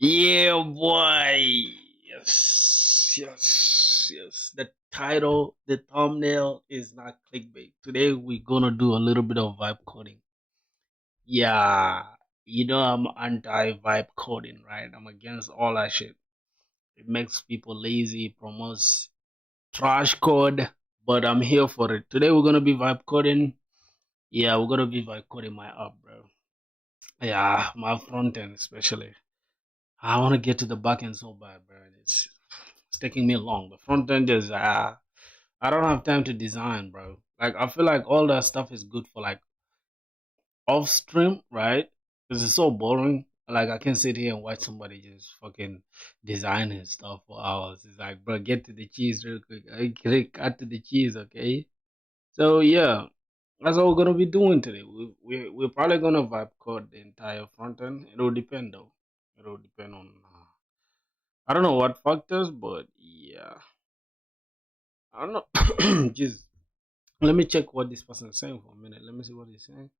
Yeah, boy. Yes, yes, yes. The title, the thumbnail is not clickbait. Today we're gonna do a little bit of vibe coding. Yeah, I'm anti-vibe coding, right? I'm against all that shit. It makes people lazy, promotes trash code, but I'm here for it. Today we're gonna be vibe coding. Yeah, we're gonna be vibe coding my app, bro. Yeah, my front end especially. I want to get to the back end so bad, bro. It's taking me long. The front end is I don't have time to design, bro. Like I feel like all that stuff is good for like off stream, right? Because it's so boring. Like I can sit here and watch somebody just fucking design his stuff for hours. It's like, bro, get to the cheese real quick. I cut to the cheese, okay? So yeah, that's what we're gonna be doing today. We're probably gonna vibe code the entire front end. It will depend though. It will depend on. I don't know what factors, but yeah, I don't know. Just let me check what this person is saying for a minute. Let me see what he's saying.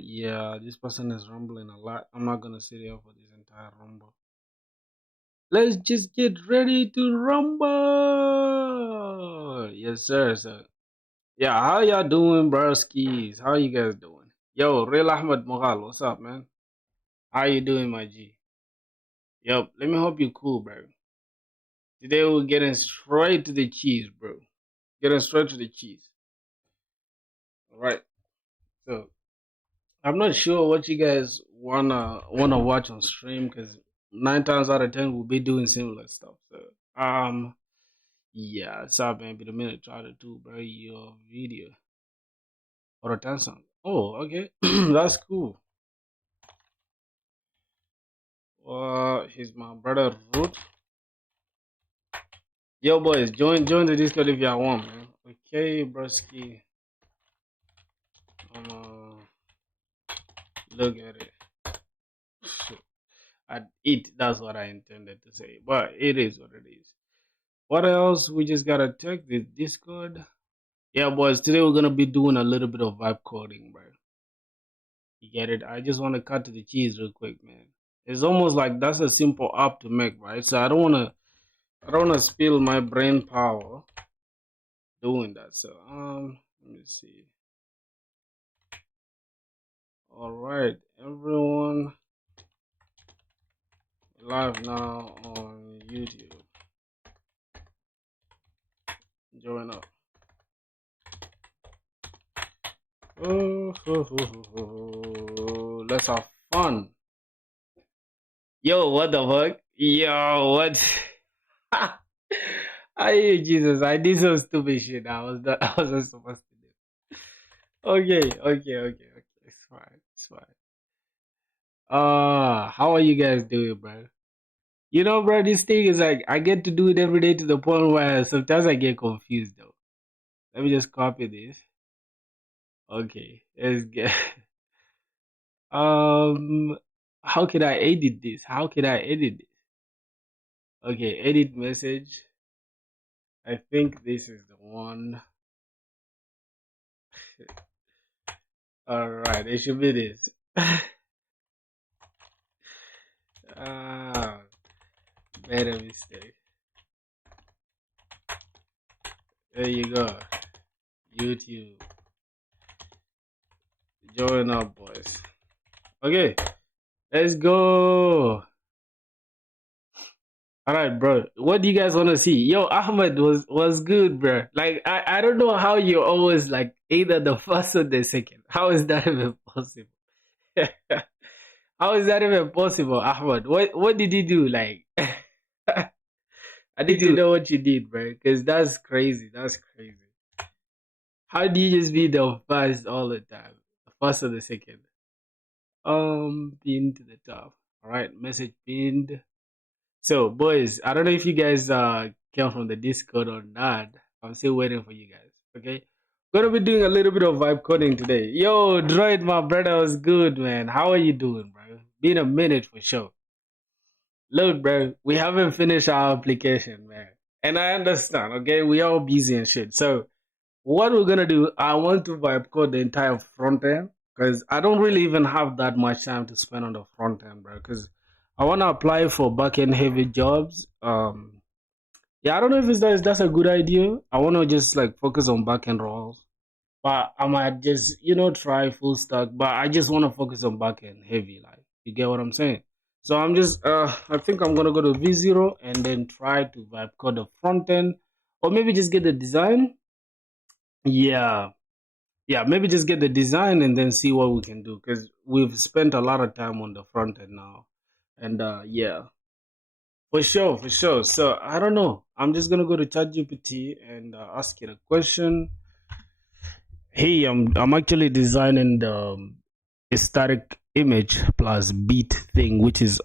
Yeah, this person is rumbling a lot. I'm not gonna sit here for this entire rumble. Let's just get ready to rumble. Yes, sir. So, yeah, how y'all doing, bro? Skis? How you guys doing? Yo, Real Ahmed Moghal, what's up, man? How you doing, my G? Yo, let me hope you cool, bro. Today we're getting straight to the cheese, bro. Getting straight to the cheese. All right. So I'm not sure what you guys wanna watch on stream because 9 times out of 10 we'll be doing similar stuff. So yeah, so maybe the minute try to do bro your video or a dance song. Oh, okay, that's cool. He's my brother Root. Yo, boys, join the Discord if y'all want, man. Okay, broski. Look at it. I'd eat. That's what I intended to say, but it is what it is. What else? We just gotta check the Discord. Yeah, boys. Today we're gonna be doing a little bit of vibe coding, bro. You get it? I just want to cut to the cheese real quick, man. It's almost like that's a simple app to make, right? So I don't wanna spill my brain power doing that. So let me see. All right, everyone, live now on YouTube. Join up. Let's have fun. Yo, what the fuck? Yo, what? I Jesus, I did some stupid shit. I wasn't supposed to do. Okay. It's fine. It's fine. How are you guys doing, bro? Bro, this thing is like I get to do it every day to the point where sometimes I get confused though. Let me just copy this. Okay, let's get um how can I edit this? How can I edit this? Okay, edit message. I think this is the one. Alright, it should be this. Ah, made a mistake. There you go. YouTube. Join up, boys. Okay, let's go. All right, bro. What do you guys want to see? Yo, Ahmed was good, bro. Like I don't know how you're always like either the first or the second. How is that even possible? How is that even possible, Ahmed? What did you do? Like I need to know what you did, bro. Because that's crazy. That's crazy. How do you just be the first all the time? The first or the second? Pinned to the top. All right, message pinned. So, boys, I don't know if you guys came from the Discord or not. I'm still waiting for you guys. Okay, gonna be doing a little bit of vibe coding today. Yo, Droid, my brother was good, man. How are you doing, bro? Been a minute for sure. Look, bro, we haven't finished our application, man, and I understand. Okay, we all busy and shit. So, what we're gonna do? I want to vibe code the entire front end. because I don't really even have that much time to spend on the front end, bro. Because I want to apply for back end heavy jobs. Yeah, I don't know if that's a good idea. I want to just like focus on back end roles, but I might just try full stack. But I just want to focus on back end heavy. Like, you get what I'm saying? So I'm just I think I'm gonna go to V0 and then try to vibe code the front end, or maybe just get the design. Yeah, yeah, maybe just get the design and then see what we can do because we've spent a lot of time on the front end now, and yeah, for sure, for sure. So I don't know. I'm just gonna go to ChatGPT and ask it a question. Hey, I'm actually designing the static image plus beat thing, which is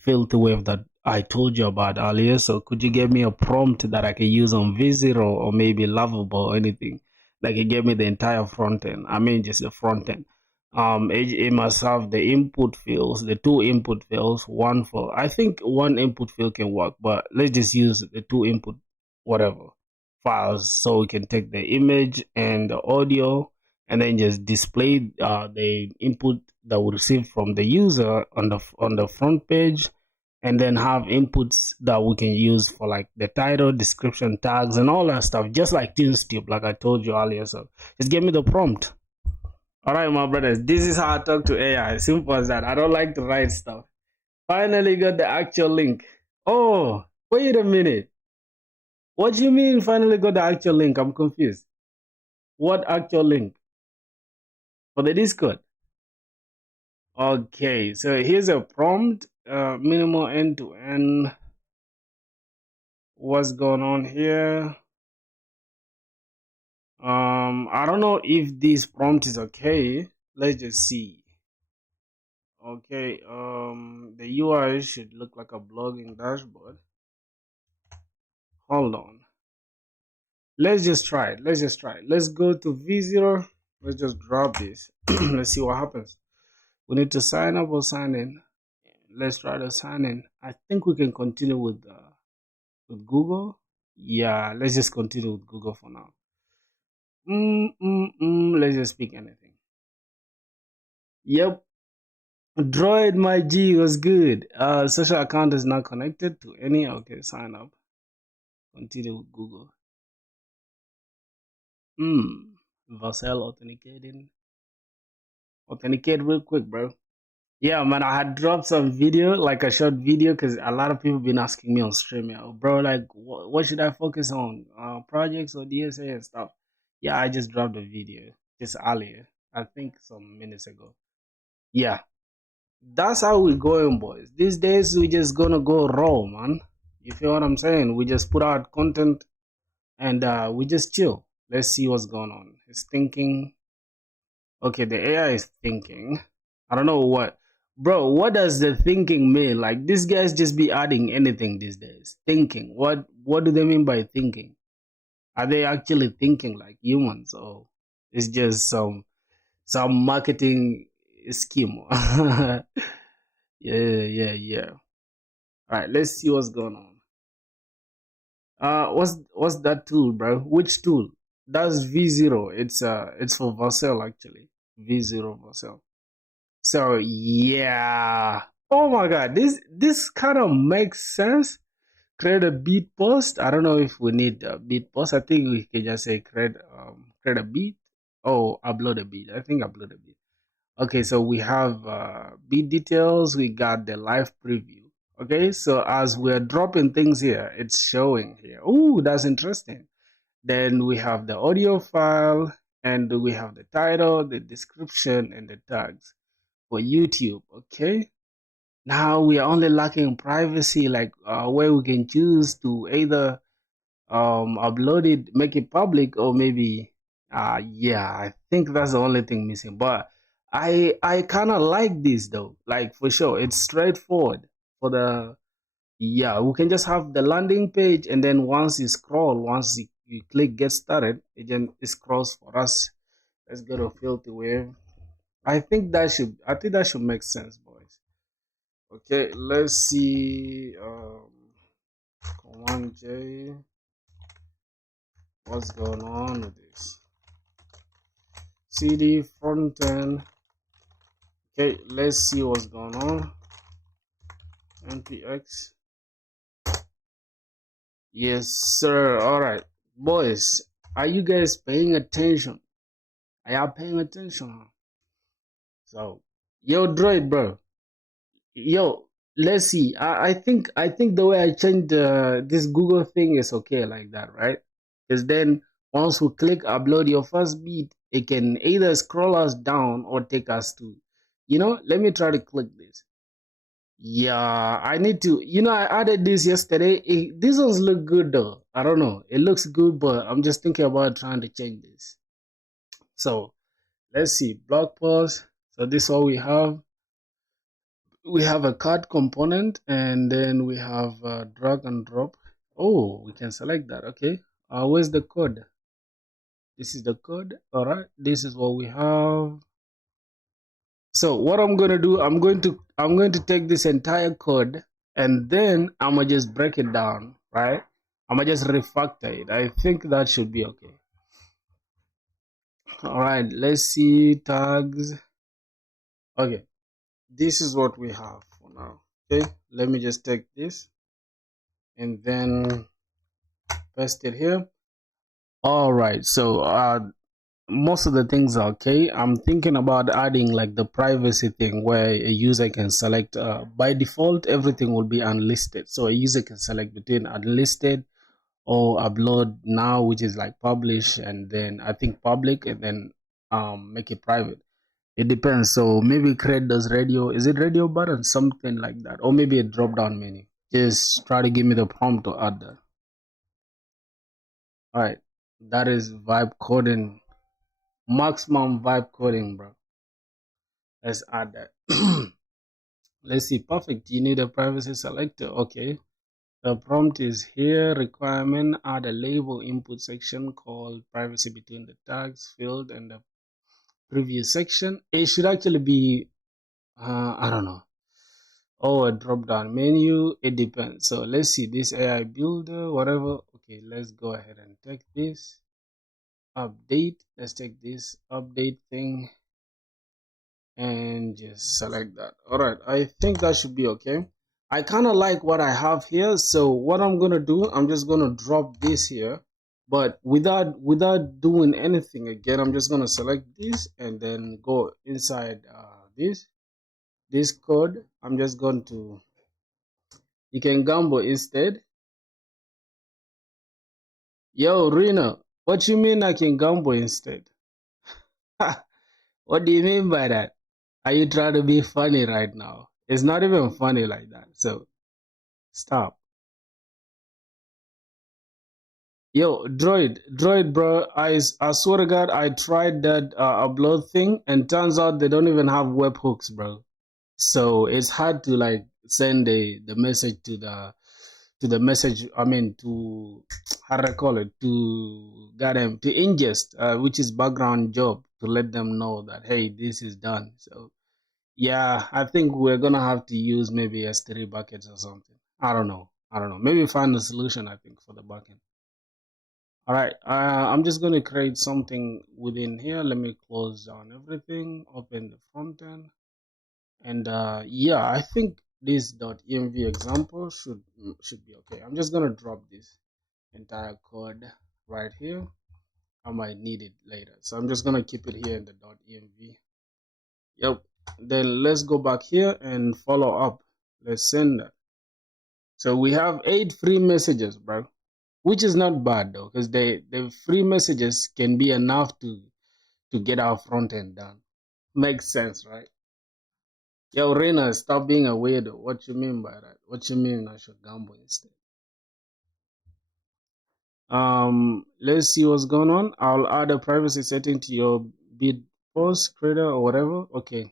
filter wave that I told you about earlier. So could you give me a prompt that I can use on V0 or maybe Lovable or anything that can give me the entire front end? I mean, just the front end. It must have the input fields, the two input fields, one for, I think one input field can work, but let's just use the two input, whatever files, so we can take the image and the audio and then just display the input that we receive from the user on the front page, and then have inputs that we can use for like the title, description, tags, and all that stuff, just like TeamStube, like I told you earlier. So just give me the prompt. All right, my brothers, this is how I talk to AI. Simple as that. I don't like to write stuff. Finally got the actual link. Oh, wait a minute. What do you mean finally got the actual link? I'm confused. What actual link? For the Discord? Okay, so here's a prompt. Minimal end to end. What's going on here? I don't know if this prompt is okay. Let's just see. Okay, the UI should look like a blogging dashboard. Hold on. Let's just try it. Let's just try it. Let's go to V0. Let's just drop this. Let's see what happens. We need to sign up or sign in. Let's try to sign in. I think we can continue with Google. Yeah, let's just continue with Google for now. Let's just pick anything. Yep. Droid my G was good. Social account is not connected to any. Okay, sign up. Continue with Google. Vassal authenticating. Authenticate real quick, bro. Yeah, man, I had dropped some video, like a short video, because a lot of people been asking me on stream, bro, like, what should I focus on? Projects or DSA and stuff? Yeah, I just dropped a video just earlier, I think some minutes ago. Yeah, that's how we going, boys. These days, we just gonna go raw, man. You feel what I'm saying? We just put out content and we just chill. Let's see what's going on. It's thinking. Okay, the AI is thinking. I don't know what, bro. What does the thinking mean? Like these guys just be adding anything these days. Thinking. What do they mean by thinking? Are they actually thinking like humans, or it's just some marketing scheme? Yeah, yeah, yeah. All right, let's see what's going on. What's that tool, bro? Which tool? That's V0. It's for Vercel actually. V0 Vercel. So yeah. Oh my god, this kind of makes sense. Create a beat post. I don't know if we need a beat post. I think we can just say create a beat. Oh, upload a beat. I think upload a beat. Okay, so we have beat details. We got the live preview. Okay, so as we're dropping things here, it's showing here. Oh, that's interesting. Then we have the audio file, and we have the title, the description, and the tags for YouTube. Okay, now we are only lacking privacy, like where we can choose to either upload it, make it public, or maybe yeah, I think that's the only thing missing. But I kind of like this though, like for sure. It's straightforward for the yeah, we can just have the landing page, and then once you scroll, once you click get started, it scrolls for us. Let's go to filter wave. I think that should make sense, boys. Okay, let's see. Command J. What's going on with this? cd front end. Okay, let's see what's going on. npx. Yes sir. All right, boys, are you guys paying attention? Are y'all paying attention? Huh? So, yo, Droid, bro. Yo, let's see. I think the way I changed this Google thing is okay like that, right? Because then once we click upload your first beat, it can either scroll us down or take us to, let me try to click this. Yeah, I need to, I added this yesterday. These ones look good though. I don't know. It looks good, but I'm just thinking about trying to change this. So let's see, blog post. So this is all we have. We have a card component, and then we have drag and drop. Oh, we can select that. Okay, where's the code? This is the code. All right, this is what we have. So what I'm going to do, I'm going to take this entire code, and then I'm gonna just break it down, right? I'm gonna just refactor it. I think that should be okay. All right, let's see tags. Okay, this is what we have for now. Okay, let me just take this and then paste it here. All right, so most of the things are okay. I'm thinking about adding like the privacy thing where a user can select, by default everything will be unlisted, so a user can select between unlisted or upload now, which is like publish, and then I think public, and then make it private. It depends. So maybe create those radio, is it radio button, something like that, or maybe a drop down menu. Just try to give me the prompt to add that. All right, that is vibe coding, maximum vibe coding, bro. Let's add that. Let's see. Perfect. You need a privacy selector. Okay, the prompt is here. Requirement: add a label input section called privacy between the tags field and the previous section. It should actually be I don't know. Oh, a drop down menu. It depends. So let's see this AI builder, whatever. Okay, let's go ahead and take this update. Let's take this update thing and just select that. All right, I think that should be okay. I kind of like what I have here, so what I'm gonna do, I'm just gonna drop this here, but without doing anything again. I'm just gonna select this and then go inside this code. I'm just going to, you can gamble instead. Yo, Reno, what you mean I can gamble instead? What do you mean by that? Are you trying to be funny right now? It's not even funny like that. So stop. Yo, droid, bro. I swear to God, I tried that upload thing, and turns out they don't even have webhooks, bro. So it's hard to like send the message to the message. I mean, to how do I call it? To goddamn to ingest, which is background job, to let them know that hey, this is done. So yeah, I think we're gonna have to use maybe S3 buckets or something. I don't know. I don't know. Maybe find a solution. I think for the backend. All right. I'm just gonna create something within here. Let me close down everything. Open the front end, and yeah, I think this .env example should be okay. I'm just gonna drop this entire code right here. I might need it later, so I'm just gonna keep it here in the .env. Yep. Then let's go back here and follow up. Let's send that. So we have 8 free messages, bro, which is not bad though, because the free messages can be enough to get our front end done. Makes sense, right? Yo, Reina, stop being a weirdo. What you mean by that? What you mean I should gamble instead? Let's see what's going on. I'll add a privacy setting to your bid post creator or whatever. Okay,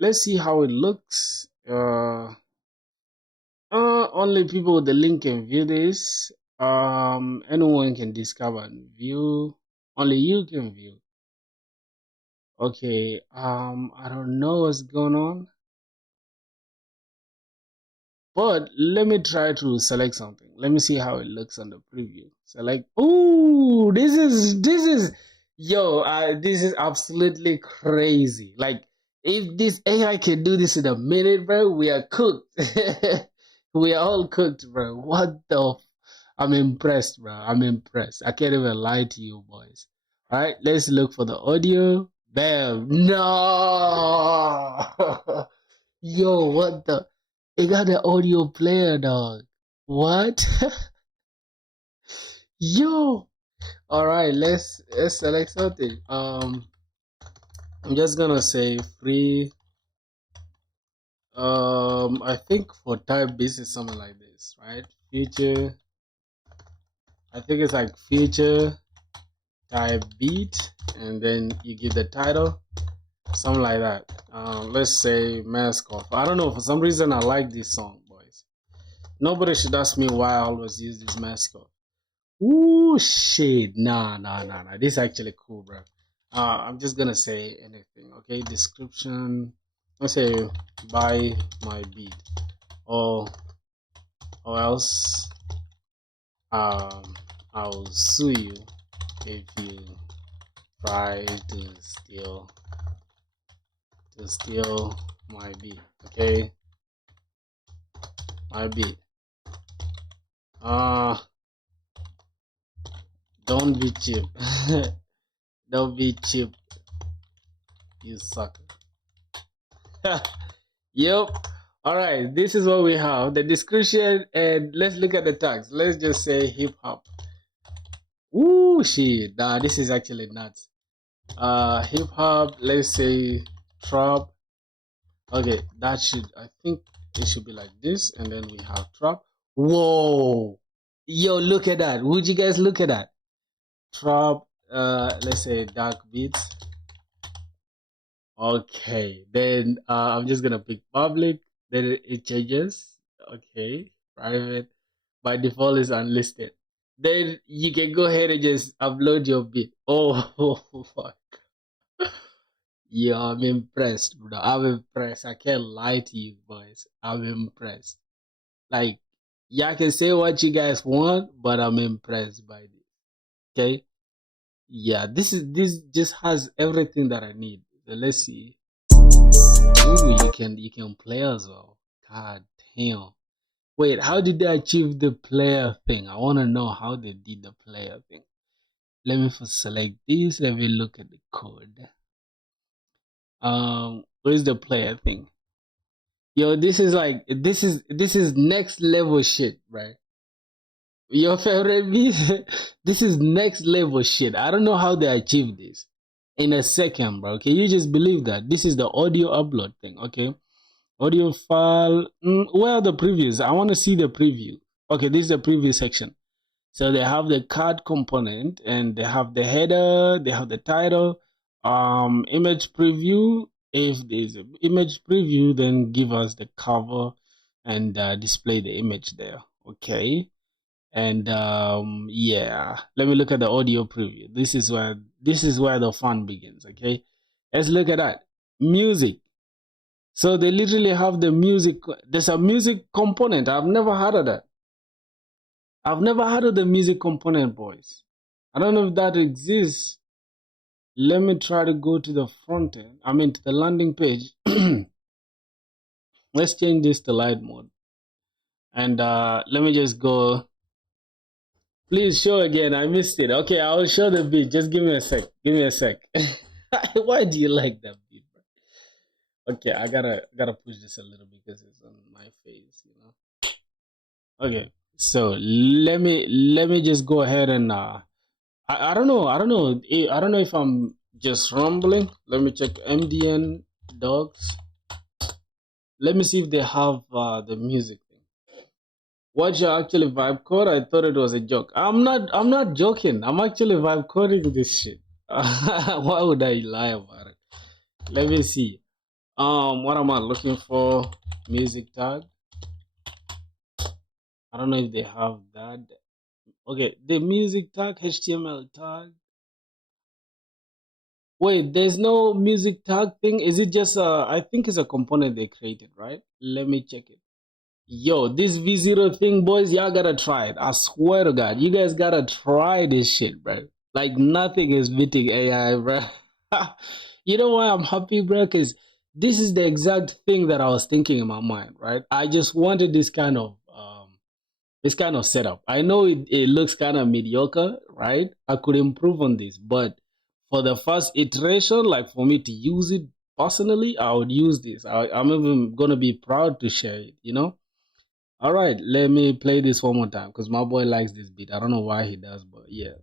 let's see how it looks. Only people with the link can view this. Anyone can discover and view. Only you can view. Okay. I don't know what's going on, but let me try to select something. Let me see how it looks on the preview. Select. Ooh, this is Yo, this is absolutely crazy. Like, if this AI can do this in a minute, bro, we are cooked. We are all cooked, bro. What the? I'm impressed, bro. I'm impressed. I can't even lie to you, boys. All right, let's look for the audio. Bam. No. Yo, what the? It got the audio player, dog. What? Yo. All right, let's select something. I'm just gonna say free. I think for type beats is something like this, right? Future. I think it's like future type beat, and then you give the title, something like that. Let's say mask off. I don't know, for some reason I like this song, boys. Nobody should ask me why I always use this mask off. Ooh, shit. Nah. This is actually cool, bro. I'm just gonna say anything, okay? Description. Let's say buy my beat, or else um I'll sue you if you try to steal my beat, okay? My beat. Uh don't be cheap. Don't be cheap, you sucker. Yep. All right, this is what we have. The description, and let's look at the tags. Let's just say hip hop. Ooh, shit. Nah, this is actually nuts. Hip hop, let's say trap. Okay, that should, I think it should be like this, and then we have trap. Whoa. Yo, look at that. Would you guys look at that? Trap, let's say dark beats. Okay, then I'm just gonna pick public, then it changes. Okay, private by default is unlisted. Then you can go ahead and just upload your beat. Oh, fuck. Yeah, I'm impressed, bro. I'm impressed. I can't lie to you, boys. I'm impressed. Like, y'all can say what you guys want, but I'm impressed by this. Okay? Yeah, this just has everything that I need. So let's see. Ooh, you can play as well. God damn. Wait, how did they achieve the player thing? I want to know how they did the player thing. Let me first select this. Let me look at the code. Where's the player thing? Yo, this is next level shit, right? Your favorite beat? This is next level shit. I don't know how they achieved this in a second, bro. Can you just believe that? This is the audio upload thing, okay? Audio file. Where are the previews? I want to see the preview. Okay, this is the preview section. So they have the card component, and they have the header, they have the title, image preview. If there's an image preview, then give us the cover and display the image there. Okay. And yeah, let me look at the audio preview. This is where the fun begins. Okay, let's look at that music. So they literally have the music. There's a music component. I've never heard of that. I've never heard of the music component, boys. I don't know if that exists. Let me try to go to the front end. I mean, to the landing page. Let's change this to light mode. And let me just go. Please show again. I missed it. Okay, I will show the beat. Just give me a sec. Give me a sec. Why do you like that beat, bro? Okay, I gotta push this a little because it's on my face, you know. Okay, so let me just go ahead and I don't know if I'm just rumbling. Let me check MDN dogs. Let me see if they have the music thing. What's your actually vibe code? I thought it was a joke. I'm not joking. I'm actually vibe coding this shit. Why would I lie about it? Let me see. What am I looking for? Music tag. I don't know if they have that. Okay, the music tag, HTML tag. Wait, there's no music tag thing. Is it just I think it's a component they created, right? Let me check it. Yo, this V0 thing, boys, y'all gotta try it. I swear to God, you guys gotta try this shit, bro. Like nothing is beating AI, bro. You know why I'm happy, bro? Because this is the exact thing that I was thinking in my mind, right? I just wanted this kind of setup. I know it looks kind of mediocre, right? I could improve on this, but for the first iteration, like for me to use it personally, I would use this. I'm even gonna be proud to share it, you know? All right, let me play this one more time because my boy likes this beat. I don't know why he does, but yeah.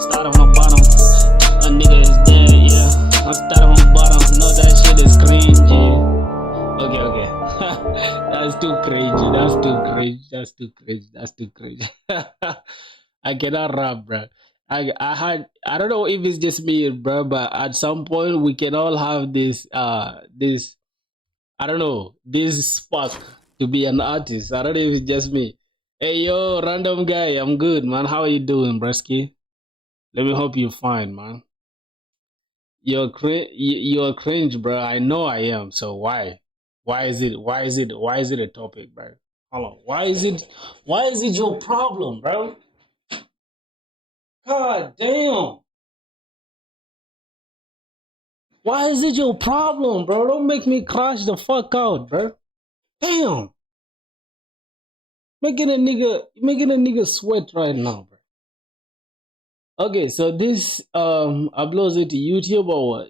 Start on my bottom, a nigga is dead, yeah. I'm starting on bottom, no, that shit is cringy. Okay, okay. That's too crazy. That's too crazy. That's too crazy. That's too crazy. I cannot rap, bro. I don't know if it's just me, bro, but at some point we can all have this I don't know, this spark to be an artist. I don't know if it's just me. Hey yo, random guy, I'm good, man. How are you doing, Bresky? Let me hope you're fine, man. You're cringe, bro. I know I am. So why? Why is it a topic, bro? Hold on. Why is it your problem, bro? God damn. Why is it your problem, bro? Don't make me crash the fuck out, bro. Damn. Making a nigga sweat right now, bro. Okay, so this uploads it to YouTube or what?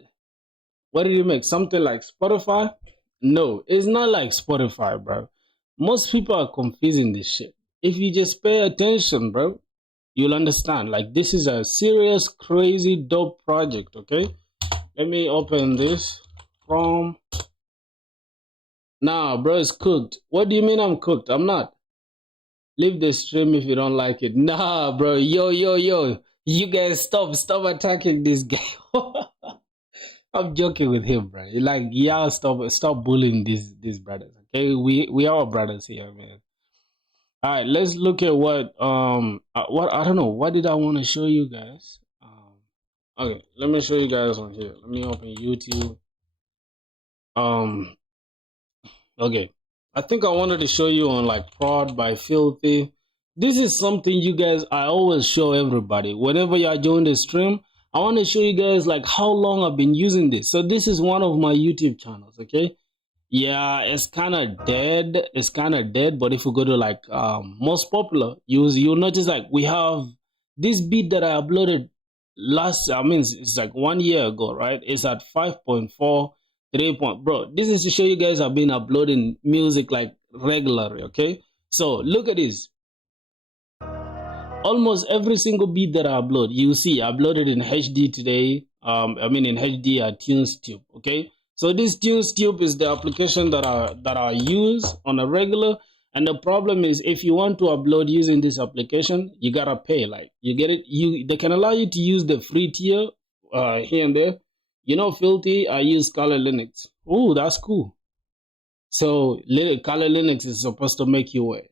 What did you make? Something like Spotify? No, it's not like Spotify, bro. Most people are confusing this shit. If you just pay attention, bro, you'll understand. Like, this is a serious, crazy, dope project, okay? Let me open this from. Nah, bro, it's cooked. What do you mean I'm cooked? I'm not. Leave the stream if you don't like it. Nah, bro. Yo. You guys stop attacking this guy. I'm joking with him, bro. Like, yeah, stop bullying these brothers. Okay, we are brothers here, man. All right, let's look at what I don't know. What did I want to show you guys? Okay, let me show you guys on here. Let me open YouTube. Um, okay, I think I wanted to show you on like Prod by Filthy. This is something you guys I always show everybody whenever y'all join the stream. I want to show you guys like how long I've been using this. So this is one of my YouTube channels. Okay, yeah, it's kind of dead. It's kind of dead. But if we go to like most popular, you'll notice like we have this beat that I uploaded last. I mean, it's like 1 year ago, right? It's at 5.4, 3 point. Bro, this is to show you guys I've been uploading music like regularly. Okay, so look at this. Almost every single beat that I upload, you see, I uploaded in HD today. I mean in HD at TunesTube. Okay, so this TunesTube is the application that I use on a regular. And the problem is, if you want to upload using this application, you gotta pay. Like you get it, they can allow you to use the free tier here and there. You know, Filthy, I use Kali Linux. Oh, that's cool. So Kali Linux is supposed to make you wait.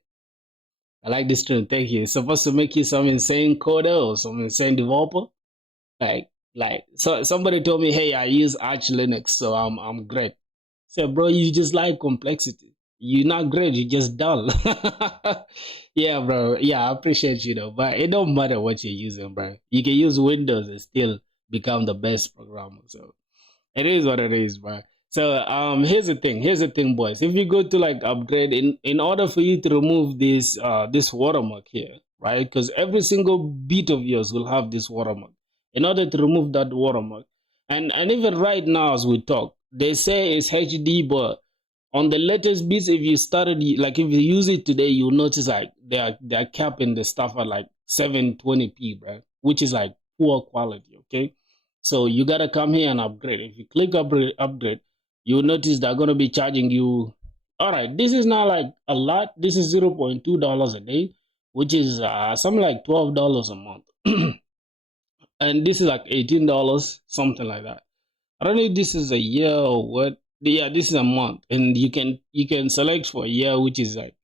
I like this term. Thank you. It's supposed to make you some insane coder or some insane developer. So somebody told me, hey, I use Arch Linux, so I'm great. So bro, you just like complexity. You're not great, you're just dull. Yeah, bro. Yeah, I appreciate you though. But it don't matter what you're using, bro. You can use Windows and still become the best programmer. So it is what it is, bro. So here's the thing. Here's the thing, boys. If you go to like upgrade, in order for you to remove this watermark here, right? Because every single bit of yours will have this watermark. In order to remove that watermark, and even right now as we talk, they say it's HD, but on the latest bits, if you started like if you use it today, you'll notice like they're capping the stuff at like 720p, bro, which is like poor quality. Okay. So you gotta come here and upgrade. If you click upgrade, you'll notice they're gonna be charging you. All right, this is not like a lot. This is $0.2 a day, which is something like $12 a month, and this is like $18, something like that. I don't know if this is a year or what. Yeah, this is a month, and you can select for a year, which is like,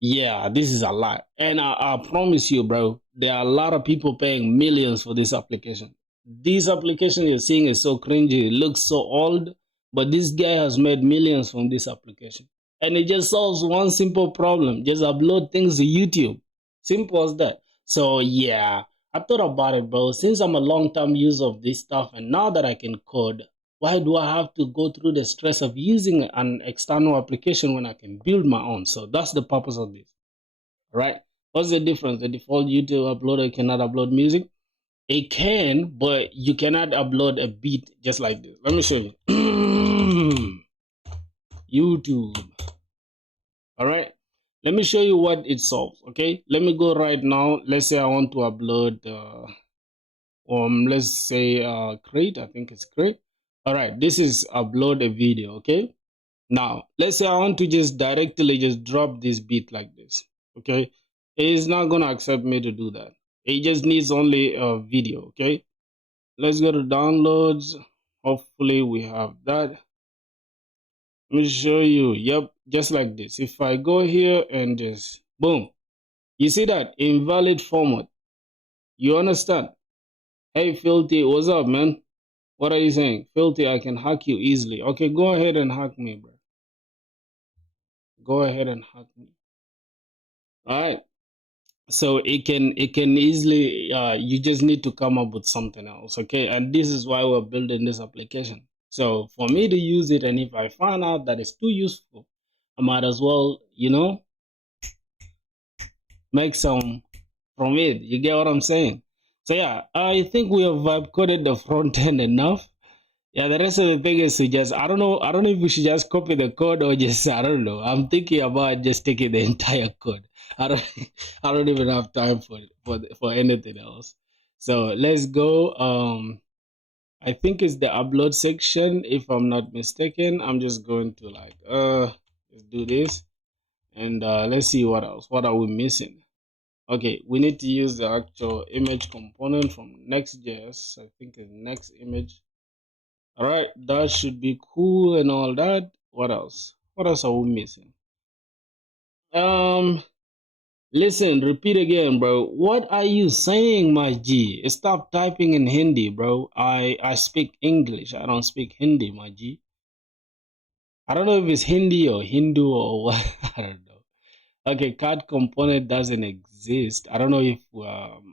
yeah, this is a lot. And I promise you, bro, there are a lot of people paying millions for this application. This application you're seeing is so cringy. It looks so old, but this guy has made millions from this application. and it just solves one simple problem. Just upload things to YouTube. Simple as that. So yeah, I thought about it, bro. Since I'm a long-term user of this stuff, and now that I can code, why do I have to go through the stress of using an external application when I can build my own? So that's the purpose of this, right? What's the difference? The default YouTube uploader cannot upload music. It can, but you cannot upload a beat just like this. Let me show you. YouTube. All right. Let me show you what it solves. Okay. Let me go right now. Let's say I want to upload, let's say, create. I think it's create. All right. This is upload a video. Okay. Now, let's say I want to just directly just drop this beat like this. Okay. It's not going to accept me to do that. It just needs only a video. Okay. Let's go to downloads. Hopefully we have that. Let me show you. Yep, just like this. If I go here and just boom, you see that invalid format. You understand? Hey, Filthy, what's up, man? What are you saying? Filthy, I can hack you easily. Okay, go ahead and hack me, bro. Go ahead and hack me. All right. So it can easily you just need to come up with something else, okay? And this is why we're building this application. So for me to use it, and if I find out that it's too useful, I might as well, make some from it. You get what I'm saying? So yeah, I think we have vibe coded the front end enough. Yeah, the rest of the thing is to just I don't know if we should just copy the code or just I don't know. I'm thinking about just taking the entire code. I don't I don't even have time for anything else. So let's go. I think it's the upload section, if I'm not mistaken. I'm just going to let's do this and let's see what else. What are we missing? Okay, we need to use the actual image component from Next.js. I think it's next image. All right, that should be cool and all that. What else? What else are we missing? Listen, repeat again, bro. What are you saying, my G? Stop typing in Hindi, bro. I speak English. I don't speak Hindi, my G. I don't know if it's Hindi or Hindu or what. I don't know. Okay, card component doesn't exist. I don't know if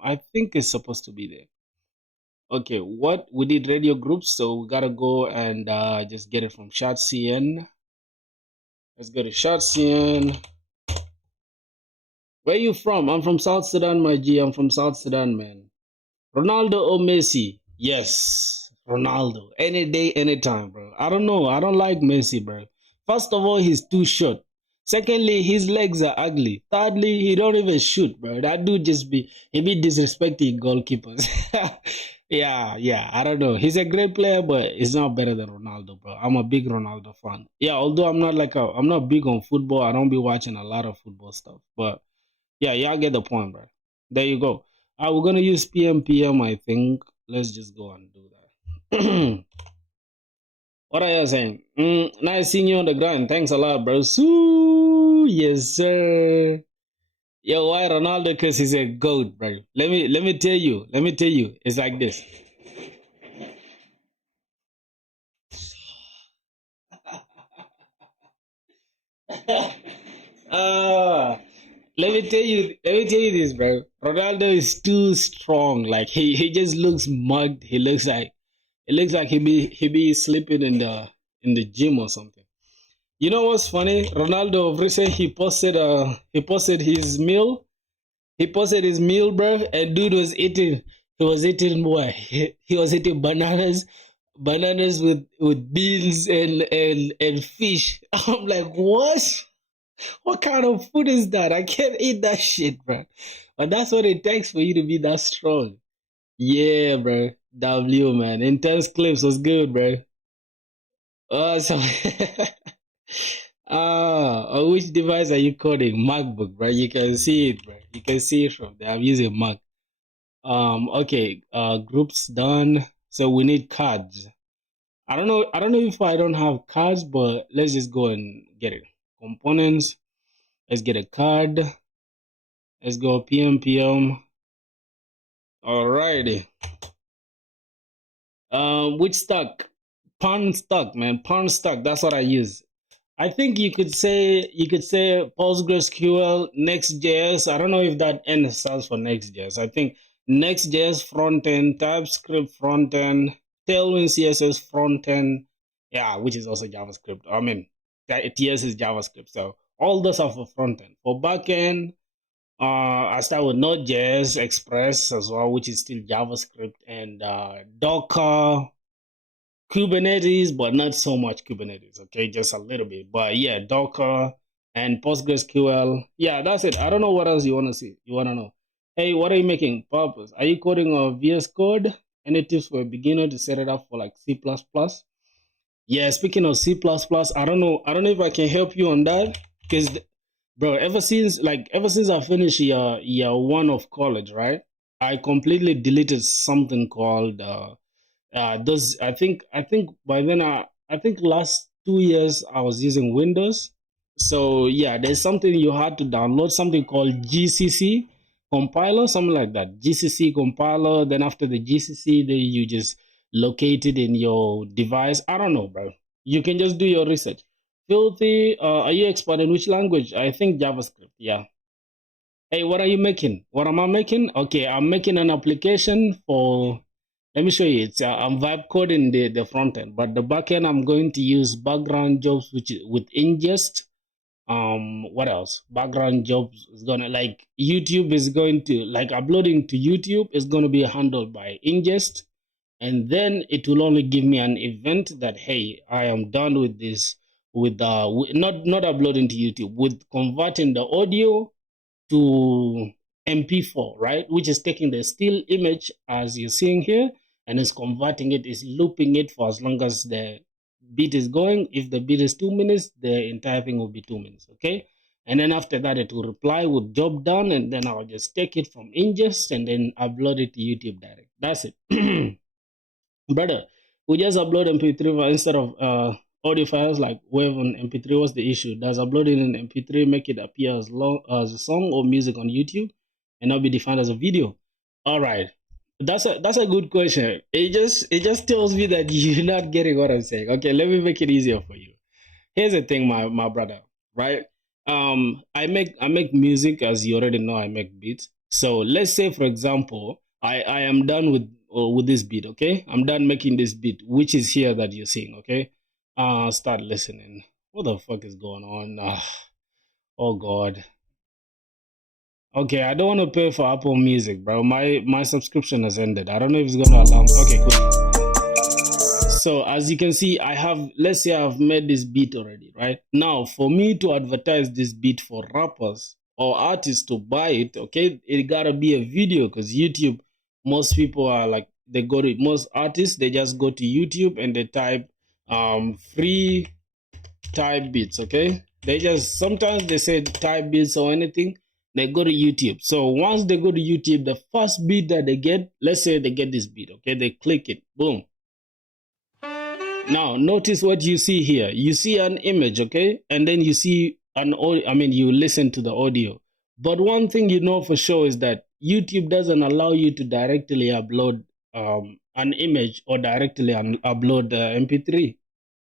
I think it's supposed to be there. Okay, what we did radio groups, so we gotta go and just get it from ShotCN. Let's go to ShotCN. Where you from? I'm from South Sudan, my G. I'm from South Sudan, man. Ronaldo or Messi? Yes, Ronaldo. Any day, anytime, bro. I don't know. I don't like Messi, bro. First of all, he's too short. Secondly, his legs are ugly. Thirdly, he don't even shoot, bro. That dude he be disrespecting goalkeepers. Yeah. I don't know. He's a great player, but he's not better than Ronaldo, bro. I'm a big Ronaldo fan. Yeah, although I'm not big on football. I don't be watching a lot of football stuff, but yeah, y'all get the point, bro. There you go. We're gonna use PMPM, I think. Let's just go and do that. What are you saying? Nice seeing you on the grind. Thanks a lot, bro. Soo, yes, sir. Yo, why Ronaldo? Because he's a goat, bro. Let me tell you. It's like this. uh, let me tell you this, bro. Ronaldo is too strong. Like he just looks mugged. It looks like he be sleeping in the gym or something. You know what's funny? Ronaldo of recent he posted his meal. He posted his meal, bro, and dude was eating. He was eating what? He was eating bananas with beans and fish. I'm like, what? What kind of food is that? I can't eat that shit, bro. But that's what it takes for you to be that strong. Yeah, bro. W, man. Intense clips was good, bro. So on which device are you coding? MacBook, bro. You can see it, bro. You can see it from there. I'm using Mac. Okay. Groups done. So we need cards. I don't know if I don't have cards, but let's just go and get it. Components. Let's get a card. Let's go PMPM. Alrighty. Which stack? Pawn stack, man. Pawn stack. That's what I use. I think you could say PostgreSQL, Next.js. I don't know if that N stands for Next.js. I think Next.js front end, TypeScript front end, Tailwind CSS front end, yeah, which is also JavaScript. I mean, TS is JavaScript. So all those are for front end. For back end, I start with Node.js, Express as well, which is still JavaScript, and Docker, Kubernetes, but not so much Kubernetes, okay? Just a little bit. But yeah, Docker and PostgreSQL. Yeah, that's it. I don't know what else you want to see. You want to know. Hey, what are you making? Purpose. Are you coding a VS Code? Any tips for a beginner to set it up for like C++? Yeah, speaking of C++, I don't know. I don't know if I can help you on that because, bro, ever since I finished year 1 of college, right? I completely deleted something called those. I think by then I think last 2 years I was using Windows. So yeah, there's something you had to download, something called GCC compiler, something like that. GCC compiler. Then after the GCC, then you just locate it in your device. I don't know, bro. You can just do your research. Filthy, are you expert in which language? I think JavaScript. Yeah. Hey, what are you making? What am I making? Okay, I'm making an application for. Let me show you. It's I'm vibe coding the front end, but the back end I'm going to use background jobs, which with ingest. What else? Background jobs is gonna like YouTube is going to like uploading to YouTube is gonna be handled by ingest, and then it will only give me an event that hey, I am done with this not uploading to YouTube with converting the audio to MP4, right? Which is taking the still image as you're seeing here and is converting it, is looping it for as long as the beat is going. If the beat is 2 minutes, the entire thing will be 2 minutes, okay? And then after that, it will reply with job done, and then I'll just take it from ingest and then upload it to YouTube direct. That's it. Brother, we just upload MP3 instead of audio files like WAV on MP3. What's the issue? Does uploading an MP3 make it appear as long as a song or music on YouTube and not be defined as a video? All right, that's a good question. It just tells me that you're not getting what I'm saying. Okay, let me make it easier for you. Here's the thing, my brother, right? I make music, as you already know. I make beats. So let's say, for example, I am done with this beat. Okay, I'm done making this beat, which is here that you're seeing. Okay, start listening. What the fuck is going on? Oh God. Okay, I don't want to pay for Apple Music, bro. My subscription has ended. I don't know if it's gonna allow. Okay, cool. So as you can see, let's say I've made this beat already, right? Now, for me to advertise this beat for rappers or artists to buy it, okay, it gotta be a video because YouTube, most people are like, most artists, they just go to YouTube and they type free type beats, okay? Sometimes they say type beats or anything, they go to YouTube. So once they go to YouTube, the first beat that they get, let's say they get this beat, okay, they click it, boom. Now, notice what you see here. You see an image, okay? And then you see you listen to the audio. But one thing you know for sure is that YouTube doesn't allow you to directly upload an image or directly upload the MP3.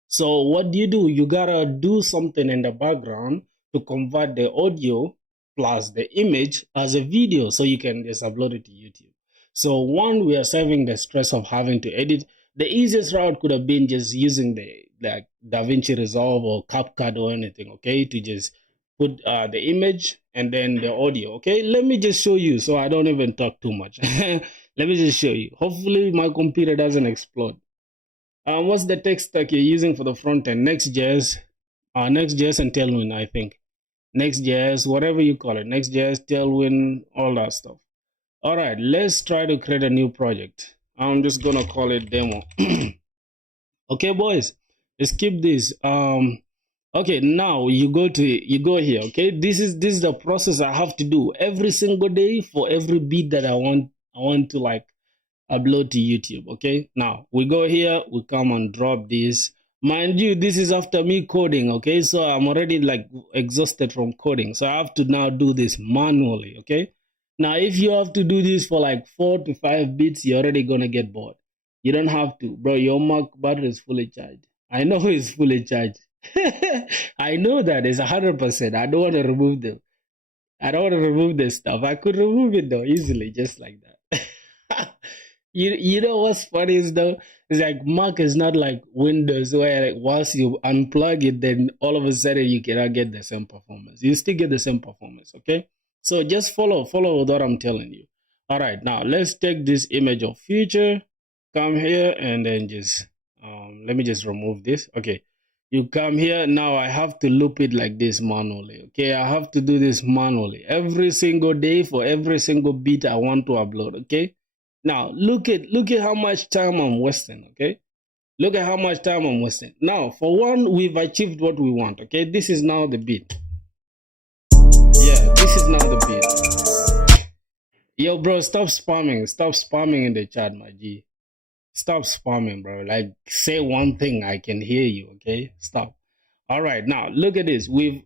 So what do? You gotta do something in the background to convert the audio plus the image as a video so you can just upload it to YouTube. So one, we are saving the stress of having to edit. The easiest route could have been just using the like DaVinci Resolve or CapCut or anything, okay, to just put the image and then the audio. Okay, let me just show you so I don't even talk too much. Let me just show you. Hopefully my computer doesn't explode. What's the tech stack you're using for the front end? Next.js, Next.js and Tailwind, I think. Next.js, whatever you call it, Next.js, Tailwind, all that stuff. All right, let's try to create a new project. I'm just gonna call it demo. Okay, boys, let's keep this. Okay, now you go here. Okay, this is the process I have to do every single day for every beat that I want to like upload to YouTube. Okay, now we go here, we come and drop this. Mind you, this is after me coding. Okay, so I'm already like exhausted from coding, so I have to now do this manually. Okay, now if you have to do this for like 4 to 5 bits, you're already gonna get bored. You don't have to, bro. Your Mac battery is fully charged. I know it's fully charged. I know that it's 100%. I don't want to remove them. I don't want to remove this stuff. I could remove it though easily, just like that. You know what's funny is though, it's like Mac is not like Windows where like once you unplug it, then all of a sudden you cannot get the same performance. You still get the same performance, okay? So just follow what I'm telling you. All right, now let's take this image of future, come here, and then just let me just remove this. Okay, you come here now. I have to loop it like this manually. Okay, I have to do this manually every single day for every single beat I want to upload. Okay, now look at how much time I'm wasting. Okay, look at how much time I'm wasting. Now for one, we've achieved what we want. Okay, this is now the beat. Yeah, this is now the beat. Yo, bro, stop spamming in the chat, my G. Stop spamming, bro. Like, say one thing, I can hear you. Okay, stop. All right, now look at this. We've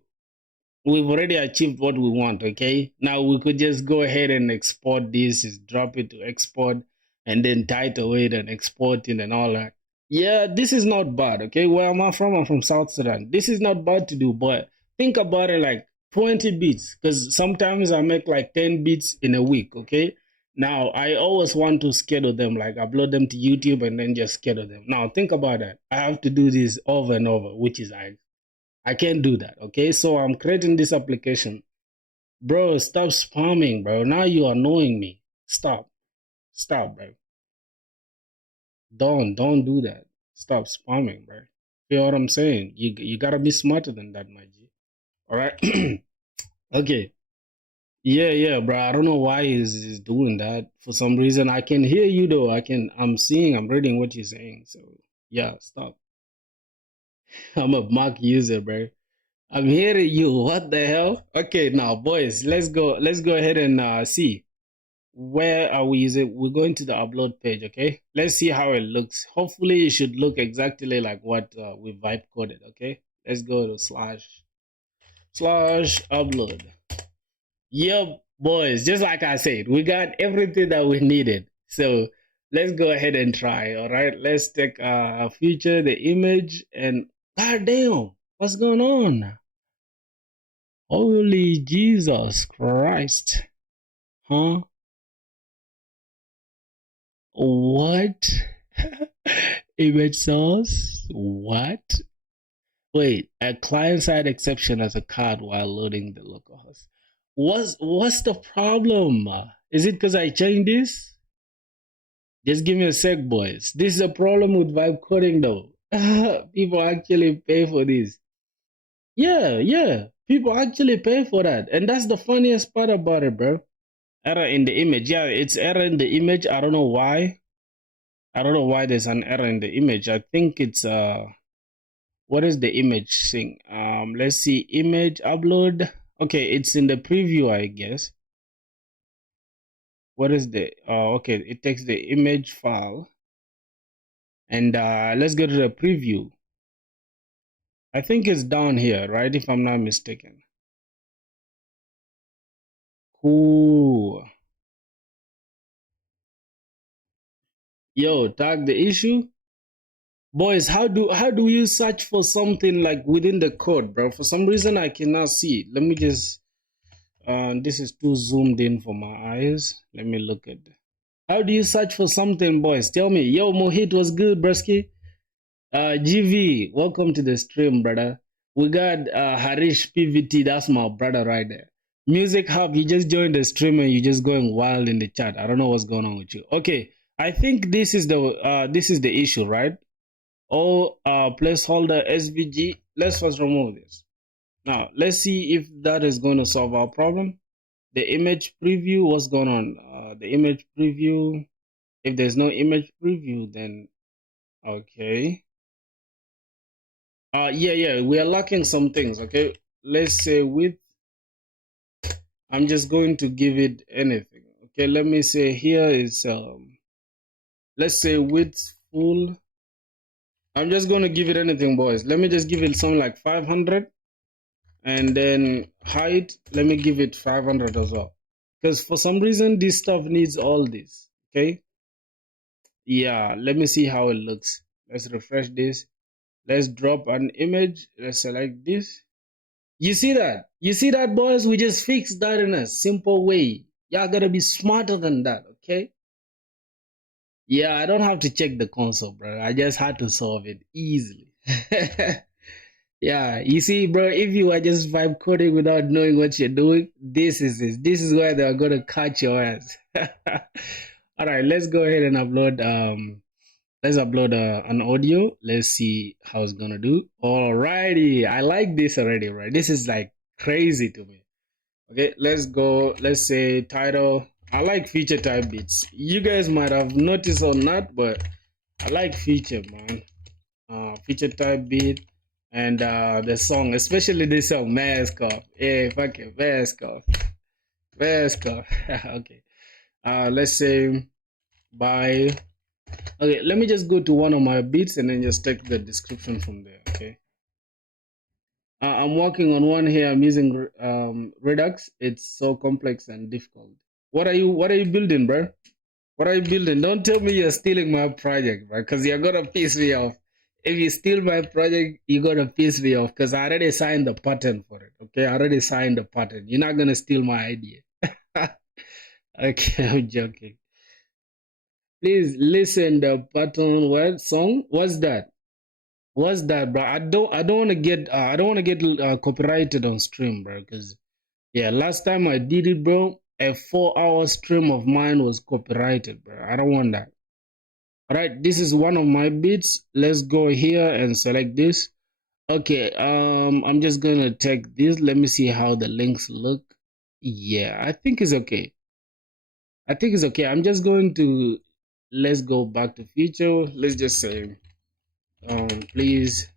already achieved what we want. Okay, now we could just go ahead and export this, just drop it to export, and then title it and export it and all that. Yeah, this is not bad. Okay, where am I from? I'm from South Sudan. This is not bad to do, but think about it like 20 beats, because sometimes I make like 10 beats in a week. Okay, now I always want to schedule them, like upload them to YouTube and then just schedule them. Now think about that. I have to do this over and over, which is I can't do that. Okay, so I'm creating this application. Bro, stop spamming, bro. Now you're annoying me. Stop, bro. Don't do that. Stop spamming, bro. You know what I'm saying? You gotta be smarter than that, my G. All right. Okay. Yeah, bro. I don't know why he's doing that. For some reason, I can hear you though. I'm reading what you're saying. So yeah, stop. I'm a Mac user, bro. I'm hearing you. What the hell? Okay, now boys, let's go. Let's go ahead and see where are we. Is it? We're going to the upload page. Okay, let's see how it looks. Hopefully, it should look exactly like what we vibe coded. Okay, let's go to slash upload. Yep, boys, just like I said, we got everything that we needed. So let's go ahead and try. All right, let's take a feature, the image, and god damn, what's going on? Holy Jesus Christ. Huh? What? Image source? What? Wait, a client-side exception as a card while loading the localhost. What's the problem? Is it because I changed this? Just give me a sec, boys. This is a problem with vibe coding though. People actually pay for this. Yeah. People actually pay for that. And that's the funniest part about it, bro. Error in the image. Yeah, it's error in the image. I don't know why. I don't know why there's an error in the image. I think it's what is the image thing? Let's see, image upload. Okay, it's in the preview, I guess. What is the okay, it takes the image file and let's go to the preview. I think it's down here, right? If I'm not mistaken. Cool. Yo, tag the issue. Boys, how do you search for something like within the code, bro? For some reason I cannot see it. Let me just this is too zoomed in for my eyes. Let me look at it. How do you search for something, boys? Tell me. Yo, Mohit was good, Bresky. GV, welcome to the stream, brother. We got Harish PVT, that's my brother right there. Music Hub, you just joined the stream and you're just going wild in the chat. I don't know what's going on with you. Okay, I think this is the issue, right? Oh, placeholder SVG. Let's first remove this. Now, let's see if that is going to solve our problem. The image preview, what's going on? The image preview. If there's no image preview, then okay. Yeah, we are lacking some things. Okay, let's say width. I'm just going to give it anything. Okay, let me say here is let's say width full. I'm just going to give it anything, boys. Let me just give it something like 500, and then height. Let me give it 500 as well, because for some reason this stuff needs all this. Okay, yeah. Let me see how it looks. Let's refresh this. Let's drop an image. Let's select this. You see that? You see that, boys? We just fixed that in a simple way. Y'all gotta be smarter than that, okay? Yeah, I don't have to check the console, bro. I just had to solve it easily. Yeah, you see, bro, if you are just vibe coding without knowing what you're doing, this is it. This is where they're gonna catch your ass. All right, let's go ahead and upload an audio. Let's see how it's gonna do. Alrighty, I like this already, right? This is like crazy to me. Okay, let's go. Let's say title. I like feature type beats. You guys might have noticed or not, but I like feature, man. Feature type beat and the song, especially this song, Mask Off. Yeah, fuck it, Mask Off. Mask Off. Okay. Let's say by. Okay, let me just go to one of my beats and then just take the description from there. Okay. I'm working on one here. I'm using Redux. It's so complex and difficult. What are you building, bro? What are you building? Don't tell me you're stealing my project, bro, because you're gonna piss me off. If you steal my project, you're gonna piss me off because I already signed the patent for it. Okay, I already signed the patent. You're not gonna steal my idea. Okay, I'm joking. Please listen the pattern word song. What's that? What's that, bro? I don't want to get copyrighted on stream, bro. Because yeah, last time I did it, bro, a 4-hour stream of mine was copyrighted, bro. I don't want that. All right, this is one of my beats. Let's go here and select this. Okay, I'm just gonna take this. Let me see how the links look. Yeah, I think it's okay. I think it's okay. I'm just going to let's go back to feature. Let's just say please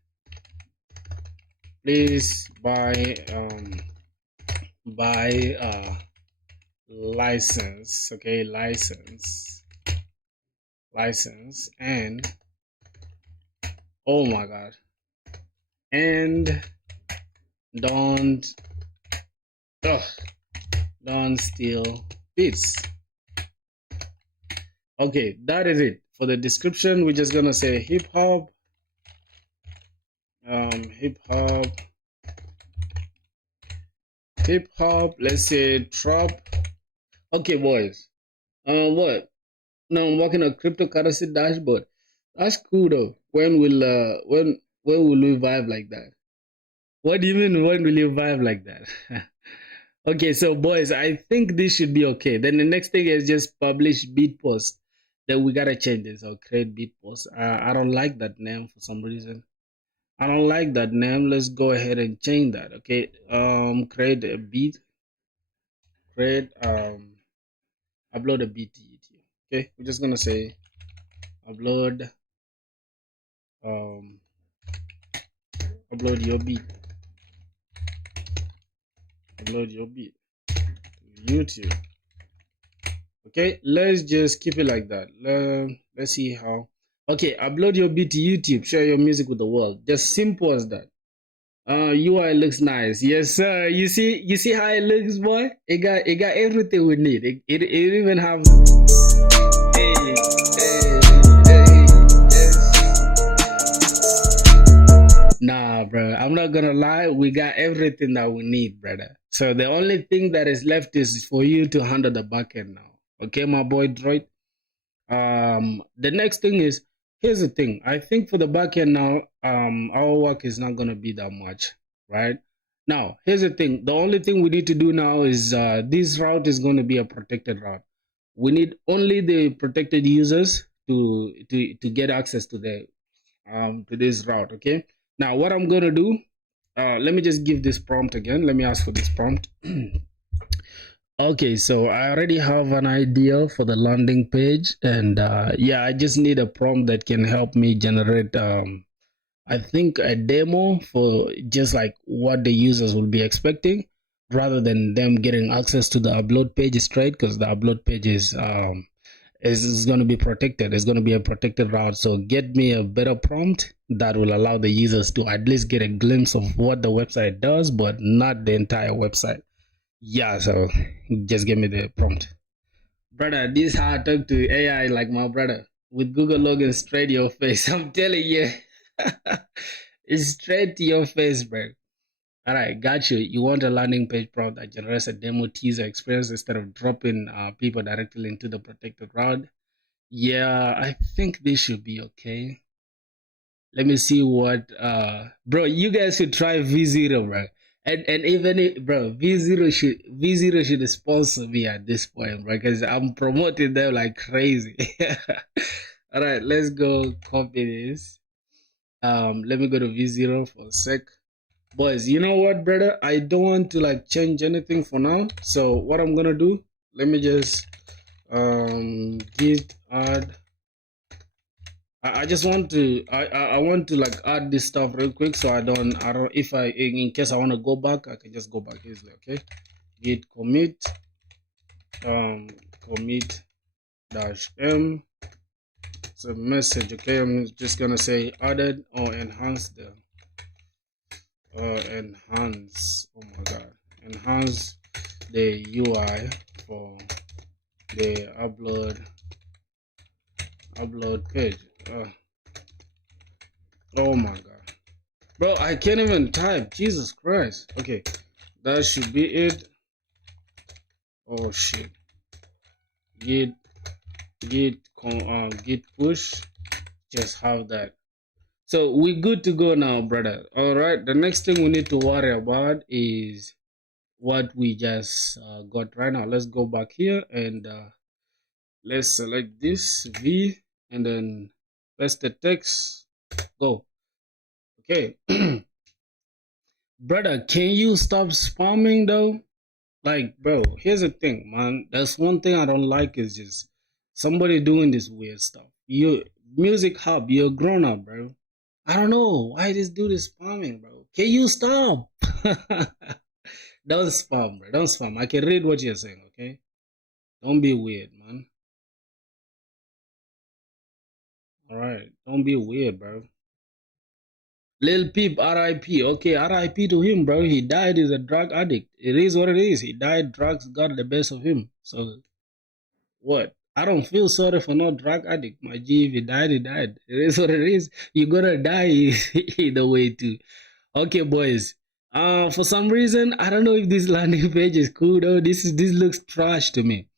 buy license. Okay, license and oh my god, and don't don't steal beats. Okay, that is it. For the description, we're just gonna say hip hop, let's say trap. Okay, boys. What? Now I'm working on cryptocurrency dashboard. That's cool though. When will we vibe like that? What do you mean when will you vibe like that? Okay, so boys, I think this should be okay. Then the next thing is just publish beat post. Then we gotta change this or create beat post. I don't like that name for some reason. I don't like that name. Let's go ahead and change that. Okay. Create a beat. Upload a beat to YouTube. Okay, we're just gonna say upload upload your beat. Upload your beat to YouTube. Okay, let's just keep it like that. Let's see how. Okay, upload your beat to YouTube. Share your music with the world. Just simple as that. UI looks nice. Yes, sir. You see how it looks, boy? It got everything we need. It even have. Hey, yes. Nah, bro. I'm not gonna lie. We got everything that we need, brother. So the only thing that is left is for you to handle the backend now. Okay, my boy Droid. The next thing is, here's the thing. I think for the backend now, our work is not gonna be that much, right? Now, here's the thing. The only thing we need to do now is this route is going to be a protected route. We need only the protected users to get access to the to this route. Okay. Now, what I'm gonna do? Let me just give this prompt again. Let me ask for this prompt. Okay, so I already have an idea for the landing page, and yeah, I just need a prompt that can help me generate I think a demo for just like what the users will be expecting, rather than them getting access to the upload page straight, because the upload page is going to be protected. It's going to be a protected route. So get me a better prompt that will allow the users to at least get a glimpse of what the website does, but not the entire website. Yeah, so just give me the prompt. Brother, this how I talk to AI like my brother. With Google login straight to your face. I'm telling you. It's straight to your face, bro. All right, got you. You want a landing page prompt that generates a demo teaser experience instead of dropping people directly into the protected route. Yeah, I think this should be okay. Let me see what bro, you guys should try V0, bro. And even if, bro, V0 should sponsor me at this point, bro, because I'm promoting them like crazy. All right, let's go copy this. Let me go to V0 for a sec. Boys, you know what, brother? I don't want to like change anything for now. So what I'm gonna do, let me just git add. I just want to I want to like add this stuff real quick so I don't if I in case I want to go back I can just go back easily. Okay, git commit commit dash m. It's a message. Okay, I'm just gonna say added or enhance the enhance. Oh my god, enhance the UI for the upload page. Oh my god, bro, I can't even type. Jesus Christ. Okay, that should be it. Oh shit. Git git push. Just have that. So we good to go now, brother. All right. The next thing we need to worry about is what we just got right now. Let's go back here and let's select this V and then paste the text. Go. Okay. Brother, can you stop spamming though? Like, bro, here's the thing, man. That's one thing I don't like is just somebody doing this weird stuff. You Music Hub, you're grown up, bro. I don't know why this dude is spamming, bro. Can you stop? Don't spam, bro. Don't spam. I can read what you're saying, okay? Don't be weird, man. Alright, don't be weird, bro. Lil Peep, RIP. Okay, RIP to him, bro. He died. He's a drug addict. It is what it is. He died. Drugs got the best of him. So, what? I don't feel sorry for no drug addict. My G, if he died, he died. It is what it is. You're gonna die either way, too. Okay, boys. For some reason, I don't know if this landing page is cool though. This looks trash to me.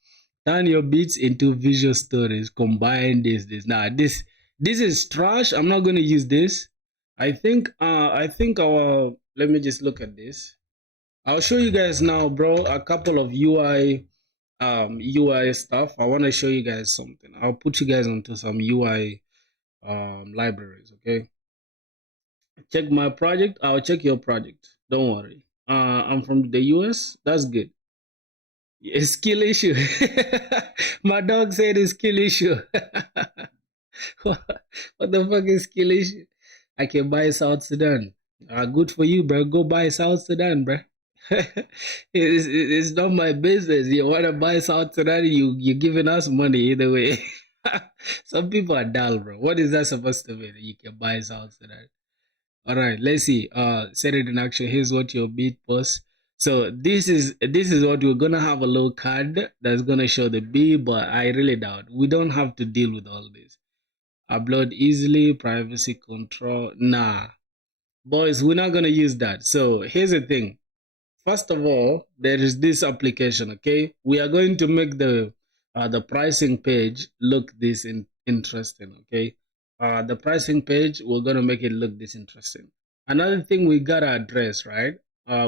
Turn your beats into visual stories. Combine this. Nah, this is trash. I'm not gonna use this. I think our let me just look at this. I'll show you guys now, bro, a couple of UI stuff. I want to show you guys something. I'll put you guys onto some UI libraries, okay? Check my project. I'll check your project. Don't worry. I'm from the US. That's good. A skill issue. My dog said a skill issue. What the fuck is skill issue? I can buy South Sudan. Good for you, bro. Go buy South Sudan, bro. It's not my business. You want to buy South Sudan, you're giving us money either way. Some people are dull, bro. What is that supposed to mean? You can buy South Sudan. All right, let's see. Set it in action. Here's what your beat posts. So this is what we're gonna have a little card that's gonna show the B, but I really doubt we don't have to deal with all this. Upload easily, privacy control. Nah, boys, we're not gonna use that. So here's the thing. First of all, there is this application. Okay, we are going to make the pricing page look this interesting. Okay, the pricing page, we're gonna make it look this interesting. Another thing we gotta address, right?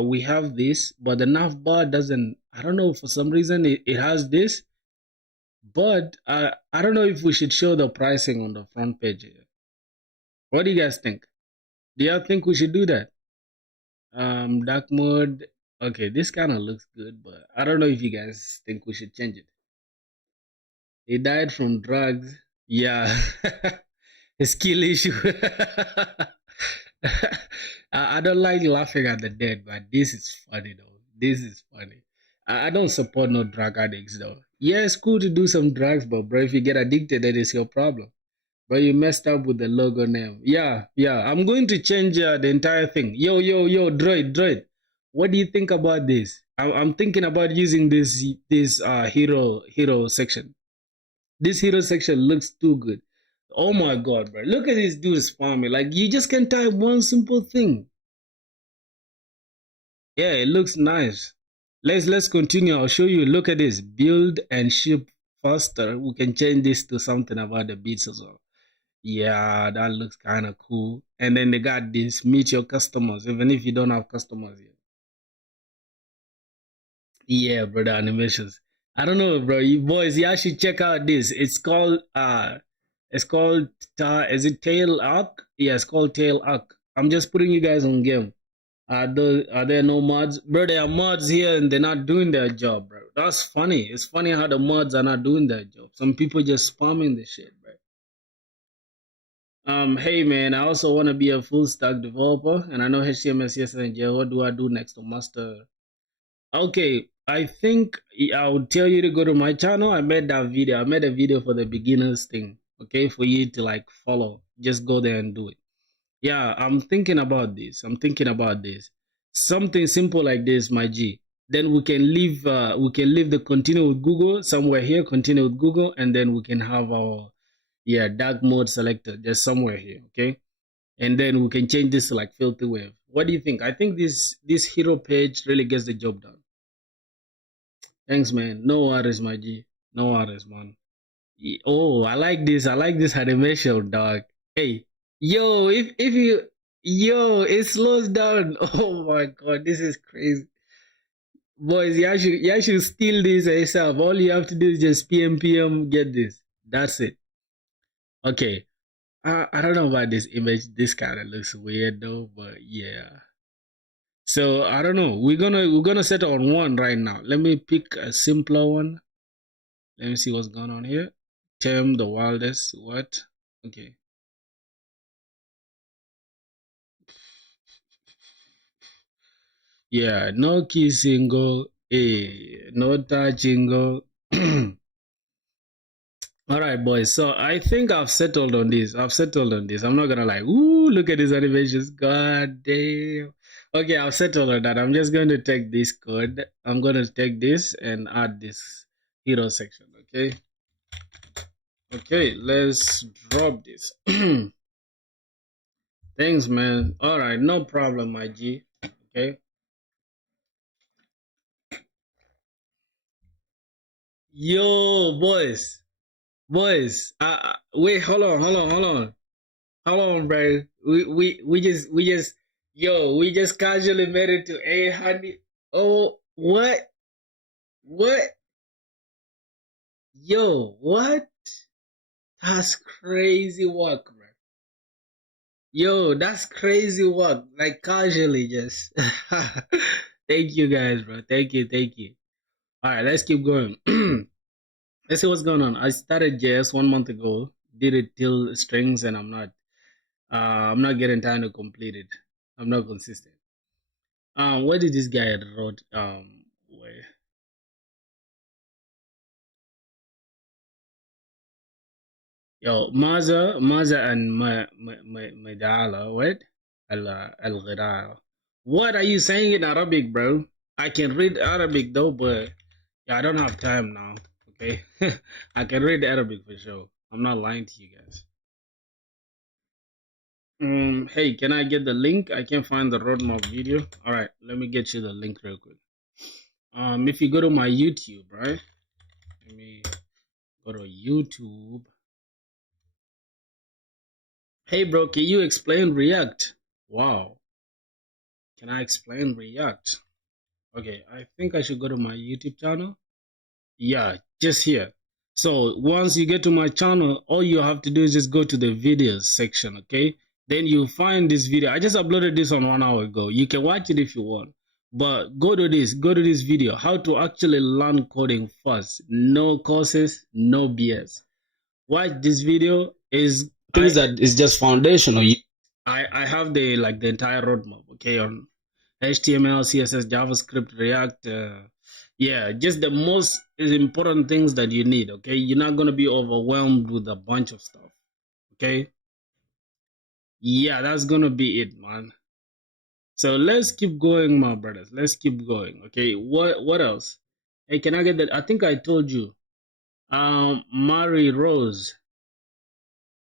We have this, but the nav bar doesn't. I don't know, for some reason it has this, but I don't know if we should show the pricing on the front page here. What do you guys think? Do you think we should do that? Dark mode. Okay, this kind of looks good, but I don't know if you guys think we should change it. He died from drugs. Yeah, a skill issue. I don't like laughing at the dead, but this is funny though. This is funny. I don't support no drug addicts though. Yeah, it's cool to do some drugs, but bro, if you get addicted, that is your problem. But you messed up with the logo name. Yeah. I'm going to change the entire thing. Yo, droid. What do you think about this? I'm thinking about using this hero section. This hero section looks too good. Oh my god, bro. Look at this dude spamming. Like you just can type one simple thing. Yeah, it looks nice. Let's continue. I'll show you. Look at this. Build and ship faster. We can change this to something about the beats as well. Yeah, that looks kind of cool. And then they got this. Meet your customers, even if you don't have customers yet. Yeah, bro, the animations. I don't know, bro. You boys, you should check out this. It's called is it Tail Arc? Yeah, it's called Tail Arc. I'm just putting you guys on game. Are there no mods? Bro, there are mods here and they're not doing their job, bro. That's funny. It's funny how the mods are not doing their job. Some people just spamming the shit, bro. Hey man, I also want to be a full stack developer and I know HTML, CSS, and JavaScript. What do I do next to master? Okay, I think I would tell you to go to my channel. I made that video. I made a video for the beginners thing. Okay, for you to like follow. Just go there and do it. Yeah, I'm thinking about this. Something simple like this, my G. Then we can leave the continue with Google somewhere here, continue with Google, and then we can have our dark mode selected just somewhere here, okay? And then we can change this to like filthy wave. What do you think? I think this hero page really gets the job done. Thanks, man. No worries, my G. No worries, man. Oh, I like this. I like this animation, dog. Hey, yo, if you yo, it slows down. Oh my god, this is crazy. Boys, you should steal this yourself. All you have to do is just PM get this. That's it. Okay. I don't know about this image. This kind of looks weird though, but yeah. So I don't know. We're gonna set on one right now. Let me pick a simpler one. Let me see what's going on here. Term the wildest. What? Okay. Yeah, no kissing go, no touching go. All right, boys. So I think I've settled on this. I'm not gonna like, ooh, look at these animations. God damn. Okay, I've settled on that. I'm just going to take this code. I'm gonna take this and add this hero section. Okay. Okay, let's drop this. Thanks, man. All right, no problem, my G. Okay. Yo, boys. Wait, hold on, bro. We just casually made it to 800. Oh, what? What? Yo, what? That's crazy work, bro. Yo, that's crazy work. Like casually, just. Thank you, guys, bro. Thank you. All right, let's keep going. Let's see what's going on. I started JS 1 month ago. Did it till strings, and I'm not getting time to complete it. I'm not consistent. What did this guy wrote? Wait. Yo, Maza and Medala. What? Al Ghirara. What are you saying in Arabic, bro? I can read Arabic though, but yeah, I don't have time now. Okay, I can read Arabic for sure. I'm not lying to you guys. Hey, can I get the link? I can't find the roadmap video. All right, let me get you the link real quick. If you go to my YouTube, right? Let me go to YouTube. Hey, bro, can you explain React? Wow. Can I explain React? Okay, I think I should go to my YouTube channel. Yeah, just here. So once you get to my channel, all you have to do is just go to the videos section, okay? Then you find this video. I just uploaded this on 1 hour ago. You can watch it if you want. But go to this video, how to actually learn coding first. No courses, no BS. Watch this video is things that is just foundational. I have the entire roadmap, okay, on HTML, CSS, JavaScript, React, yeah, just the most important things that you need, okay? You're not going to be overwhelmed with a bunch of stuff, okay? Yeah, that's going to be it, man. So let's keep going, my brothers. Let's keep going, okay? What else? Hey, can I get that? I think I told you. Mary Rose.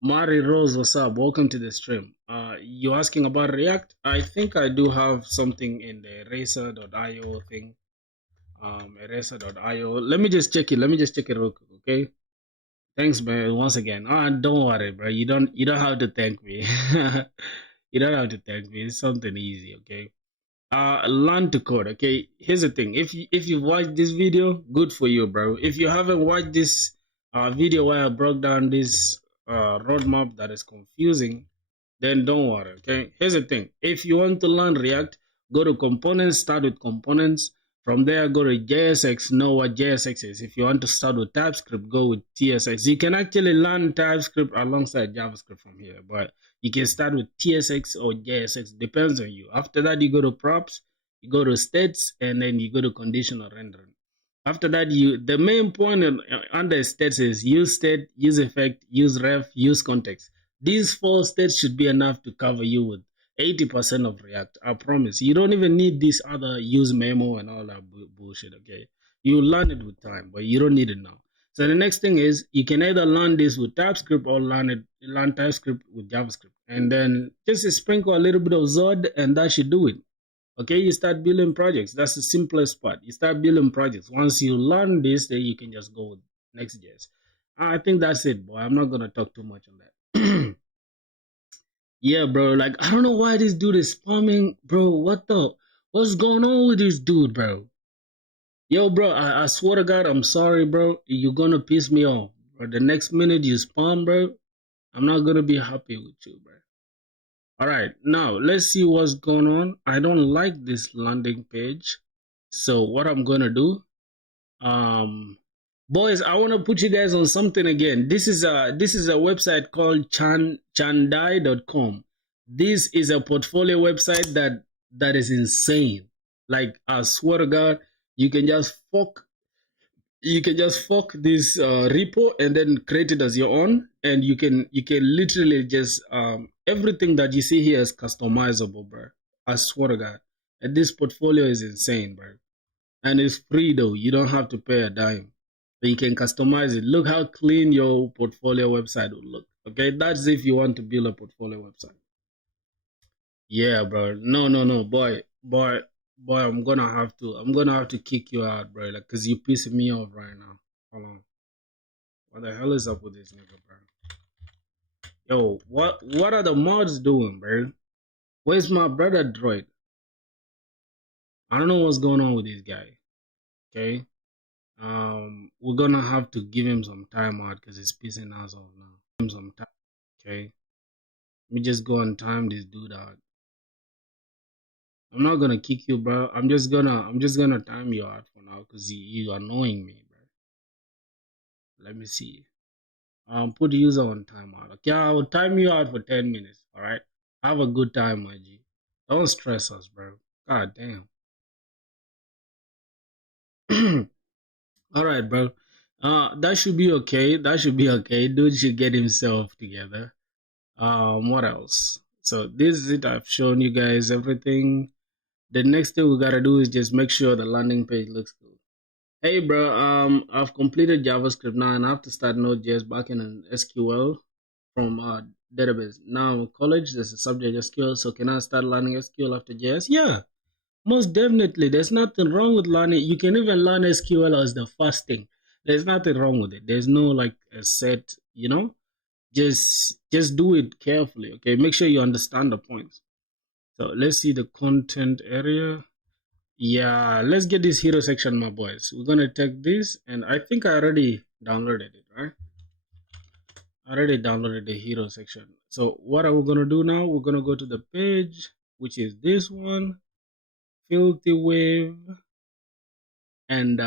Mari Rose, what's up? Welcome to the stream. You asking about React? I think I do have something in the eraser.io thing. Eraser.io. Let me just check it. Let me just check it real quick, okay? Thanks, man. Once again. Don't worry, bro. You don't have to thank me. You don't have to thank me. It's something easy, okay? Learn to code. Okay, here's the thing. If you've watched this video, good for you, bro. If you haven't watched this video where I broke down this roadmap that is confusing, then don't worry. Okay, here's the thing. If you want to learn React, go to components, start with components. From there, go to JSX, know what JSX is. If you want to start with TypeScript, go with TSX. You can actually learn TypeScript alongside JavaScript from here, but you can start with TSX or JSX, depends on you. After that, you go to props, you go to states, and then you go to conditional rendering. After that, the main point under states is use state, use effect, use ref, use context. These 4 states should be enough to cover you with 80% of React. I promise. You don't even need this other use memo and all that bullshit, okay? You learn it with time, but you don't need it now. So the next thing is you can either learn this with TypeScript or learn TypeScript with JavaScript. And then just sprinkle a little bit of Zod and that should do it. Okay, you start building projects. That's the simplest part. You start building projects. Once you learn this, then you can just go with Next.js. I think that's it, boy. I'm not gonna talk too much on that. Yeah, bro. Like, I don't know why this dude is spamming, bro. What's going on with this dude, bro? Yo, bro, I swear to God, I'm sorry, bro. You're gonna piss me off. But the next minute you spam, bro, I'm not gonna be happy with you, bro. Alright, now let's see what's going on. I don't like this landing page. So what I'm gonna do, boys, I wanna put you guys on something again. This is a website called chandai.com. This is a portfolio website that is insane. Like, I swear to God, you can just fork this repo and then create it as your own, and you can literally just everything that you see here is customizable, bro. I swear to God, and this portfolio is insane, bro, and it's free though. You don't have to pay a dime, but you can customize it. Look how clean your portfolio website would look. Okay, that's if you want to build a portfolio website. Yeah, bro. No, boy. I'm gonna have to kick you out, bro. Like, cause you pissing me off right now. Hold on. What the hell is up with this nigga, bro? Yo, what are the mods doing, bro? Where's my brother Droid? I don't know what's going on with this guy. Okay. We're gonna have to give him some time out because he's pissing us off now. Give him some time. Okay. Let me just go and time this dude out. I'm not gonna kick you, bro. I'm just gonna time you out for now because you annoying me, bro. Let me see. Put the user on timeout. Okay, I will time you out for 10 minutes. All right. Have a good time, my G. Don't stress us, bro. God damn. All right, bro. That should be okay. That should be okay. Dude should get himself together. What else? So this is it. I've shown you guys everything. The next thing we gotta do is just make sure the landing page looks good. Hey, bro. I've completed JavaScript now, and I have to start Node.js backend and SQL from database. Now in college, there's a subject SQL, so can I start learning SQL after JS? Yeah, most definitely. There's nothing wrong with learning. You can even learn SQL as the first thing. There's nothing wrong with it. There's no like a set, Just do it carefully, okay? Make sure you understand the points. So let's see the content area. Yeah, let's get this hero section, my boys. We're gonna take this, and I think I already downloaded it, right? I already downloaded the hero section. So what are we gonna do now? We're gonna go to the page, which is this one, Filthy Wave, and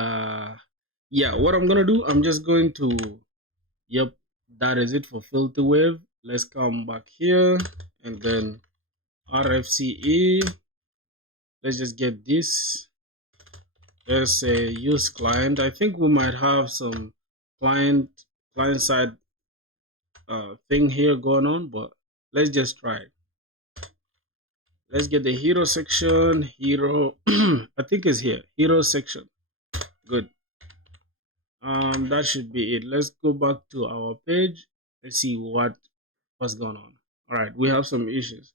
yeah, what I'm gonna do, I'm just going to, yep, that is it for Filthy Wave. Let's come back here, and then RFCE. Let's just get this. Let's say use client. I think we might have some client side thing here going on, but let's just try it. Let's get the hero section. Hero, I think it's here. Hero section. Good. That should be it. Let's go back to our page. Let's see what What's going on? All right, we have some issues.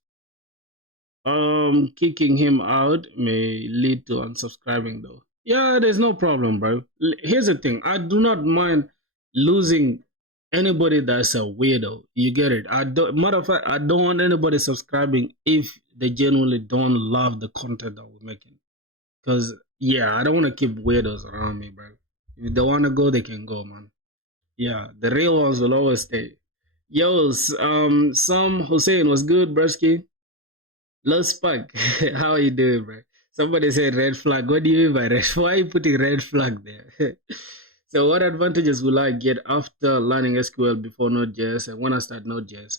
Kicking him out may lead to unsubscribing though. Yeah, there's no problem, bro. Here's the thing. I do not mind losing anybody that's a weirdo. You get it? I don't matter of fact, I don't want anybody subscribing if they genuinely don't love the content that we're making. Cause yeah, I don't want to keep weirdos around me, bro. If they wanna go, they can go, man. Yeah, the real ones will always stay. Yo, Sam Hussein was good, Bresky. Low Spark, how are you doing, bro? Somebody said red flag. What do you mean by red? Why are you putting red flag there? So, what advantages will I get after learning SQL before Node.js and when I start Node.js?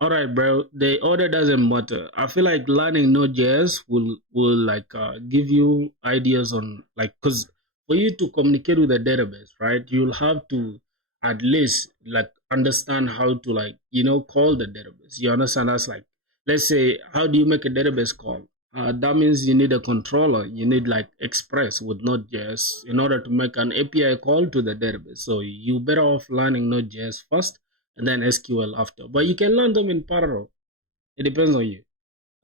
All right, bro. The order doesn't matter. I feel like learning Node.js will like give you ideas on like because for you to communicate with the database, right? You'll have to at least like understand how to like call the database. You understand? That's like, let's say, how do you make a database call? That means you need a controller. You need like Express with Node.js in order to make an API call to the database. So you better off learning Node.js first and then SQL after. But you can learn them in parallel. It depends on you.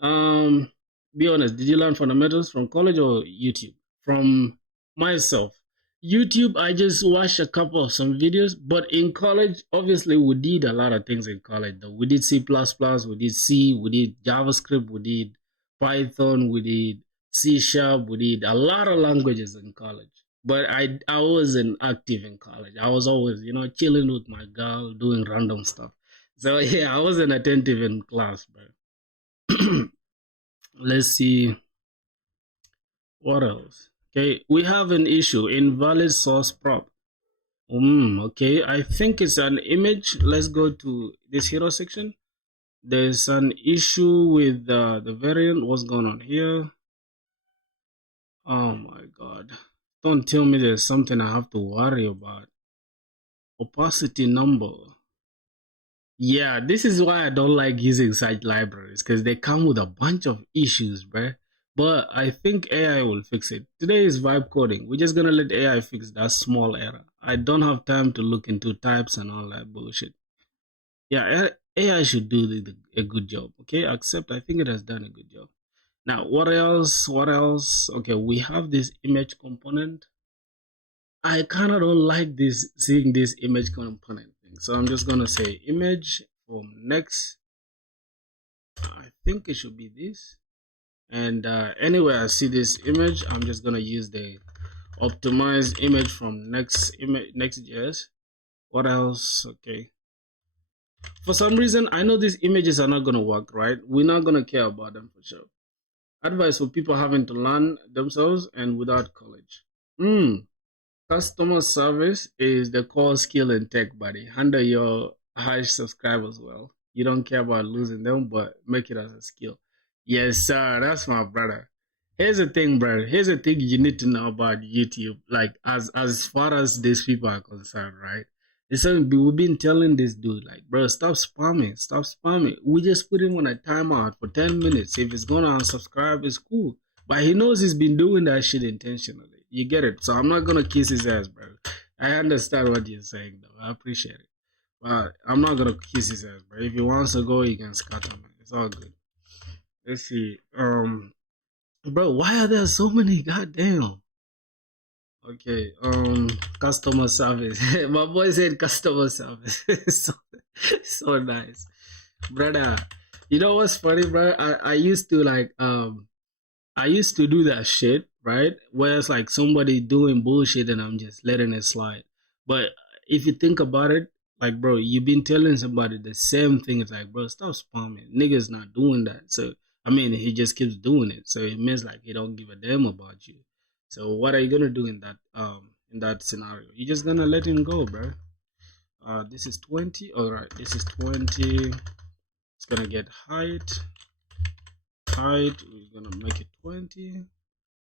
Um, be honest. Did you learn fundamentals from college or YouTube? From myself. YouTube, I just watched a couple of some videos, but in college, obviously, we did a lot of things in college. Though we did C++, we did C, we did JavaScript, we did Python, we did C Sharp, we did a lot of languages in college. But I wasn't active in college. I was always chilling with my girl, doing random stuff. So yeah, I wasn't attentive in class, bro. Let's see what else. Okay, we have an issue, invalid source prop. Okay, I think it's an image. Let's go to this hero section. There's an issue with the variant. What's going on here? Oh my god. Don't tell me there's something I have to worry about. Opacity number. Yeah, this is why I don't like using such libraries because they come with a bunch of issues, bruh. But I think AI will fix it. Today is vibe coding. We're just gonna let AI fix that small error. I don't have time to look into types and all that bullshit. Yeah, AI should do a good job. Okay, except I think it has done a good job. Now, what else? What else? Okay, we have this image component. I kind of don't like this seeing this image component thing. So I'm just gonna say image from next. I think it should be this. And anyway, I see this image, I'm just gonna use the optimized image from Next.js. What else? Okay. For some reason, I know these images are not gonna work, right? We're not gonna care about them for sure. Advice for people having to learn themselves and without college. Customer service is the core skill in tech, buddy. Handle your high subscribers well. You don't care about losing them, but make it as a skill. Yes, sir. That's my brother. Here's the thing, brother. Here's the thing you need to know about YouTube. Like, as far as these people are concerned, right? It's something we've been telling this dude, like, bro, stop spamming, stop spamming. We just put him on a timeout for 10 minutes. If he's gonna unsubscribe, it's cool. But he knows he's been doing that shit intentionally. You get it? So I'm not gonna kiss his ass, bro. I understand what you're saying, though. I appreciate it. But I'm not gonna kiss his ass, bro. If he wants to go, he can scatter, man. It's all good. Let's see. Bro, why are there so many? Goddamn. Okay. Customer service. My boy said customer service. so nice, brother. You know what's funny, bro? I used to like I used to do that shit, right? Where it's like somebody doing bullshit and I'm just letting it slide. But if you think about it, like, bro, you've been telling somebody the same thing. It's like, bro, stop spamming. Nigga's not doing that. So, I mean, he just keeps doing it. So it means like he don't give a damn about you. So what are you gonna do in that scenario? You're just gonna let him go, bro. This is 20. All right, this is 20. It's gonna get height. We're gonna make it 20.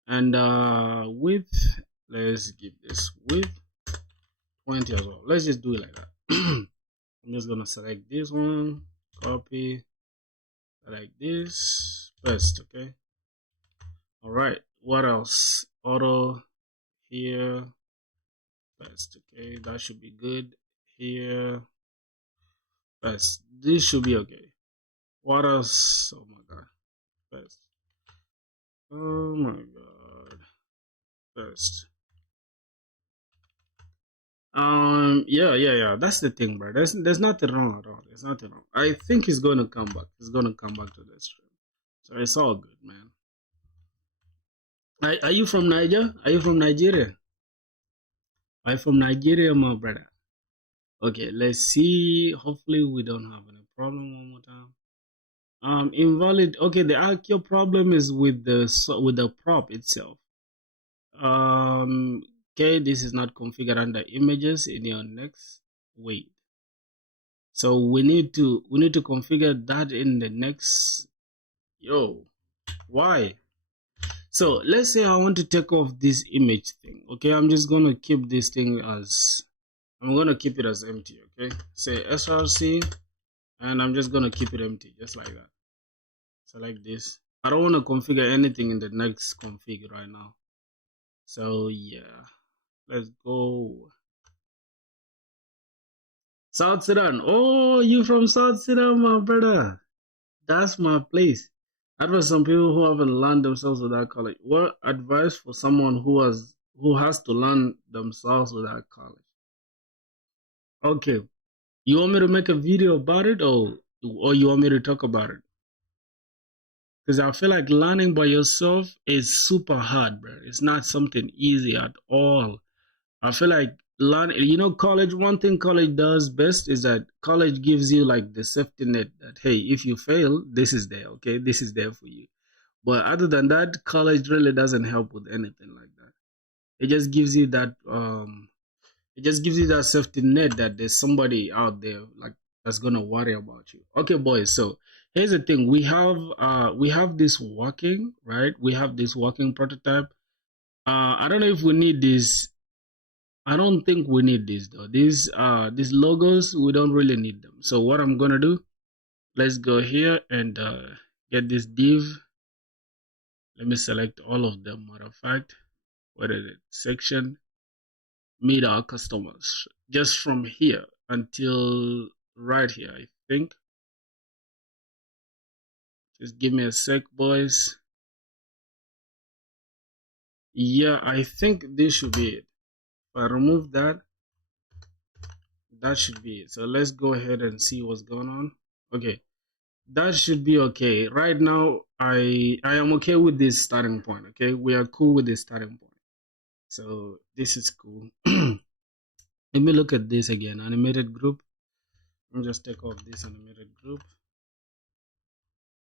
And width, let's give this width 20 as well. Let's just do it like that. I'm just gonna select this one, copy, like this, paste. Okay. All right. What else? Auto here, paste. Okay, that should be good. Here, Best. This should be okay. What else? Oh my god. Best. Oh my god. Best. Yeah. That's the thing, bro. There's nothing wrong at all. There's nothing wrong. I think he's gonna come back. He's gonna come back to this stream. So it's all good, man. Are you from Niger? Are you from Nigeria? Are you from Nigeria, my brother? Okay, let's see. Hopefully we don't have any problem one more time. Invalid. Okay, the actual problem is with the prop itself. Okay, this is not configured under images in your next. Wait. So we need to configure that in the next. Yo, why? So let's say I want to take off this image thing. Okay, I'm just gonna keep this thing as I'm gonna keep it as empty. Okay, say src, and I'm just gonna keep it empty, just like that. Select this. I don't want to configure anything in the next config right now. So yeah, let's go. South Sudan. Oh, you from South Sudan, my brother? That's my place. Advice some people who haven't learned themselves without college. What advice for someone who has to learn themselves without college? Okay, you want me to make a video about it, or you want me to talk about it? Because I feel like learning by yourself is super hard, bro. It's not something easy at all. I feel like college, one thing college does best is that college gives you like the safety net that, hey, if you fail, this is there, okay? This is there for you. But other than that, college really doesn't help with anything like that. It just gives you that safety net that there's somebody out there like that's gonna worry about you. Okay, boys. So here's the thing: we have this working, right? We have this working prototype. I don't know if we need this. I don't think we need this though. These logos, we don't really need them. So what I'm gonna do? Let's go here and get this div. Let me select all of them. Matter of fact, what is it? Section. Meet our customers. Just from here until right here, I think. Just give me a sec, boys. Yeah, I think this should be it. If I remove that, that should be it. So let's go ahead and see what's going on. Okay, that should be okay. Right now, I am okay with this starting point. Okay, we are cool with this starting point. So this is cool. Let me look at this again. Animated group. Let me just take off this animated group.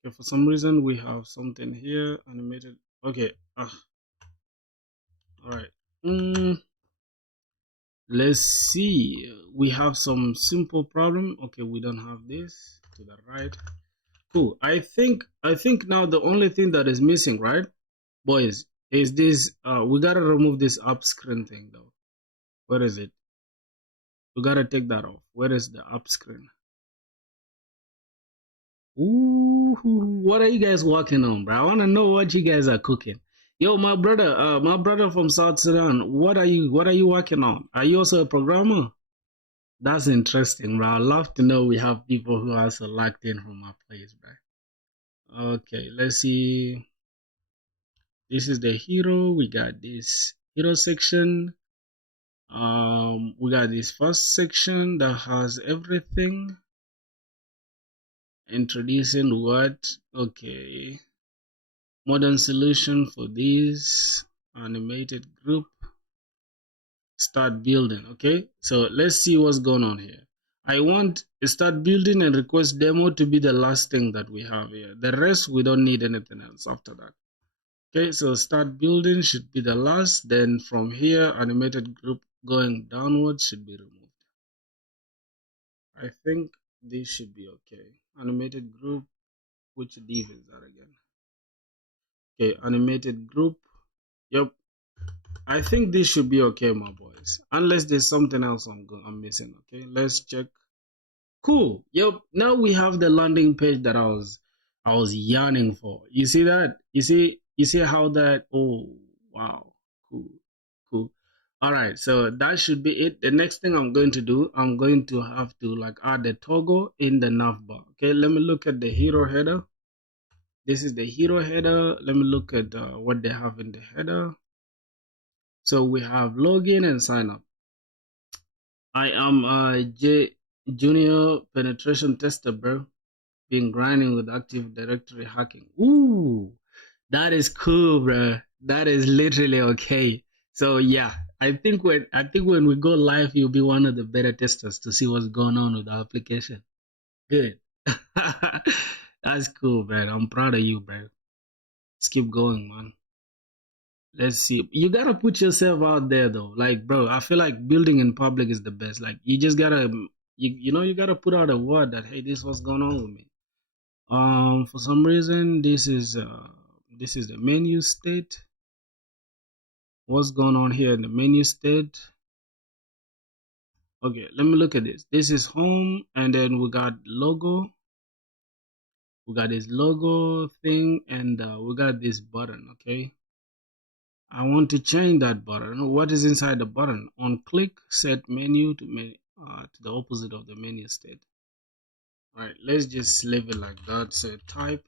Okay, for some reason we have something here animated. Okay, all right. Let's see. We have some simple problem. Okay, we don't have this to the right. Cool. I think now the only thing that is missing, right, boys, is this. We gotta remove this up screen thing though. Where is it? We gotta take that off. Where is the up screen? Ooh, what are you guys working on, bro? I wanna know what you guys are cooking. Yo, my brother from South Sudan. What are you working on? Are you also a programmer? That's interesting, bro. I love to know we have people who are selecting from our place, bro. Okay, let's see. This is the hero. We got this hero section. We got this first section that has everything. Introducing what? Okay. Modern solution for this animated group. Start building. Okay, so let's see what's going on here. I want start building and request demo to be the last thing that we have here. The rest we don't need anything else after that. Okay, so start building should be the last. Then from here, animated group going downwards should be removed. I think this should be okay. Animated group, which div is that again? Okay, animated group. Yep, I think this should be okay, my boys. Unless there's something else I'm missing. Okay, let's check. Cool. Yep. Now we have the landing page that I was yearning for. You see that? You see how that? Oh, wow. Cool. All right, so that should be it. The next thing I'm going to do, I'm going to have to like add the toggle in the navbar. Okay, let me look at the hero header. This is the hero header. Let me look at what they have in the header. So we have login and sign up. I am a junior penetration tester, bro. Been grinding with Active Directory hacking. Ooh, that is cool, bro. That is literally okay. So yeah, I think when we go live, you'll be one of the better testers to see what's going on with the application. Good. That's cool, man. I'm proud of you, bro. Let's keep going, man. Let's see. You gotta put yourself out there though. Like, bro, I feel like building in public is the best. Like you just gotta you gotta put out a word that hey, this is what's going on with me. For some reason this is the menu state. What's going on here in the menu state? Okay, let me look at this. This is home, and then we got logo. We got this logo thing, and we got this button. Okay, I want to change that button. What is inside the button? On click, set menu to the opposite of the menu state. All right, let's just leave it like that. So type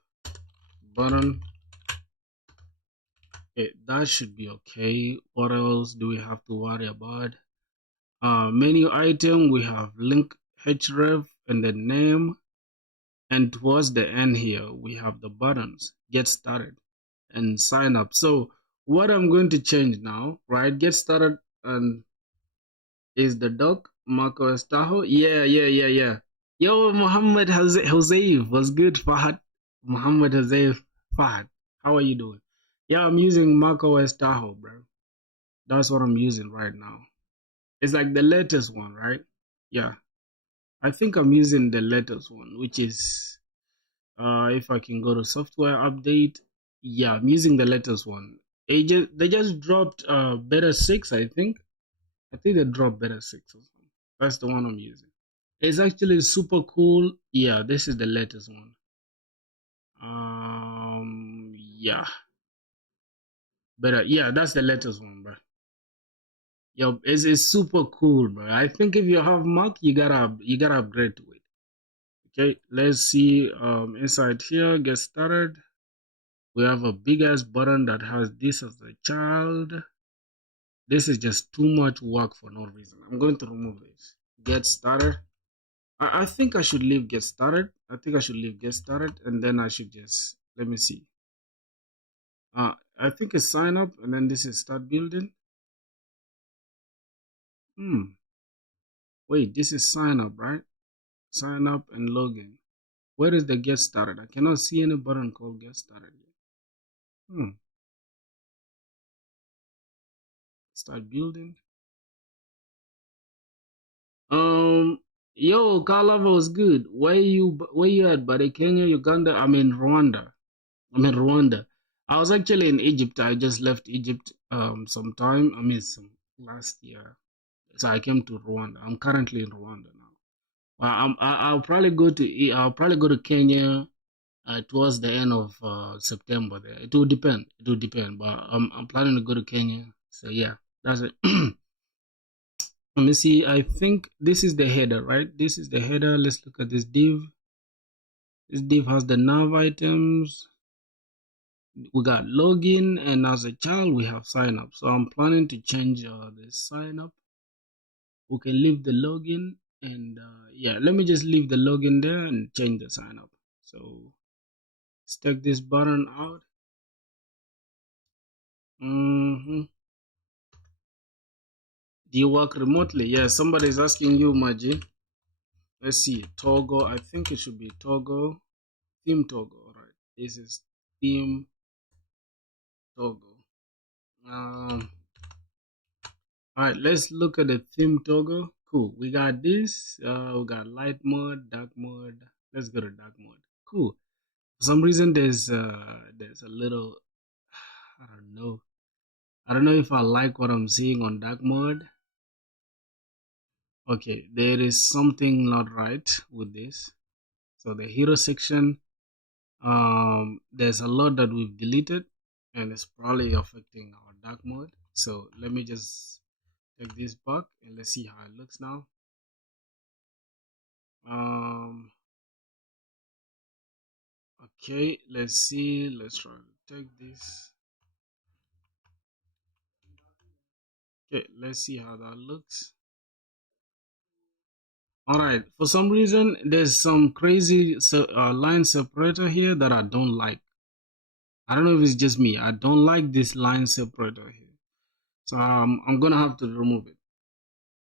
button. Okay, that should be okay. What else do we have to worry about? Menu item, we have link href and the name, and towards the end here we have the buttons get started and sign up. So what I'm going to change now, right? Get started and is the doc Marco Estajo. Yeah. Yo, Muhammad Hosseif was good. Fahad Muhammad Hosseif Fahad, how are you doing? Yeah, I'm using Marco Estajo, bro. That's what I'm using right now. It's like the latest one, right? Yeah, I think I'm using the latest one, which is if I can go to software update. Yeah, I'm using the latest one. They just dropped beta 6, I think. I think they dropped beta 6 or something. That's the one I'm using. It's actually super cool. Yeah, this is the latest one. Yeah. Yeah, that's the latest one, bro. Yo, it's super cool, bro. I think if you have Mac, you gotta upgrade to it. Okay, let's see inside here, get started. We have a big ass button that has this as a child. This is just too much work for no reason. I'm going to remove this. Get started. I think I should leave get started. I think I should leave get started, and then I should just let me see. I think it's sign up, and then this is start building. Wait, this is sign up, right? Sign up and login. Where is the get started? I cannot see any button called get started yet. Start building. Um, yo, Kalava was good. Where you at, buddy? Kenya, Uganda? Rwanda. Rwanda. I was actually in Egypt. I just left Egypt sometime. Some last year. So I came to Rwanda. I'm currently in Rwanda now. I'll probably go to Kenya towards the end of September. There, it will depend. It will depend. But I'm planning to go to Kenya. So yeah, that's it. Let me see. I think this is the header, right? This is the header. Let's look at this div. This div has the nav items. We got login, and as a child, we have sign up. So I'm planning to change the sign up. We can leave the login, and yeah, let me just leave the login there and change the sign up. So let's take this button out. Do you work remotely? Yeah, somebody is asking you, Maji. Let's see, Togo. I think it should be Togo. Theme Togo. All right, this is theme Togo. All right, let's look at the theme Togo. Cool. We got this. We got light mode, dark mode. Let's go to dark mode. Cool. For some reason, there's a little. I don't know. I don't know if I like what I'm seeing on dark mode. Okay, there is something not right with this. So the hero section, there's a lot that we've deleted, and it's probably affecting our dark mode. So let me just Take this back and let's see how it looks now. Um, okay, let's see. Let's try to take this. Okay, let's see how that looks. All right, for some reason, there's some crazy line separator here that I don't like. I don't know if it's just me. I don't like this line separator here. So I'm gonna have to remove it.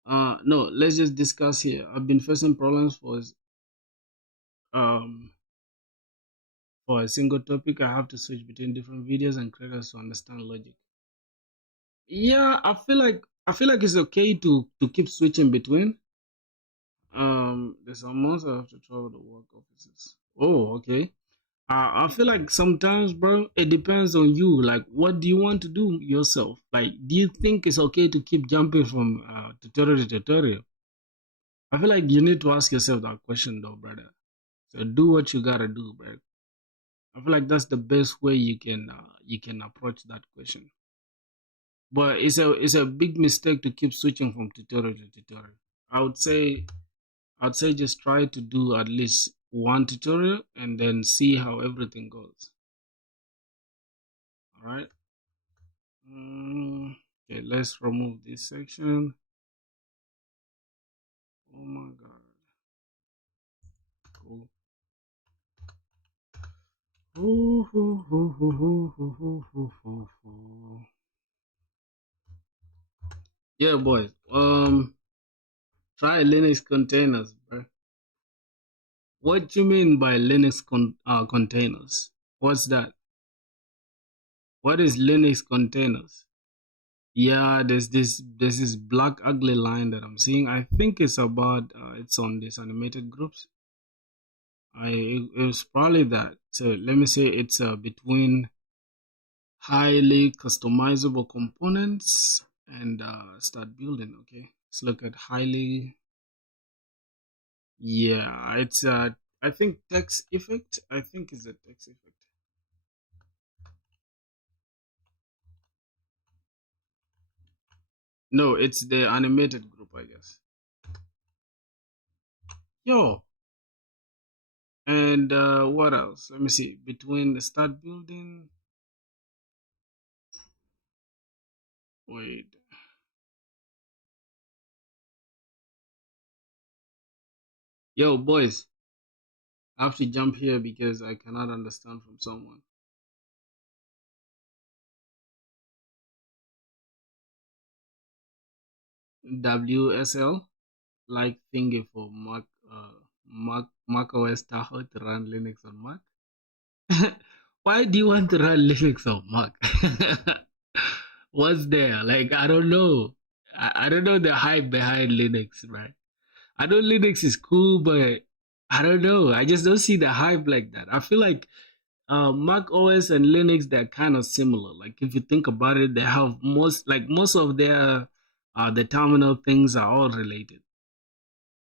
No, let's just discuss here. I've been facing problems um for a single topic. I have to switch between different videos and creators to understand logic. Yeah, I feel like it's okay to keep switching between. There's some months I have to travel to work offices. Oh, okay. I feel like sometimes, bro, it depends on you. Like, what do you want to do yourself? Like, do you think it's okay to keep jumping from tutorial to tutorial? I feel like you need to ask yourself that question, though, brother. So do what you gotta do, bro. I feel like that's the best way you can approach that question. But it's a big mistake to keep switching from tutorial to tutorial. I would say I'd say just try to do at least one tutorial and then see how everything goes. All right. Okay, let's remove this section. Oh my god. Cool. Ooh, ooh, ooh, ooh, ooh, ooh, ooh, ooh, ooh. Yeah, boys. Try Linux containers, bro. What do you mean by Linux containers? What's that? What is Linux containers? Yeah, there's this black ugly line that I'm seeing. I think it's about it's on these animated groups. It was probably that. So let me say it's between highly customizable components and start building. Okay, let's look at highly. Yeah, it's I think text effect. I think it's a text effect. No, it's the animated group, I guess. Yo, and what else? Let me see. Between the start building. Wait. Yo, boys, I have to jump here because I cannot understand from someone. WSL, like thingy for Mac OS Tahoe to run Linux on Mac. Why do you want to run Linux on Mac? What's there? Like, I don't know. I don't know the hype behind Linux, right? I know Linux is cool, but I don't know. I just don't see the hype like that. I feel like Mac OS and Linux, they're kind of similar. Like if you think about it, they have most of their the terminal things are all related.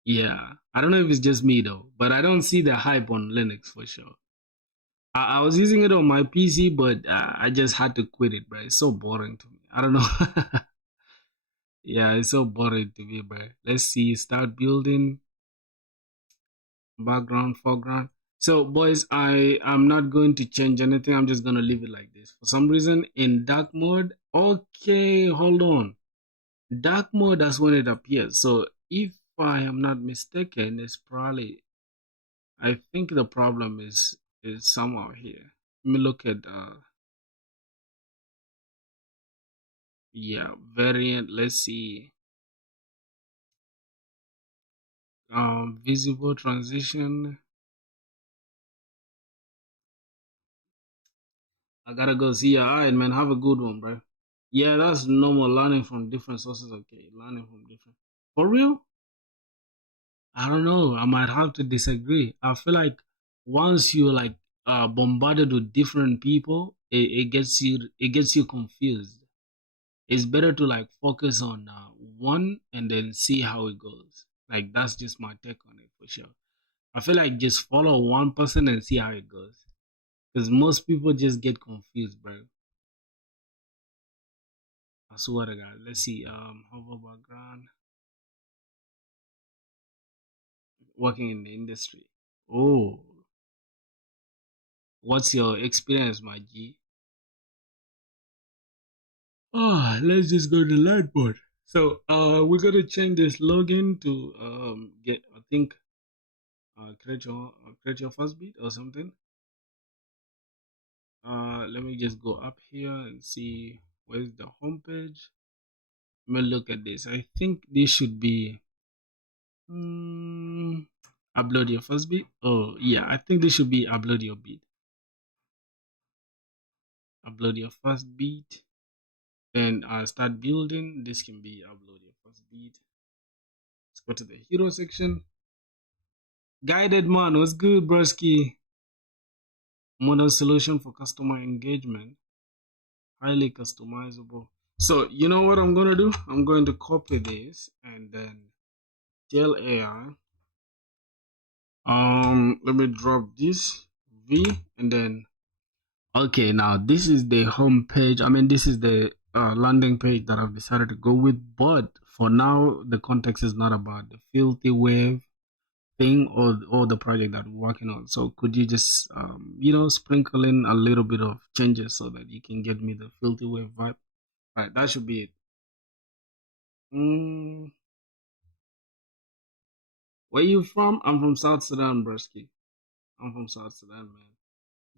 Yeah, I don't know if it's just me though, but I don't see the hype on Linux for sure. I was using it on my PC, but I just had to quit it, bro. It's so boring to me. I don't know. Yeah, it's so boring to me, bro. Let's see. Start building background, foreground. So, boys, I am not going to change anything. I'm just gonna leave it like this. For some reason, in dark mode. Okay, hold on. Dark mode, that's when it appears. So, if I am not mistaken, it's probably. I think the problem is somewhere here. Let me look at yeah, variant. Let's see. Visible transition. I gotta go see ya. Alright, man. Have a good one, bro. Yeah, that's normal. Learning from different sources. Okay, learning from different. For real? I don't know. I might have to disagree. I feel like once you like bombarded with different people, it gets you confused. It's better to like focus on one and then see how it goes. Like that's just my take on it for sure. I feel like just follow one person and see how it goes. Because most people just get confused, bro. I swear to God. Let's see. Hover background. Working in the industry. Oh, what's your experience, my G? Oh, let's just go to the lightboard. So, we're gonna change this login to get. I think create your first beat or something. Let me just go up here and see where's the homepage. Let me look at this. I think this should be upload your first beat. Oh yeah, I think this should be upload your beat. Upload your first beat. Then start building. This can be upload your first beat. Let's go to the hero section. Guided man, what's good, broski? Modern solution for customer engagement. Highly customizable. So you know what I'm gonna do? I'm going to copy this and then tell AI. Let me drop this V and then okay. Now this is the home page. I mean, this is the landing page that I've decided to go with. But for now, the context is not about the filthy wave thing or the project that we're working on. So could you just sprinkle in a little bit of changes so that you can get me the filthy wave vibe? Right, that should be it. Where you from? I'm from South Sudan, Brsky. I'm from South Sudan,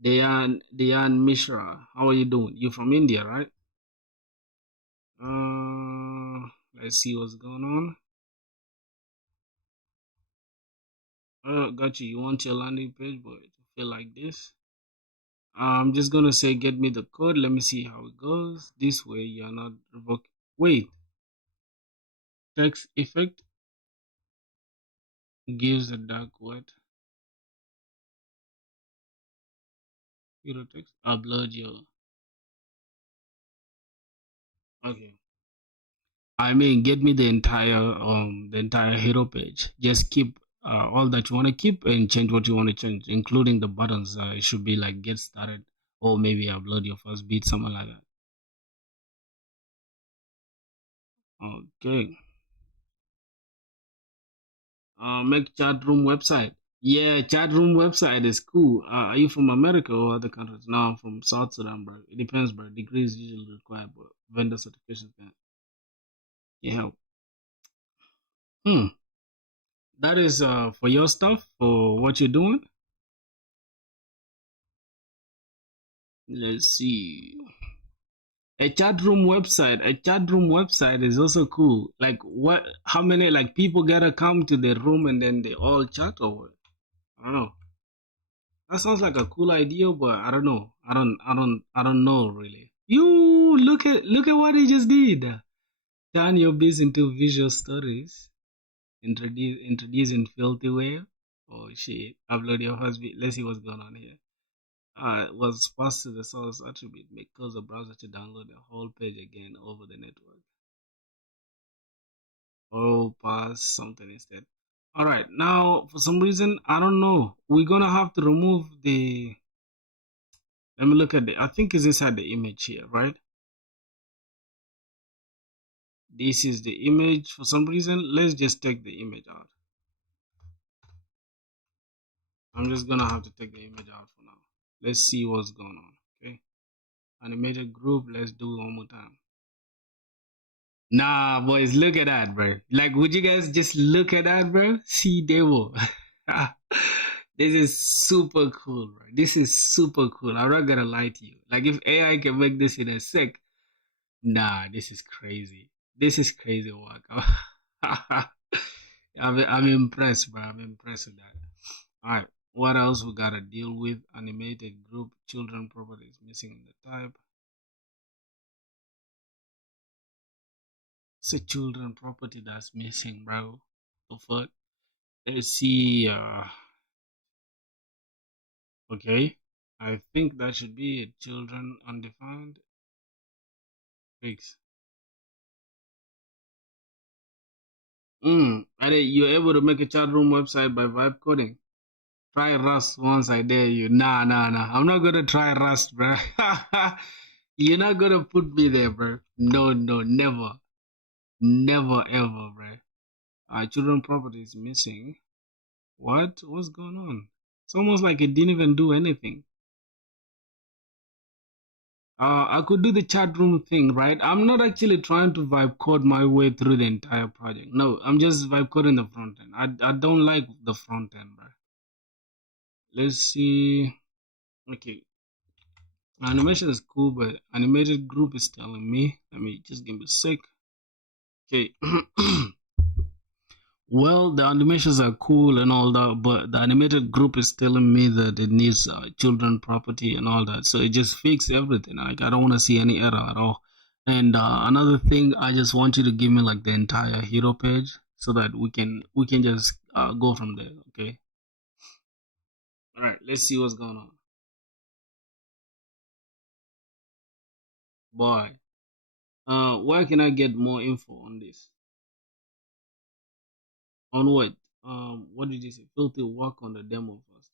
man. Dayan Mishra. How are you doing? You from India, right? Let's see what's going on. Got you. You want your landing page, but to feel like this. I'm just gonna say, get me the code. Let me see how it goes. This way, you're not revoking. Wait, text effect gives a dark wet. Hero text. Upload your. Okay. I mean, get me the entire hero page. Just keep all that you want to keep and change what you want to change, including the buttons. It should be like get started or maybe upload your first beat, something like that. Okay. Make chat room website. Yeah, chat room website is cool. Are you from America or other countries? No, I'm from South Sudan, bro. It depends, bro. Degrees usually required, but vendor certification can help. That is for your stuff, for what you're doing. Let's see. A chat room website is also cool. Like what? How many like people gotta come to the room and then they all chat or what? I don't know. That sounds like a cool idea, but I don't know. I don't know really. You look at what he just did. Turn your biz into visual stories. Introducing filthy wave. Oh shit! Upload your first beat. Let's see what's going on here. Was passed to the source attribute may cause the browser to download the whole page again over the network. Oh, pass something instead. All right, now for some reason I don't know. We're gonna have to remove the. Let me look at the. I think it's inside the image here, right? This is the image. For some reason, let's just take the image out. I'm just gonna have to take the image out for now. Let's see what's going on. Okay, animated group. Let's do it one more time. Nah, boys, look at that, bro. Like, would you guys just look at that, bro? See, devil. This is super cool, bro. This is super cool. I'm not gonna lie to you. Like, if AI can make this in a sec, nah, this is crazy. This is crazy work. I'm impressed, bro. I'm impressed with that. All right, what else we gotta deal with? Animated group, children properties missing in the type. It's a children property that's missing, bro. The fuck? Let's see. Okay. I think that should be it. Children undefined. Fix. Are you able to make a chat room website by vibe coding? Try Rust once, I dare you. Nah. I'm not gonna try Rust, bro. You're not gonna put me there, bro. No, no, never. Never ever, bro. Children property is missing. What? What's going on? It's almost like it didn't even do anything. I could do the chat room thing, right? I'm not actually trying to vibe code my way through the entire project. No, I'm just vibe coding the front end. I don't like the front end, bro. Let's see. Okay, animation is cool, but animated group is telling me. Let me just give me a sec. Okay. Well, the animations are cool and all that, but the animated group is telling me that it needs children property and all that. So it just fixes everything. Like I don't want to see any error at all. And another thing, I just want you to give me like the entire hero page so that we can just go from there. Okay. All right. Let's see what's going on, boy. Where can I get more info on this? On what? What did you say? Filthy work on the demo first.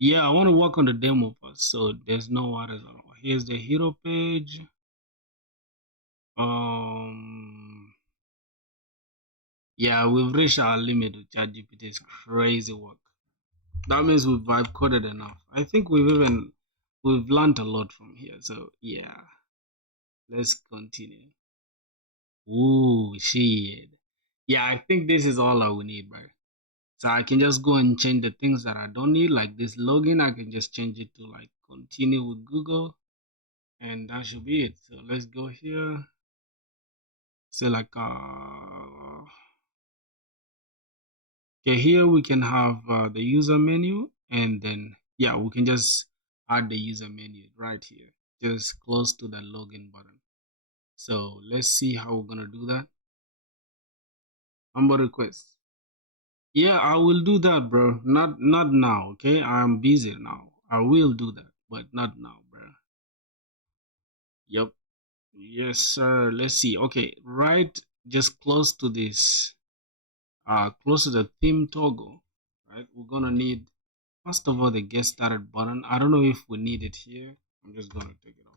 Yeah, I want to work on the demo first, so there's no worries at all. Here's the hero page. Um, yeah, we've reached our limit with ChatGPT's crazy work. That means we've vibe coded enough. I think we've learned a lot from here. So yeah, let's continue. Ooh, shit. Yeah, I think this is all I will need, bro. So I can just go and change the things that I don't need, like this login. I can just change it to like continue with Google, and that should be it. So let's go here. Say like okay, here we can have the user menu, and then yeah, we can just add the user menu right here, just close to the login button. So let's see how we're gonna do that. Humble request. Yeah, I will do that, bro. Not now, okay? I'm busy now. I will do that, but not now, bro. Yep. Yes, sir. Let's see. Okay, right, just close to this, close to the theme toggle, right? We're gonna need, first of all, the get started button. I don't know if we need it here. I'm just gonna take it off.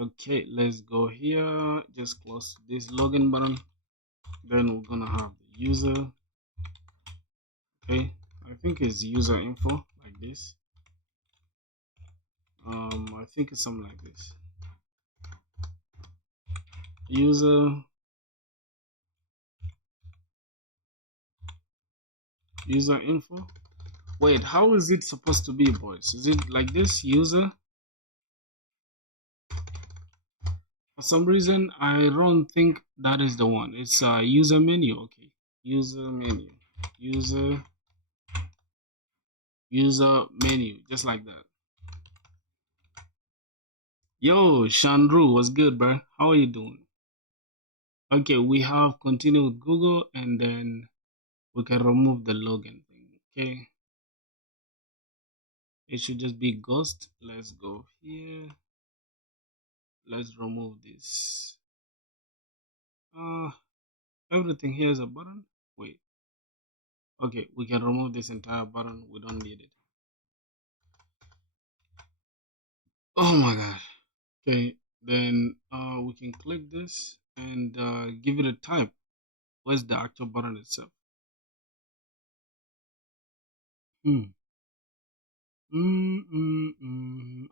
Okay, let's go here. Just close this login button. Then we're gonna have the user. Okay, I think it's user info like this. I think it's something like this. User info. Wait, how is it supposed to be, boys? Is it like this? User. For some reason, I don't think that is the one. It's a user menu. Okay, user menu, user menu, just like that. Yo, Chandru, what's good, bro? How are you doing? Okay, we have continue with Google, and then we can remove the login thing. Okay, it should just be ghost. Let's go here. Let's remove this. Everything here is a button. Wait. Okay, we can remove this entire button. We don't need it. Oh my god. Okay, then we can click this and give it a type. Where's the actual button itself? Hmm.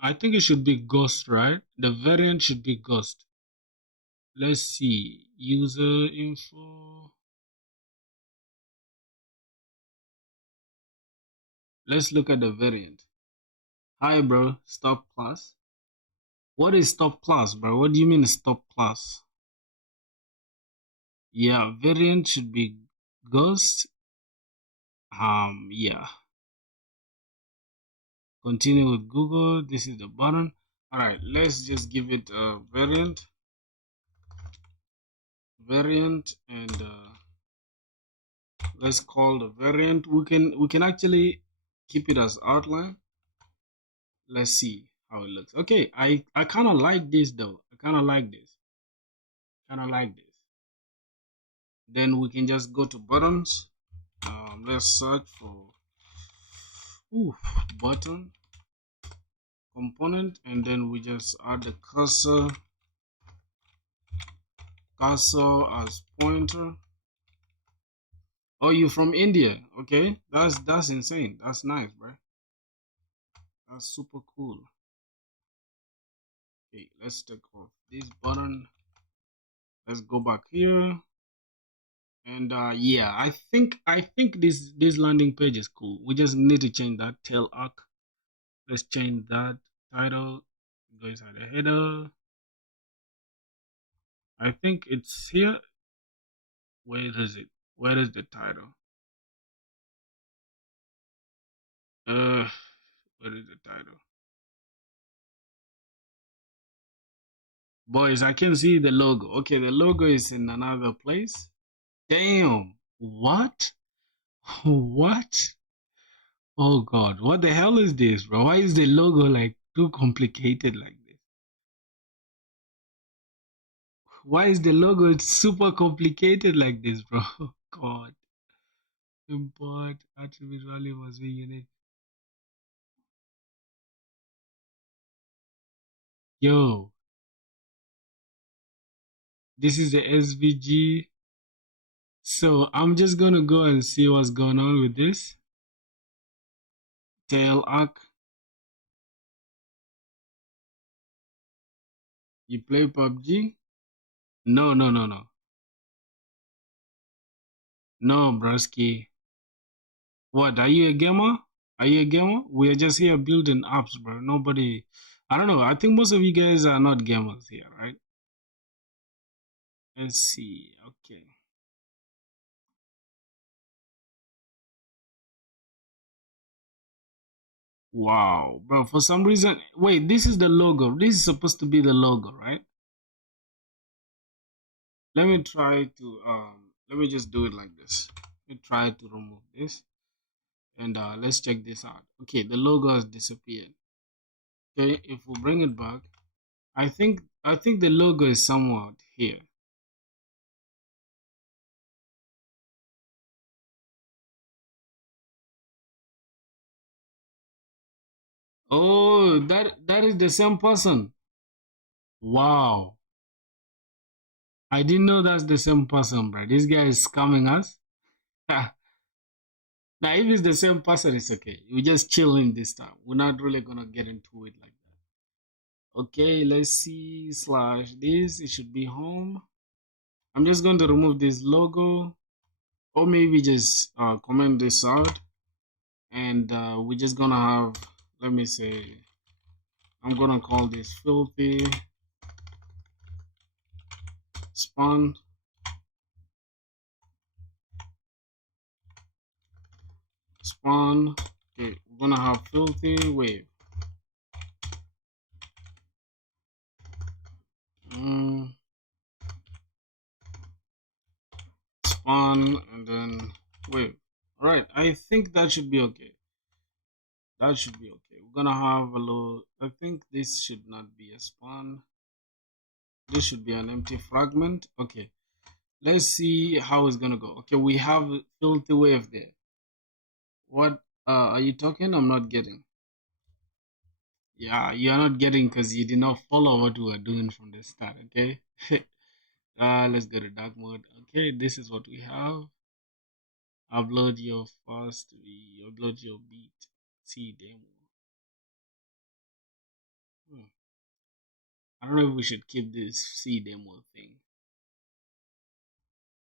I think it should be ghost, right? The variant should be ghost. Let's see. User info. Let's look at the variant. Hi, bro. Stop class. What is stop class, bro? What do you mean stop class? Yeah, variant should be ghost. Yeah. Continue with Google. This is the button. All right, let's just give it a variant, and let's call the variant. We can actually keep it as outline. Let's see how it looks. Okay, I kind of like this though. I kind of like this. Kind of like this. Then we can just go to buttons. Let's search for button. component, and then we just add the cursor as pointer. Oh, you from India? Okay, that's insane. That's nice, bro. That's super cool. Okay, let's take off this button. Let's go back here, and yeah, I think this landing page is cool. We just need to change that tail arc. Let's change that title. Go inside the header. I think it's here. Where is it? Where is the title? Uh, where is the title? Boys, I can see the logo. Okay, the logo is in another place. Damn. What? What? Oh God, what the hell is this, bro? Why is the logo like too complicated like this? Why is the logo super complicated like this, bro? God. Import attribute value must be unique. Yo, this is the SVG. So I'm just gonna go and see what's going on with this. Tail arc. You play PUBG? No, no, no, no. No, broski. What, are you a gamer? Are you a gamer? We are just here building apps, bro. Nobody, I don't know. I think most of you guys are not gamers here, right? Let's see. Okay. Wow, bro. For some reason, wait, this is the logo. This is supposed to be the logo, right? Let me try to, let me just do it like this. Let me try to remove this. And let's check this out. Okay, the logo has disappeared. Okay, if we bring it back, I think the logo is somewhat here. Oh, that is the same person. Wow. I didn't know that's the same person, bro. This guy is scamming us. Now, if it's the same person, it's okay. We just chilling this time. We're not really gonna get into it like that. Okay, let's see. Slash this. It should be home. I'm just going to remove this logo, or maybe just comment this out, and we're just gonna have. Let me say. I'm gonna call this filthy spawn. Spawn. Okay, we're gonna have filthy wave. Mm, spawn and then wave. All right, I think that should be okay. That should be okay. We're gonna have a little. I think this should not be a spawn. This should be an empty fragment. Okay, let's see how it's gonna go. Okay, we have filthy wave there. What are you talking? I'm not getting. Yeah, you're not getting because you did not follow what we were doing from the start. Okay. Let's go to dark mode. Okay, this is what we have. Upload your first. Upload your beat. See demo. Hmm. I don't know if we should keep this C demo thing.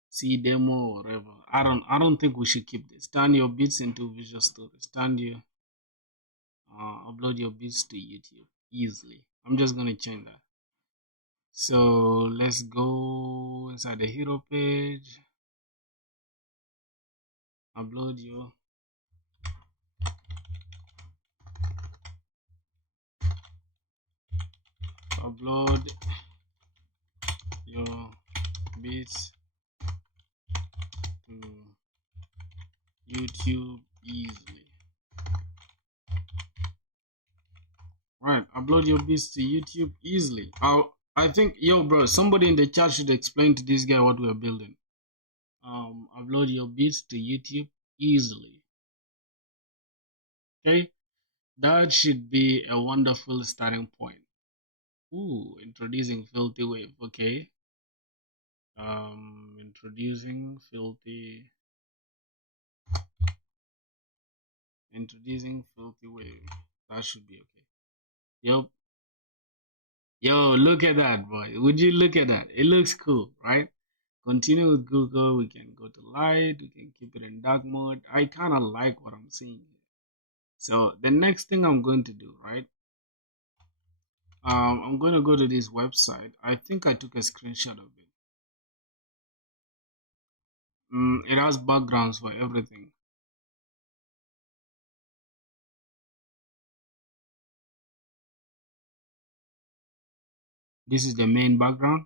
C demo or whatever. I don't think we should keep this. Turn your beats into Visual Studio. Upload your beats to YouTube easily. I'm just gonna change that. So let's go inside the hero page. Upload your beats to YouTube easily. Right, upload your beats to YouTube easily. I think, yo, bro, somebody in the chat should explain to this guy what we are building. Upload your beats to YouTube easily. Okay, That should be a wonderful starting point. Ooh, introducing filthy wave. Okay. Introducing filthy, introducing filthy wave. That should be okay. Yep. Yo, look at that, boy. Would you look at that? It looks cool, right? Continue with Google. We can go to light. We can keep it in dark mode. I kind of like what I'm seeing here. So the next thing I'm going to do, right? I'm going to go to this website. I think I took a screenshot of it. It has backgrounds for everything. This is the main background.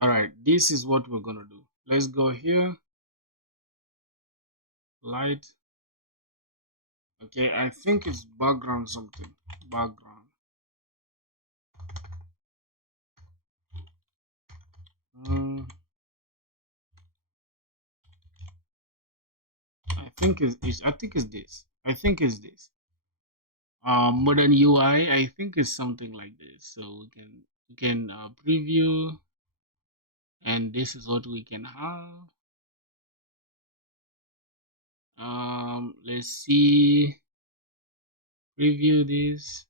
All right, this is what we're going to do. Let's go here. Light. Okay, I think it's background something. Background. I think it's this. I think it's this. Modern UI. I think it's something like this. So we can preview, and this is what we can have. Let's see. Preview this.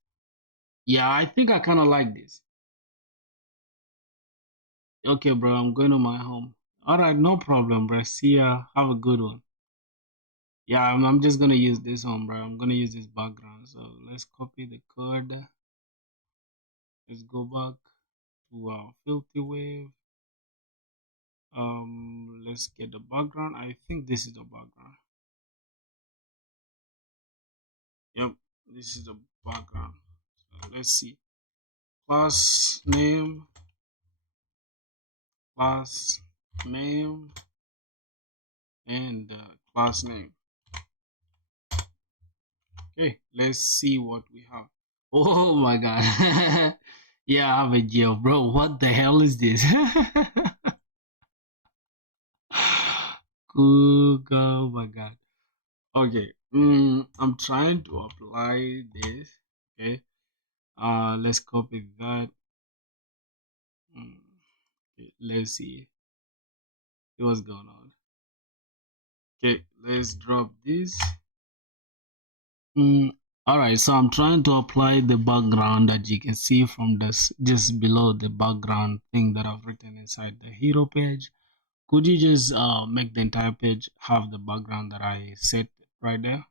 Yeah, I think I kind of like this. Okay, bro. I'm going to my home. All right, no problem, bro. See ya. Have a good one. Yeah, I'm just gonna use this one, bro. I'm gonna use this background. So let's copy the code. Let's go back to our filthy wave. Let's get the background. I think this is the background. Yep, this is the background. So let's see. Class name, and class name. Okay, let's see what we have. Oh my god. Yeah, I have a geo, bro. What the hell is this? Google, oh my god. Okay, I'm trying to apply this. Okay, let's copy that. Okay, let's see what's going on. Okay, let's drop this. All right, so I'm trying to apply the background that you can see from this just below the background thing that I've written inside the hero page. Could you just make the entire page have the background that I set right there?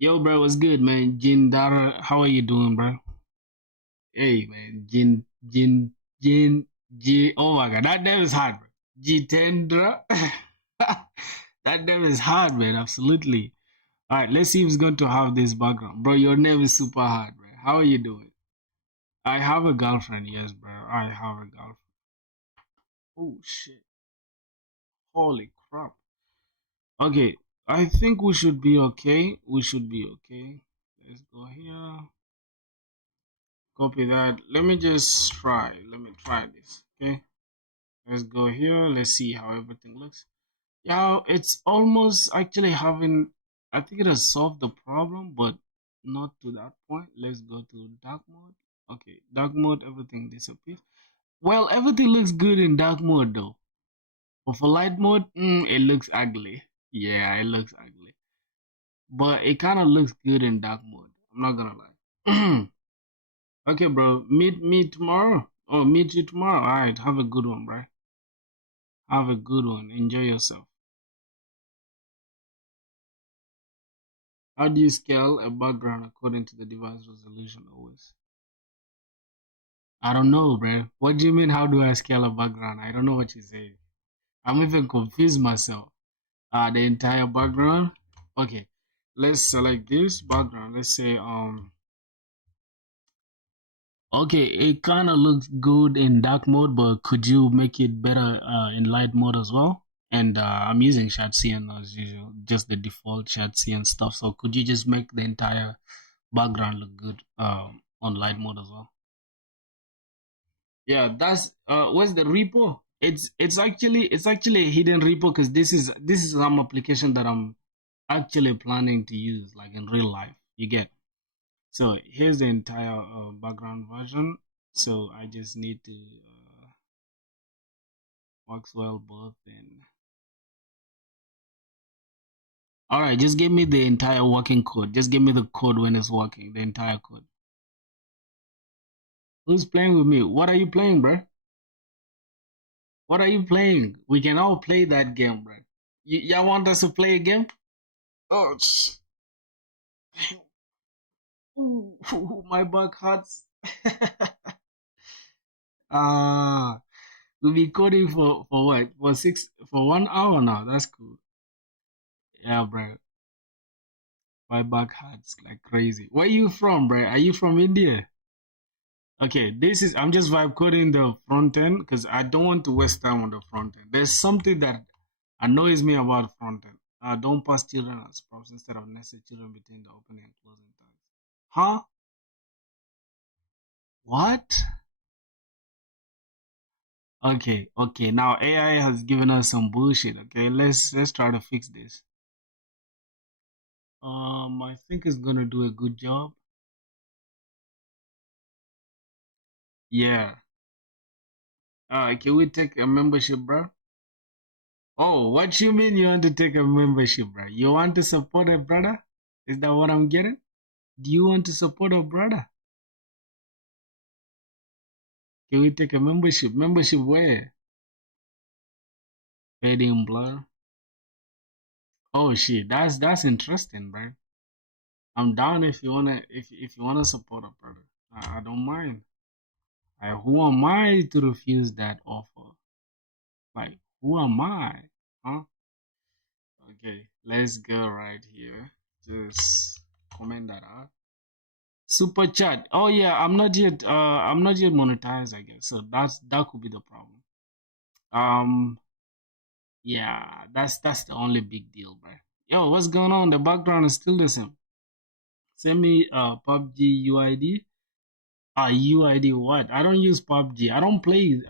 Yo, bro, what's good, man? Jin Dara, how are you doing, bro? Hey, man, Jin. Oh my God, that name is hard, bro. Jitendra. That name is hard, man. Absolutely. All right, let's see who's going to have this background, bro. Your name is super hard, bro. How are you doing? I have a girlfriend, yes, bro. I have a girlfriend. Oh shit! Holy crap! Okay, I think we should be okay. We should be okay. Let's go here. Copy that. Let me just try. Let me try this. Okay. Let's go here. Let's see how everything looks. Yeah, it's almost actually having. I think it has solved the problem, but not to that point. Let's go to dark mode. Okay, dark mode, everything disappears. Well, everything looks good in dark mode though. But for light mode, it looks ugly. Yeah, it looks ugly. But it kind of looks good in dark mode. I'm not gonna lie. Okay, bro. Meet me tomorrow. Oh, meet you tomorrow. All right. Have a good one, bro. Have a good one. Enjoy yourself. How do you scale a background according to the device resolution always? I don't know, bro. What do you mean? How do I scale a background? I don't know what you say. I'm even confused myself. The entire background. Okay, let's select this background. Let's say Okay, it kind of looks good in dark mode, but could you make it better in light mode as well? And I'm using Shadcn as usual, just the default Shadcn stuff. So could you just make the entire background look good on light mode as well? Yeah, that's what's the repo? It's actually a hidden repo because this is some application that actually planning to use, like in real life. You get. So here's the entire background version. So I just need to Maxwell both in. All right, just give me the entire working code. Just give me the code when it's working, the entire code. Who's playing with me? What are you playing, bro? What are you playing? We can all play that game, bro. Y'all want us to play a game? Oh, ooh, my back hurts. Ah, we'll be coding for what? For 1 hour now. That's cool. Yeah, bro. My back hurts like crazy. Where you from, bro? Are you from India? Okay, I'm just vibe coding the front end because I don't want to waste time on the front end. There's something that annoys me about front end. Don't pass children as props instead of nested children between the opening and closing tags. Huh? What? Okay. Now AI has given us some bullshit. Okay, let's try to fix this. I think it's gonna do a good job. Yeah. Can we take a membership, bro? Oh, what you mean you want to take a membership, bro? You want to support a brother? Is that what I'm getting? Do you want to support a brother? Can we take a membership? Membership where? Fading blur. Oh shit, that's interesting, bro. I'm down if you wanna support a brother. I don't mind. Who am I to refuse that offer? Like, who am I? Huh? Okay, let's go right here. Just comment that out. Super chat. Oh yeah, I'm not yet monetized, I guess. So that could be the problem. Um yeah, that's the only big deal, bro. Yo, what's going on? The background is still the same. Send me PUBG UID. UID what? I don't use PUBG. I don't play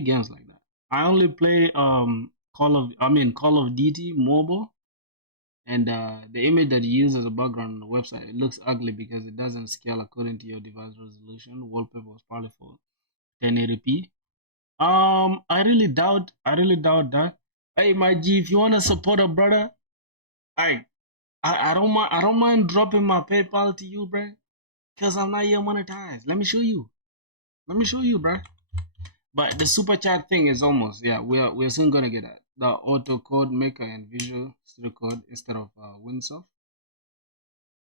games like that. I only play Call of Duty mobile, and the image that you use as a background on the website, it looks ugly because it doesn't scale according to your device resolution. Wallpaper was probably for 1080p. I really doubt that. Hey, my G, if you wanna support a brother, I I don't mind dropping my PayPal to you, bro, because I'm not yet monetized. Let me show you. Let me show you, bro. But the super chat thing is almost, yeah, we're soon gonna get that. The auto code maker and Visual Studio Code instead of Winsoft.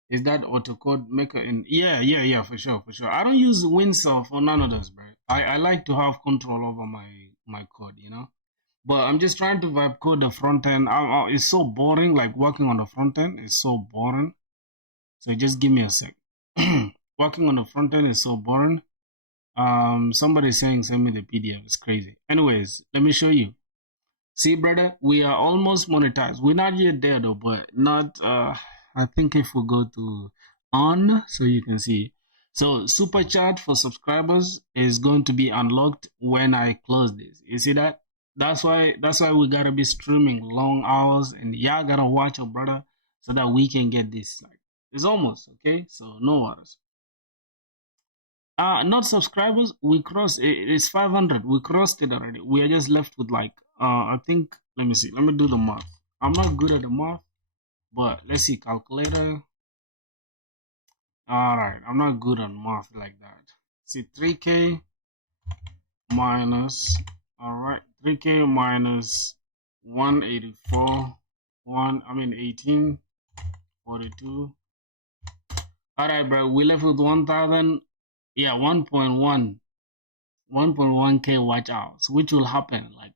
Is that auto code maker in? Yeah, for sure, for sure. I don't use Winsoft or none of those, bro. I like to have control over my code, you know. But I'm just trying to vibe code the front end. It's so boring. Like working on the front end is so boring. So just give me a sec. Working on the front end is so boring. Somebody saying send me the PDF. It's crazy. Anyways, let me show you. See, brother, we are almost monetized. We're not yet there though, but not. I think if we go to on, so you can see. So super chat for subscribers is going to be unlocked when I close this. You see that? That's why we gotta be streaming long hours, and y'all gotta watch your brother so that we can get this. Like it's almost okay. So no worries. Not subscribers. We crossed. It's 500. We crossed it already. We are just left with like I think. Let me see. Let me do the math. I'm not good at the math, but let's see. Calculator. All right. I'm not good at math like that. See, 3K minus. All right, 3K minus 184. 1842. All right, bro. We left with 1,000. Yeah, 1.1K watch hours, which will happen like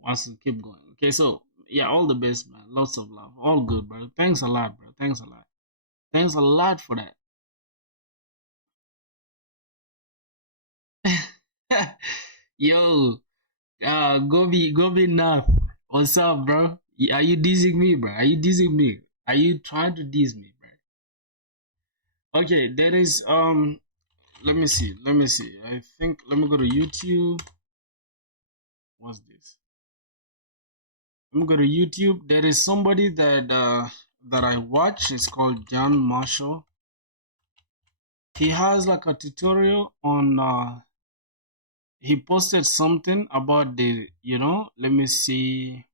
once we keep going. Okay, so yeah, all the best, man. Lots of love. All good, bro. Thanks a lot, bro. Thanks a lot. Thanks a lot for that. Yo, Gobi Nath. What's up, bro? Are you dissing me, bro? Are you dissing me? Are you trying to diss me, bro? Okay, there is let me see. Let me see. I think let me go to YouTube. What's this? Let me go to YouTube. There is somebody that that I watch is called John Marshall. He has like a tutorial on he posted something about the, let me see.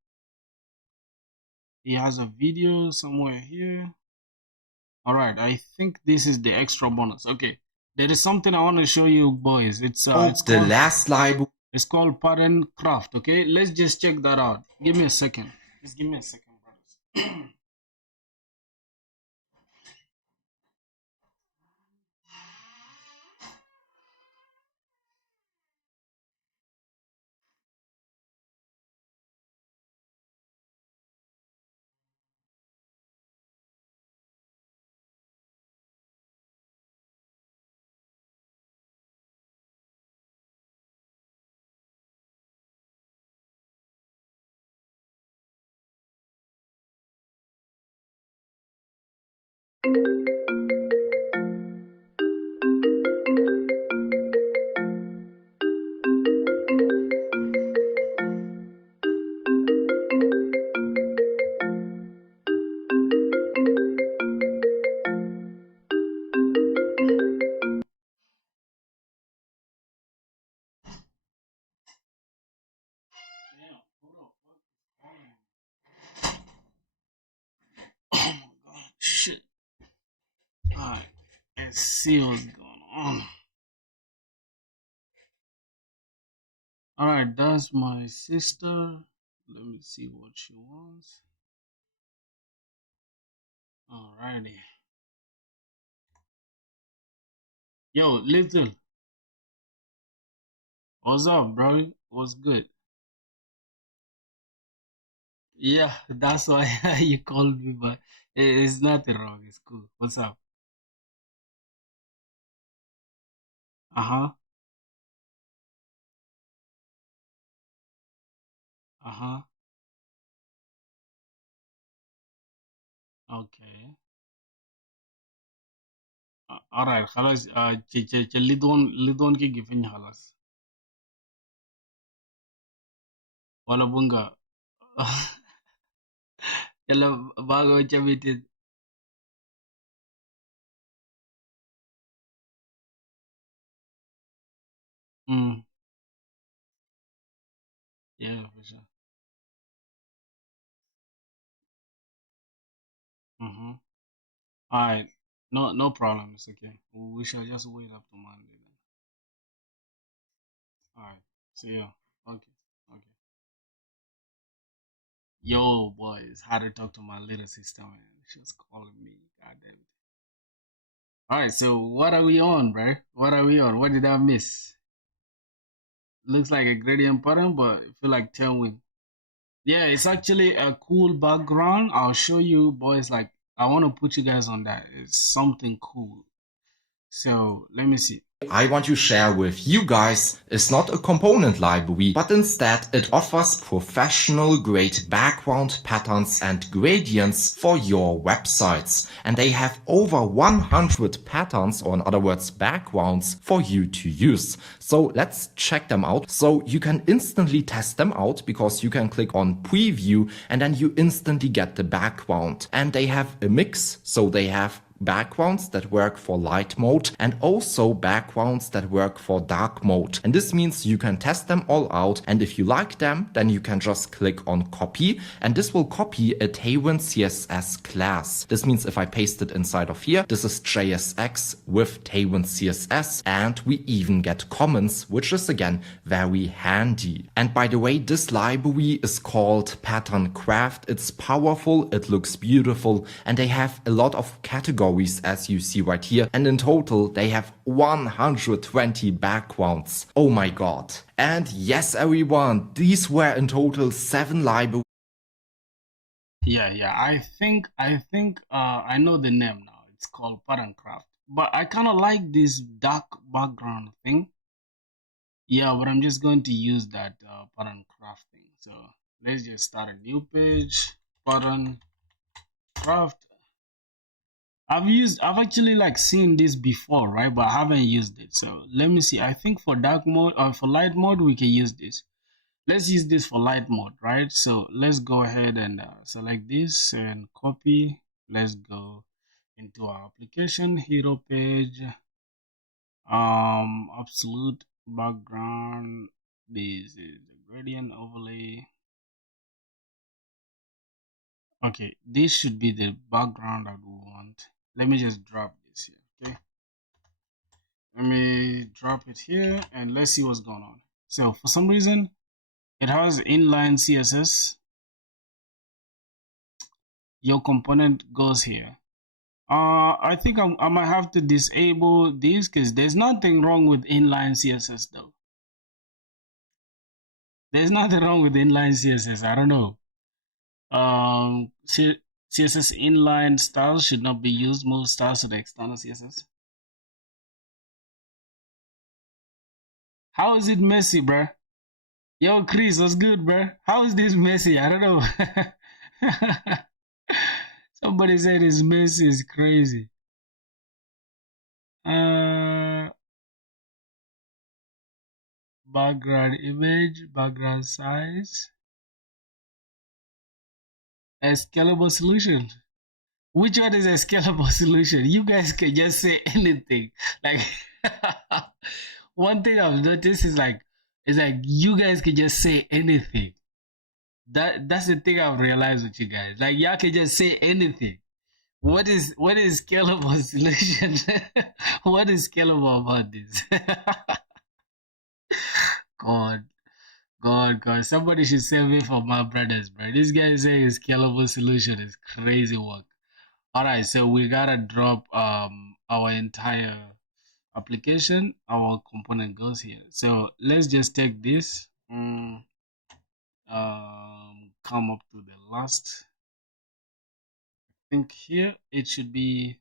He has a video somewhere here. All right, I think this is the extra bonus. Okay, there is something I want to show you, boys. It's the called, last library. it's called Pattern Craft. Okay, let's just check that out. Give me a second. Just give me a second, brothers. Damn, hold up. Oh my god, shit. Alright, let's see what's going on. Alright, that's my sister. Let me see what she wants. Alrighty. Yo, Little. What's up, bro? What's good? Yeah, that's why you called me, but it's nothing wrong. It's cool. What's up? Uh huh. Uh huh. Okay. All right. خلاص. لدون كي جفني خلاص. ولا بونغا. يلا باغو جابيتي. Hmm. Yeah, for sure. Mm-hmm. All right. No, no problem. It's okay. We shall just wait up to Monday then. All right. See ya. Okay. Okay. Yo, boys, how to talk to my little sister, man. She was calling me. God damn it. All right. So what are we on, bro? What are we on? What did I miss? Looks like a gradient pattern, but I feel like tailwind. Yeah, it's actually a cool background. I'll show you, boys. Like, I want to put you guys on that. It's something cool. So let me see. I want to share with you guys is not a component library, but instead it offers professional grade background patterns and gradients for your websites. And they have over 100 patterns, or in other words, backgrounds for you to use. So let's check them out. So you can instantly test them out because you can click on preview and then you instantly get the background. And they have a mix. So they have backgrounds that work for light mode and also backgrounds that work for dark mode. And this means you can test them all out, and if you like them, then you can just click on copy, and this will copy a Tailwind CSS class. This means if I paste it inside of here, this is JSX with Tailwind CSS, and we even get comments, which is again very handy. And by the way, this library is called Pattern Craft. It's powerful, it looks beautiful, and they have a lot of categories as you see right here, and in total they have 120 backgrounds. Oh my god. And yes, everyone, these were in total 7 libraries. Yeah, I think I know the name now. It's called Pattern Craft. But I kind of like this dark background thing. Yeah, but I'm just going to use that Pattern Craft thing. So let's just start a new page. Pattern Craft. I've actually like seen this before, right? But I haven't used it. So let me see. I think for dark mode or for light mode, we can use this. Let's use this for light mode, right? So let's go ahead and select this and copy. let's go into our application hero page. Absolute background. This is the gradient overlay. Okay, this should be the background that we want. Let me just drop this here. Okay, let me drop it here and let's see what's going on. So for some reason it has inline CSS. Your component goes here. I think I might have to disable this because there's nothing wrong with inline CSS though. There's nothing wrong with inline CSS. I don't know. CSS inline styles should not be used. Move styles to the external CSS. How is it messy, bruh? Yo, Chris, what's good, bruh? How is this messy? I don't know. Somebody said it's messy. It's crazy. Background image, background size. A scalable solution. Which one is a scalable solution? You guys can just say anything. Like one thing I've noticed is like you guys can just say anything. That's the thing I've realized with you guys. Like y'all can just say anything. What is scalable solution? What is scalable about this? God. Somebody should save me for my brothers, bro. This guy saying scalable solution is crazy work. Alright, so we gotta drop our entire application. Our component goes here. So let's just take this. Come up to the last. I think here it should be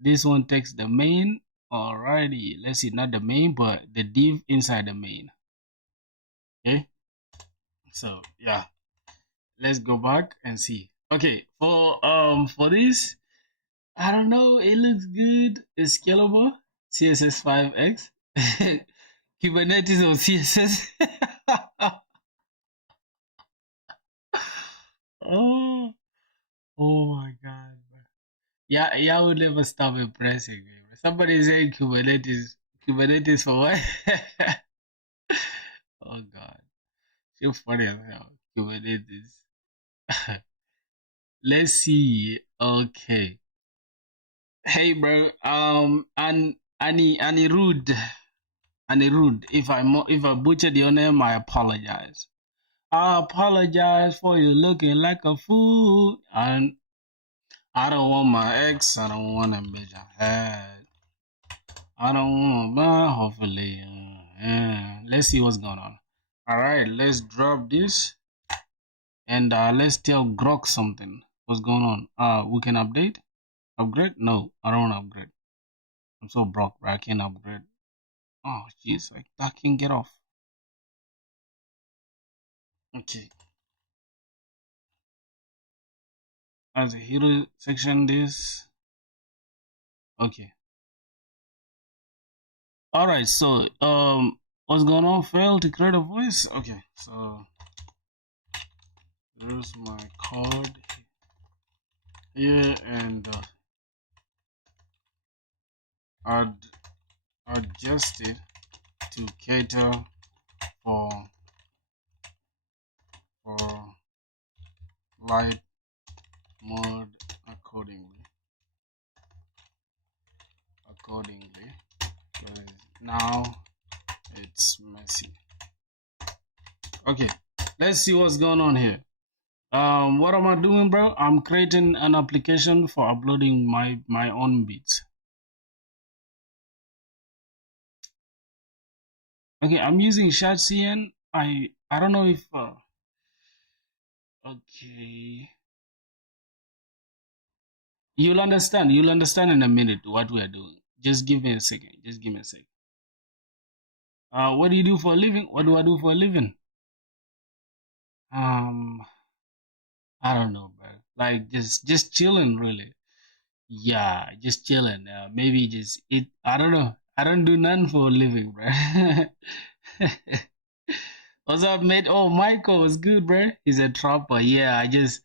this one takes the main. Alrighty, let's see, not the main, but the div inside the main. Okay, so yeah, let's go back and see. Okay, for this, I don't know, it looks good. It's scalable. CSS5x. Kubernetes of CSS. oh my god. Yeah, y'all would never stop impressing me. Somebody saying Kubernetes for what? Oh god. You're funny as hell. Kubernetes. Let's see. Okay. Hey bro. Anirudh. If I butchered your name, I apologize. I apologize for you looking like a fool. And I don't want my ex. I don't want a bitch I had. I don't want to buy. Hopefully. Let's see what's going on. Alright, let's drop this. And let's tell Grok something. What's going on? We can update? Upgrade? No, I don't want to upgrade. I'm so broke, bro. I can't upgrade. Oh, jeez. I can't get off. Okay. As a hero section, this. Okay. Alright, so, what's going on? Fail to create a voice? Okay, so. Here's my code here and adjust it to cater for light mode accordingly because now it's messy. Okay, let's see what's going on here. What am I doing, bro? I'm creating an application for uploading my own beats. Okay, I'm using ShadCN. I don't know if okay. You'll understand in a minute what we are doing. Just give me a second. What do you do for a living? What do I do for a living? I don't know, bro. Like just chilling, really. Yeah, just chilling. Maybe just eat. I don't know. I don't do none for a living, bro. What's up, mate? Oh, Michael was good, bro. He's a trapper. Yeah, I just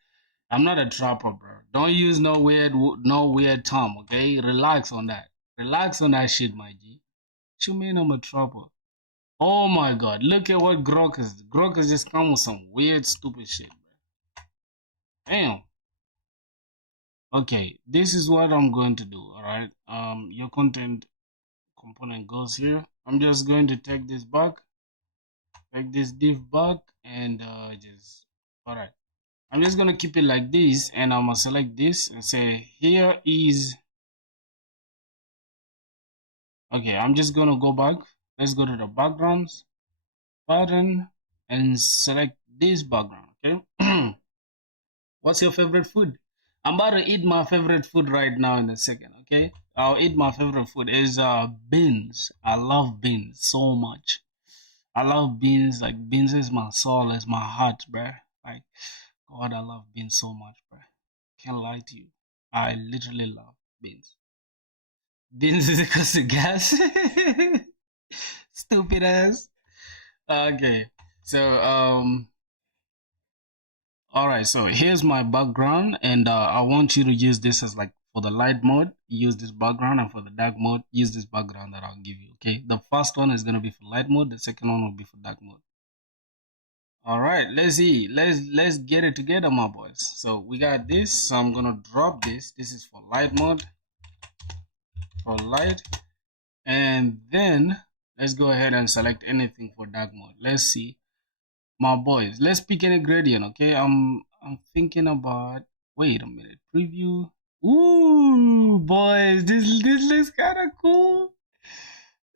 I'm not a trapper, bro. Don't use no weird term, okay? Relax on that. Relax on that shit, my G. What you mean I'm a trapper? Oh my god, look at what Grok is. Grok has just come with some weird, stupid shit, bro. Damn. Okay, this is what I'm going to do, alright? Your content component goes here. I'm just going to take this back, take this div back, and just, alright. I'm just gonna keep it like this, and I'm gonna select this and say here is. Okay, I'm just gonna go back. Let's go to the backgrounds button and select this background. Okay. What's your favorite food? I'm about to eat my favorite food right now in a second. Okay, I'll eat my favorite food is beans. I love beans so much. I love beans. Like beans is my soul, is my heart, bruh. Like God, I love beans so much, bruh. Can't lie to you. I literally love beans. Beans is equals to gas. Stupid ass. Okay. So all right, so here's my background, and I want you to use this as like for the light mode, use this background, and for the dark mode, use this background that I'll give you. Okay, the first one is gonna be for light mode, the second one will be for dark mode. All right, let's see, let's get it together, my boys. So we got this, so I'm gonna drop this. This is for light mode, for light, and then let's go ahead and select anything for dark mode. Let's see. My boys, let's pick any gradient. Okay, I'm thinking about, wait a minute, preview. Ooh, boys, this looks kind of cool.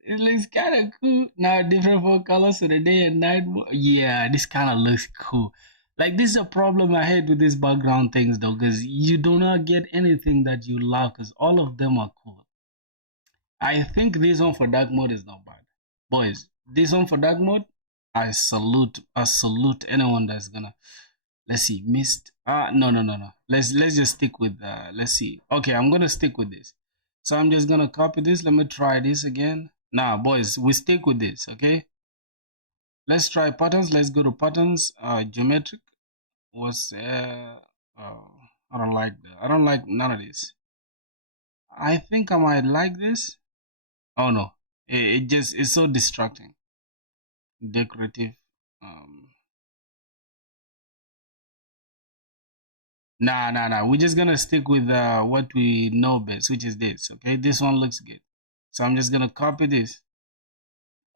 It looks kind of cool. Now different for colors of the day and night. Yeah, this kind of looks cool. Like this is a problem I had with these background things though, because you do not get anything that you love, because all of them are cool. I think this one for dark mode is not bad. Boys, this one for dark mode, I salute anyone that's gonna, let's see, missed. No. Let's just stick with let's see. Okay, I'm gonna stick with this. So I'm just gonna copy this. Let me try this again. Nah, boys, we stick with this, okay? Let's try patterns. Let's go to patterns, geometric. Was I don't like that. I don't like none of this. I think I might like this. Oh no, it just it's so distracting. Decorative. Nah. We're just gonna stick with what we know best, which is this. Okay, this one looks good. So I'm just gonna copy this.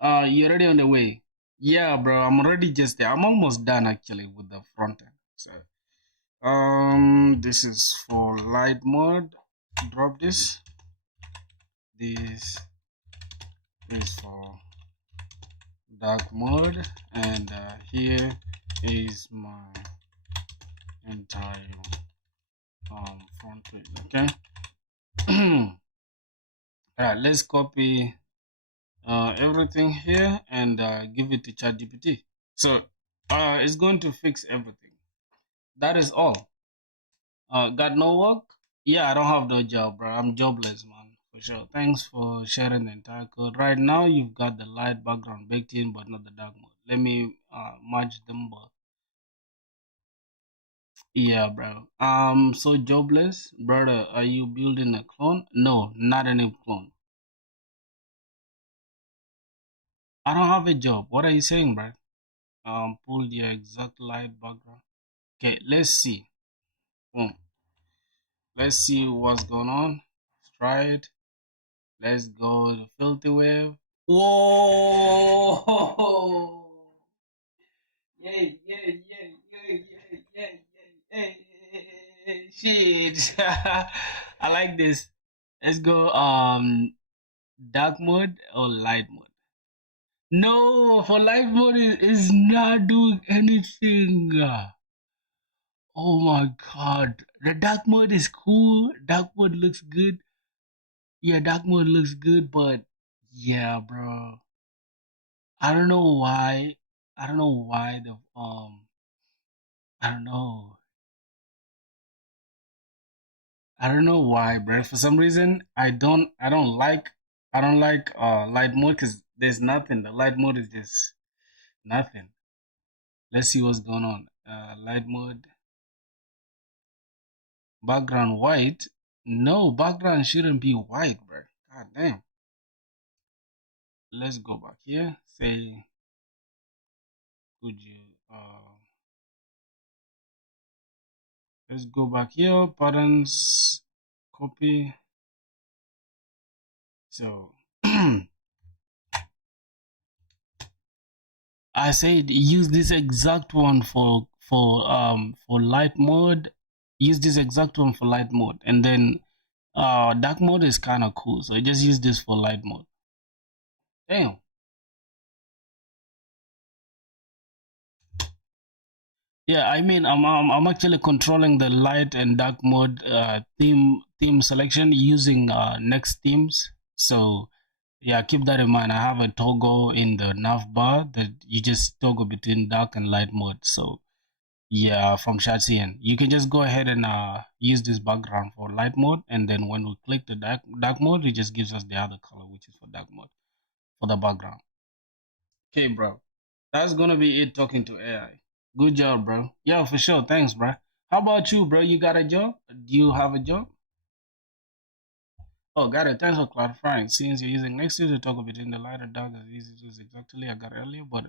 You're already on the way. Yeah, bro. I'm already just there. I'm almost done actually with the front end. So this is for light mode. Drop this. This is for dark mode, and here is my entire front page. Okay. Alright, let's copy everything here and give it to ChatGPT. So it's going to fix everything. That is all. Got no work? Yeah, I don't have no job, bro. I'm jobless, man, for sure. Thanks for sharing the entire code. Right now, you've got the light background baked in, but not the dark mode. Let me merge them both. Yeah, bro. So jobless, brother. Are you building a clone? No, not any clone. I don't have a job. What are you saying, bro? Pull your exact light background. Okay, let's see. Boom. Let's see what's going on. Let's try it. Let's go to filter wave. Whoa! Yay. Shit. I like this. Let's go dark mode or light mode. No, for light mode it is not doing anything. Oh my god. The dark mode is cool. Dark mode looks good. Yeah, dark mode looks good, but yeah, bro. I don't know why. I don't know why the I don't know. I don't know why, bro. For some reason, I don't like light mode because there's nothing. The light mode is just nothing. Let's see what's going on. Light mode. Background white. No, background shouldn't be white, bro. God damn. Let's go back here. Say, could you, let's go back here. Patterns, copy. So, I said use this exact one for light mode. Use this exact one for light mode, and then dark mode is kind of cool. So just use this for light mode. Damn. Yeah, I mean, I'm actually controlling the light and dark mode theme selection using Next Themes. So yeah, keep that in mind. I have a toggle in the nav bar that you just toggle between dark and light mode. So yeah, from Shatsian, you can just go ahead and use this background for light mode, and then when we click the dark mode, it just gives us the other color, which is for dark mode for the background. Okay, bro, that's gonna be it talking to AI. Good job, bro. Yeah, for sure. Thanks, bro. How about you, bro? You got a job? Do you have a job? Oh, got it. Thanks for clarifying. Since you're using Nexus to toggle between the light and dark as easy to use exactly I got earlier, but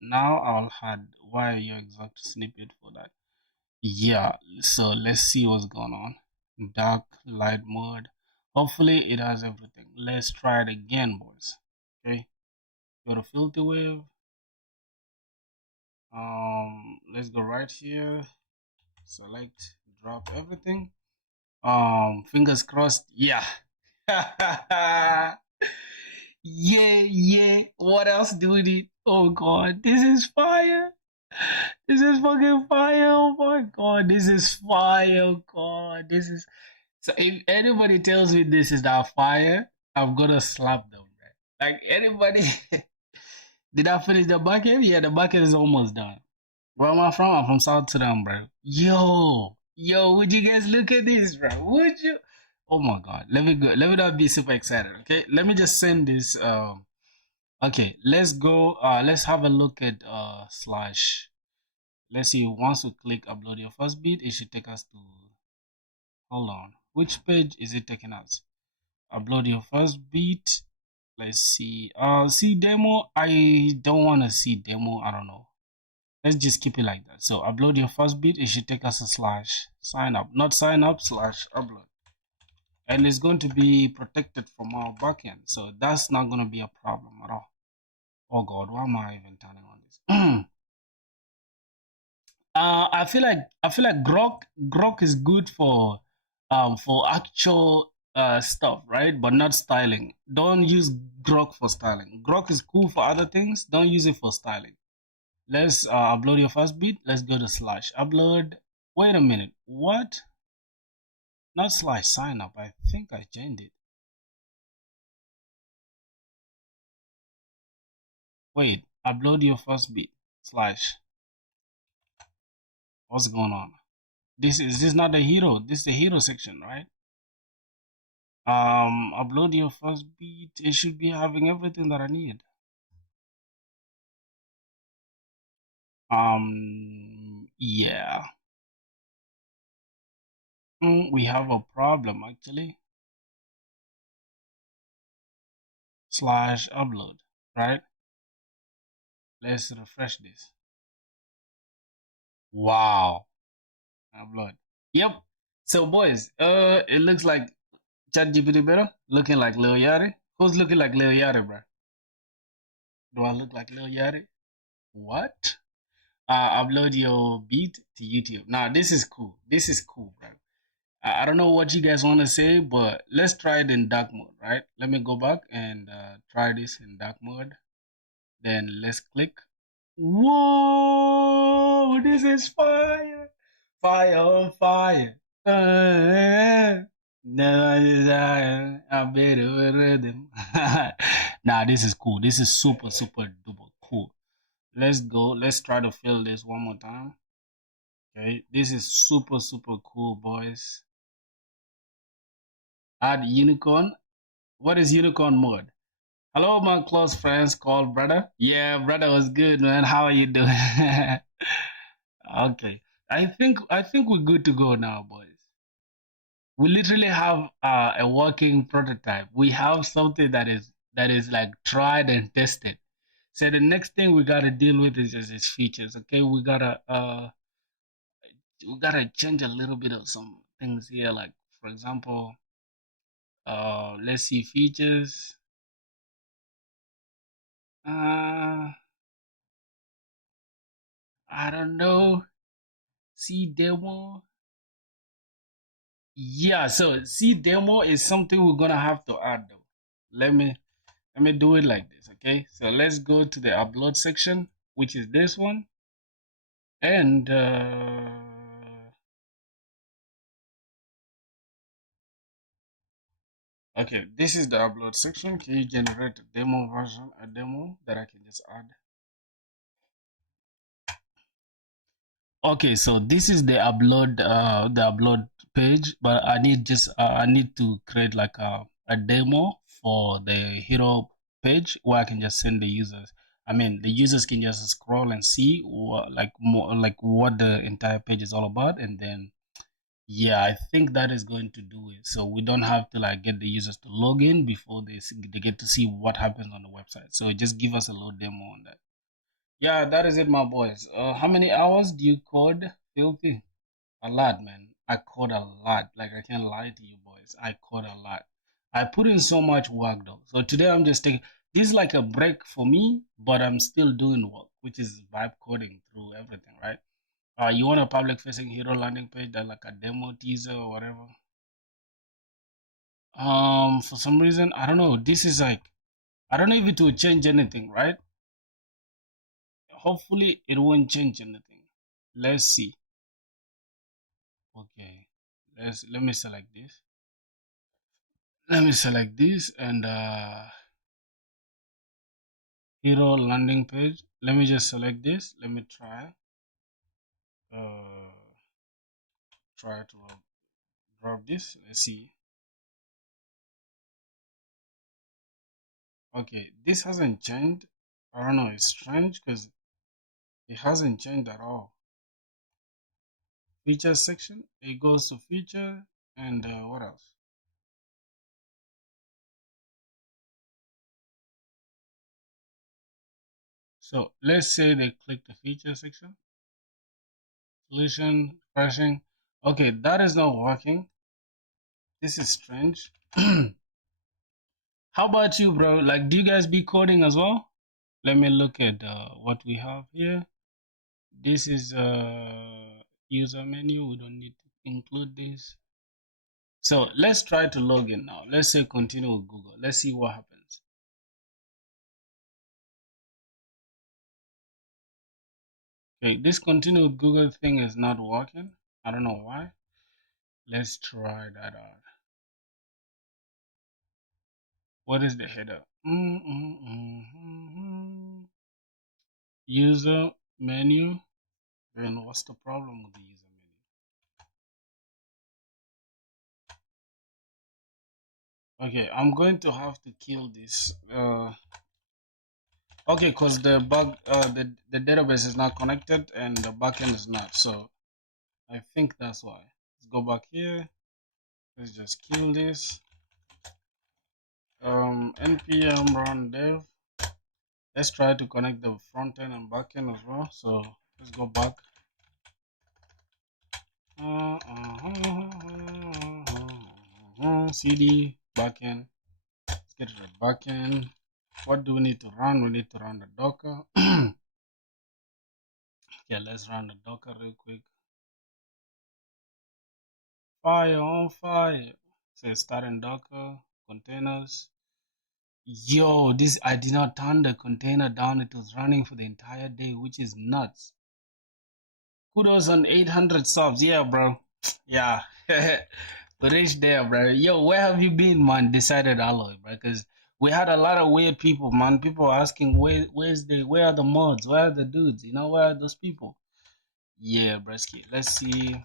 now I'll add why your exact snippet for that. Yeah, so let's see what's going on. Dark, light mode. Hopefully it has everything. Let's try it again, boys. Okay, go to filter wave. Let's go right here. Select, drop everything. Fingers crossed. Yeah. Yeah. What else do we need? Oh god, this is fire. This is fucking fire. Oh my god, this is fire. Oh god, this is. So if anybody tells me this is not fire, I'm gonna slap them, right? Like anybody. Did I finish the bucket? Yeah, the bucket is almost done. Where am I from? I'm from South Sudan, bro. Yo, would you guys look at this, bro? Would you? Oh my god, let me go. Let me not be super excited. Okay, let me just send this. Okay, let's go. Let's have a look at slash. Let's see. Once we click upload your first beat, it should take us to. Hold on. Which page is it taking us? Upload your first beat. Let's see. See demo. I don't want to see demo. I don't know. Let's just keep it like that. So upload your first beat. It should take us a slash sign up, not sign up slash upload, and it's going to be protected from our backend. So that's not going to be a problem at all. Oh God, why am I even turning on this? I feel like Grok is good for actual stuff, right? But not styling. Don't use Grok for styling. Grok is cool for other things. Don't use it for styling. Let's upload your first beat. Let's go to slash upload. Wait a minute. What? Not slash sign up. I think I changed it. Wait. Upload your first beat. Slash. What's going on? This is not the hero. This is the hero section, right? Upload your first beat. It should be having everything that I need. Yeah. We have a problem actually. Slash upload, right? Let's refresh this. Wow. Upload. Yep. So boys, it looks like ChatGPT better. Looking like Lil Yachty. Who's looking like Lil Yachty, bro? Do I look like Lil Yachty? What? Upload your beat to YouTube. Now this is cool. This is cool, bro. I don't know what you guys want to say, but let's try it in dark mode, right? Let me go back and try this in dark mode. Then let's click. Whoa, this is fire. Fire on fire. I better rhythm. Nah, this is cool. This is super duper cool. Let's go. Let's try to fill this one more time. Okay, this is super cool, boys. Add unicorn. What is unicorn mode? Hello, my close friends called brother. Yeah, brother was good, man. How are you doing? Okay. I think we're good to go now, boys. We literally have a working prototype. We have something that is like tried and tested. So the next thing we gotta deal with is just its features. Okay, we gotta change a little bit of some things here. Like for example, let's see features. Uh, I don't know. See demo. Yeah, so see demo is something we're gonna have to add though. Let me do it like this, okay? So let's go to the upload section, which is this one, and okay, this is the upload section. Can you generate a demo version, a demo that I can just add? Okay, so this is the upload page, but I need to create like a demo for the hero page where I can just send the users. I mean, the users can just scroll and see what the entire page is all about, and then yeah, I think that is going to do it. So we don't have to like get the users to log in before they get to see what happens on the website. So just give us a little demo on that. Yeah, that is it, my boys. How many hours do you code, Filthy? A lot, man. I code a lot. Like, I can't lie to you, boys. I code a lot. I put in so much work, though. So today I'm just taking this is like a break for me, but I'm still doing work, which is vibe coding through everything, right? You want a public facing hero landing page that like a demo teaser or whatever? For some reason, I don't know. This is like, I don't know if it will change anything, right? Hopefully, it won't change anything. Let's see. Okay, let me select this. Let me select this and hero landing page. Let me just select this. Let me uh try to drop this. Let's see. Okay, this hasn't changed. I don't know. It's strange because it hasn't changed at all. Feature section. It goes to feature and what else? So let's say they click the feature section. Solution crashing. Okay, that is not working. This is strange. How about you, bro? Like, do you guys be coding as well? Let me look at what we have here. This is user menu. We don't need to include this. So let's try to log in now. Let's say continue with Google. Let's see what happens. Okay, this continue with Google thing is not working. I don't know why. Let's try that out. What is the header? User menu. Then what's the problem with the user menu? Okay, I'm going to have to kill this. Okay, because the database is not connected and the backend is not. So I think that's why. Let's go back here. Let's just kill this. Npm run dev. Let's try to connect the front end and back end as well. So let's go back. CD backend. Let's get to the backend. What do we need to run? We need to run the Docker. Yeah, let's run the Docker real quick. Fire on fire. So starting Docker containers. Yo, this I did not turn the container down. It was running for the entire day, which is nuts. Kudos on 800 subs. Yeah, bro. Yeah. Reach there, bro. Yo, where have you been, man? Decided alloy, bro. Because we had a lot of weird people, man. People asking where are the mods? Where are the dudes? You know, where are those people? Yeah, Bresky. Let's see.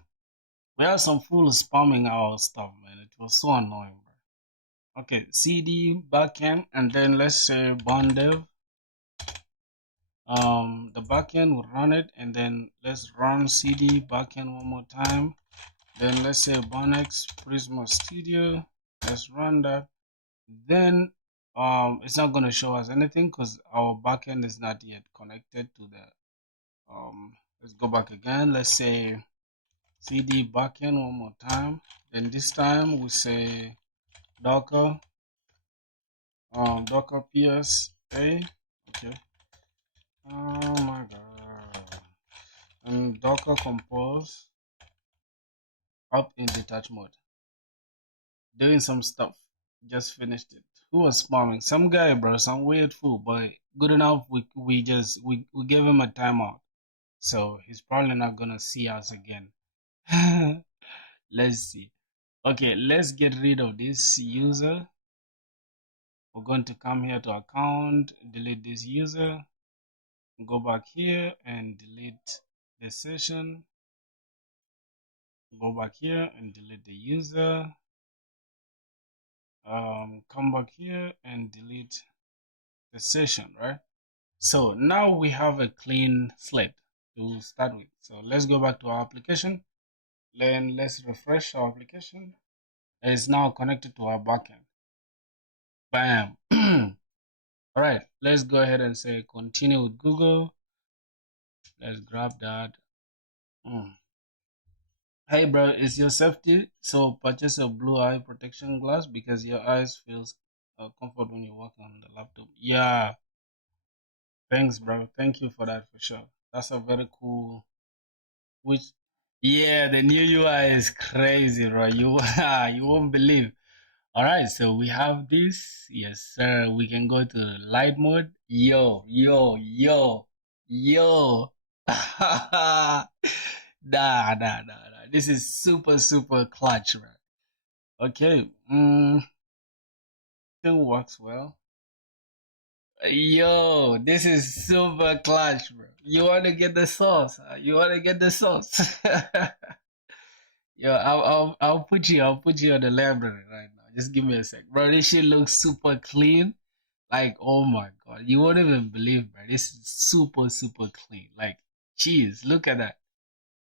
We had some fools spamming our stuff, man. It was so annoying, bro. Okay, CD backend, and then let's say Bondev. the backend will run it, and then let's run cd backend one more time. Then let's say Bonex Prisma Studio. Let's run that. Then it's not going to show us anything because our backend is not yet connected to the let's go back again. Let's say cd backend one more time. Then this time we say docker docker psa. Okay. Oh my god. And docker compose up in detach mode. Doing some stuff. Just finished it. Who was spamming? Some guy, bro. Some weird fool. But good enough. We gave him a timeout. So he's probably not gonna see us again. Let's see. Okay, let's get rid of this user. We're going to come here to account, delete this user, go back here and delete the session. Go back here and delete the user. Come back here and delete the session, right? So now we have a clean slate to start with. So let's go back to our application. Then let's refresh our application. It's now connected to our backend. Bam. All right, let's go ahead and say continue with Google. Let's grab that. Hey bro, it's your safety, so purchase a blue eye protection glass because your eyes feels comfort when you work on the laptop. Yeah, thanks bro, thank you for that for sure. That's a very cool. Which, yeah, the new UI is crazy, bro. You you won't believe. All right, so we have this. Yes, sir. We can go to light mode. Yo, yo, yo, yo. Nah, nah, nah, nah. This is super, super clutch, right? Okay. Still works well. Yo, this is super clutch, bro. You want to get the sauce? You want to get the sauce? Yo, I'll put you on the library right now. Just give me a sec, bro. This shit looks super clean. Like, oh my god, you won't even believe, bro. This is super, super clean. Like, jeez, look at that.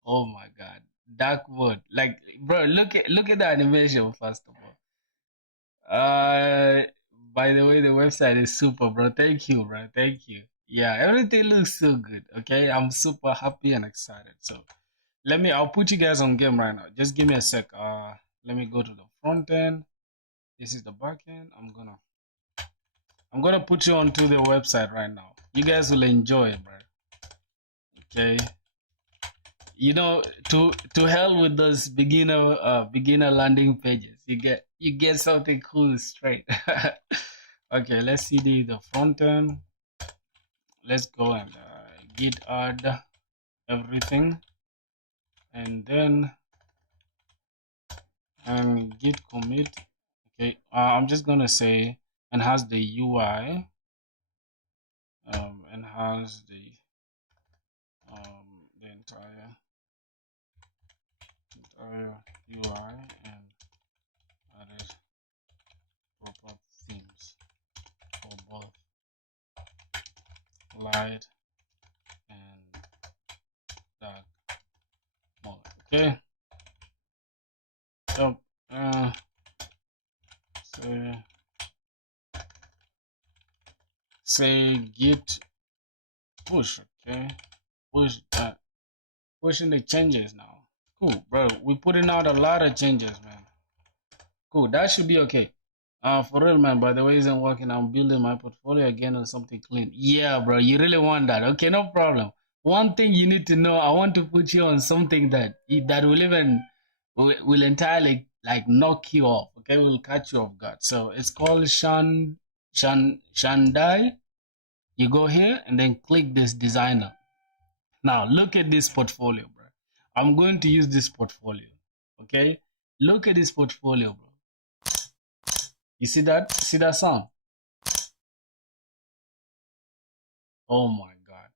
Oh my god, dark mode. Like, bro, look at the animation first of all. Uh, by the way, the website is super, bro. Thank you, bro. Thank you. Yeah, everything looks so good. Okay, I'm super happy and excited. So, I'll put you guys on game right now. Just give me a sec. Let me go to the front end. This is the back end. I'm gonna put you onto the website right now. You guys will enjoy it, bro. Okay. You know, to hell with those beginner landing pages. You get something cool straight. Okay, let's see the front end. Let's go and git add everything, and then git commit. Okay, I'm just gonna say enhance the UI, enhance the entire UI and added proper themes for both light and dark mode. Okay. So say git push. Okay, pushing the changes now. Cool, bro. We're putting out a lot of changes, man. Cool, that should be okay. For real, man. By the way, isn't working. I'm building my portfolio again on something clean. Yeah, bro. You really want that? Okay, no problem. One thing you need to know, I want to put you on something that will even will entirely like knock you off. Okay, will catch you off guard. So it's called Shandai. You go here and then click this designer. Now look at this portfolio, bro. I'm going to use this portfolio. Okay, look at this portfolio, bro. You see that? See that sound? Oh my god.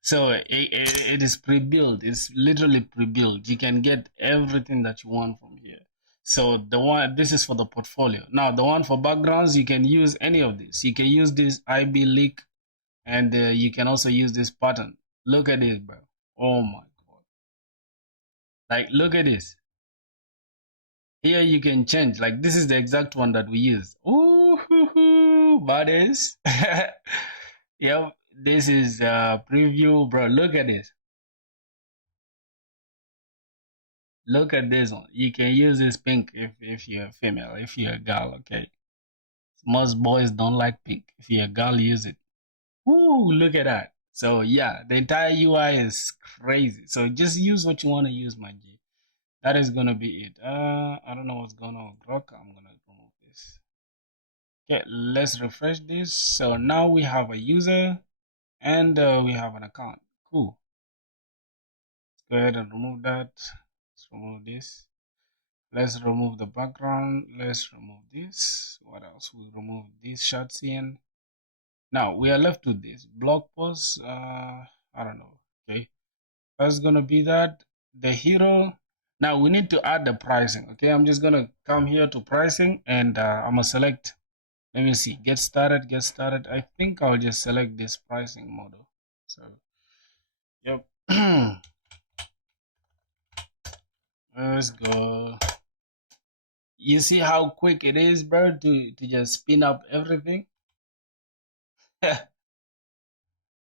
So it is pre-built. It's literally pre-built. You can get everything that you want from here. So this is for the portfolio. Now the one for backgrounds, you can use any of this. You can use this IB leak And you can also use this button. Look at this, bro. Oh my god. Like, look at this. Here you can change. Like, this is the exact one that we use. Ooh, buddies. Yep, this is preview, bro. Look at this. Look at this one. You can use this pink if you're a female, if you're a girl, okay? Most boys don't like pink. If you're a girl, use it. Ooh, look at that. So yeah, the entire UI is crazy. So just use what you want to use, my G. That is gonna be it. I don't know what's going on with Grok. I'm gonna remove this. Okay, let's refresh this. So now we have a user and we have an account. Cool. Let's go ahead and remove that. Let's remove this. Let's remove the background. Let's remove this. What else? We remove these shots in. Now we are left with this blog post. I don't know. Okay, that's gonna be that. The hero. Now we need to add the pricing. Okay, I'm just gonna come here to pricing and I'm gonna select. Let me see. Get started. Get started. I think I'll just select this pricing model. So, yep. Let's go. You see how quick it is, bro, to just spin up everything?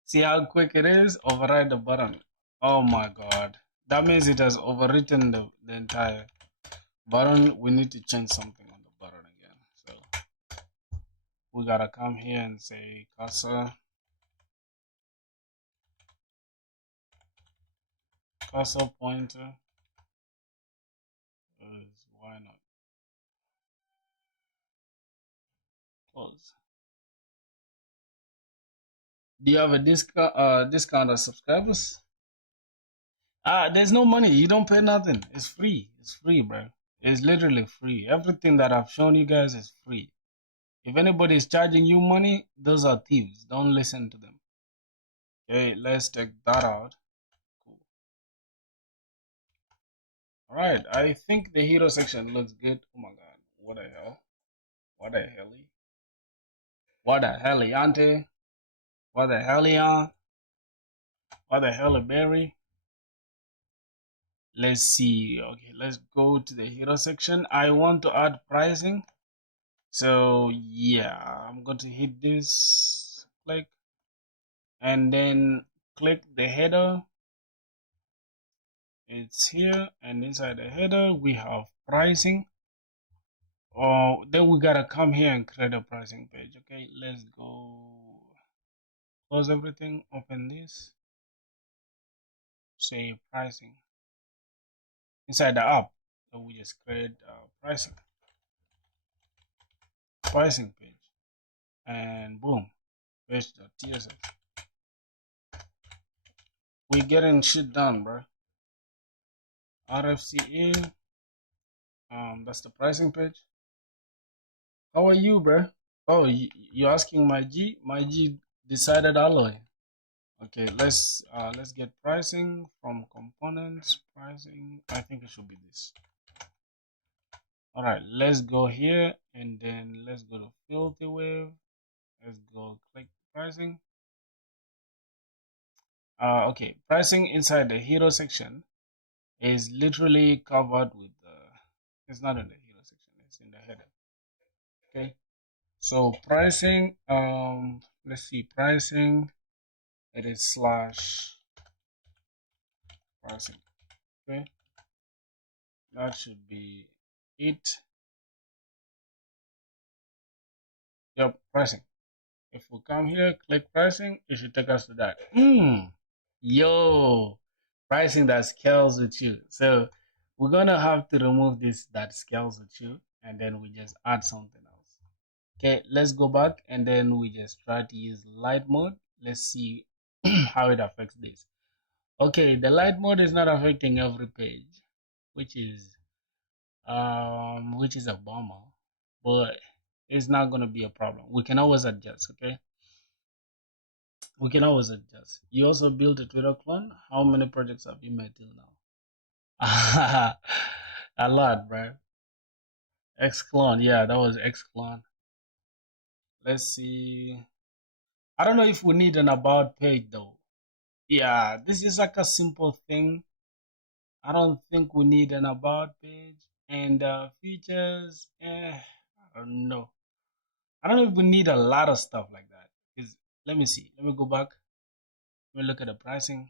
See how quick it is? Override the button. Oh my god. That means it has overwritten the entire button. We need to change something on the button again. So we gotta come here and say cursor pointer. Why not? Close. Do you have a discount on subscribers? There's no money. You don't pay nothing. It's free. It's free, bro. It's literally free. Everything that I've shown you guys is free. If anybody is charging you money, those are thieves. Don't listen to them. Okay, let's take that out. Cool. All right, I think the hero section looks good. Oh my god, what the hell? What the hell? What the hell, Yante? What the hell, Yan? What the hell, Berry? Let's see. Okay, let's go to the hero section. I want to add pricing. So yeah, I'm going to hit this, click, and then click the header. It's here, and inside the header we have pricing. Then we gotta come here and create a pricing page. Okay, let's go close everything, open this, say pricing. Inside the app, so we just create pricing page, and boom, page.tsx. We getting shit done, bro. RFCA, that's the pricing page. How are you, bro? Oh, you're asking my G? My G decided alloy. Okay, let's get pricing from components. Pricing, I think it should be this. All right, let's go here and then let's go to filter wave. Let's go click pricing. Okay, pricing inside the hero section is literally covered with the. It's not in the hero section. It's in the header. Okay, so pricing. Let's see, pricing. It is slash pricing. Okay, that should be it. Yep, pricing. If we come here, click pricing, it should take us to that. Yo, pricing that scales with you. So we're gonna have to remove this that scales with you, and then we just add something else. Okay, let's go back and then we just try to use light mode. Let's see how it affects this. Okay, the light mode is not affecting every page, which is a bummer, but it's not gonna be a problem. We can always adjust. Okay, we can always adjust. You also built a Twitter clone. How many projects have you made till now? A lot, bro. X clone, yeah, that was X clone. Let's see. I don't know if we need an about page though. Yeah, this is like a simple thing. I don't think we need an about page. And features, I don't know. I don't know if we need a lot of stuff like that. Is let me see. Let me go back. Let me look at the pricing.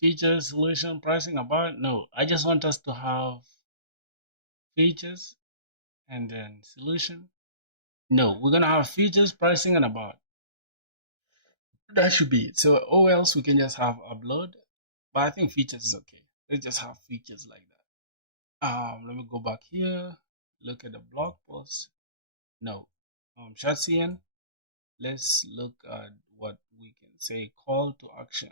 Features, solution, pricing, about. No, I just want us to have features and then solution. No, we're gonna have features, pricing, and about. That should be it. So, or else we can just have upload. But I think features is okay. Let's just have features like that. Let me go back here. Look at the blog post. No, Shatsian. Let's look at what we can say. Call to action.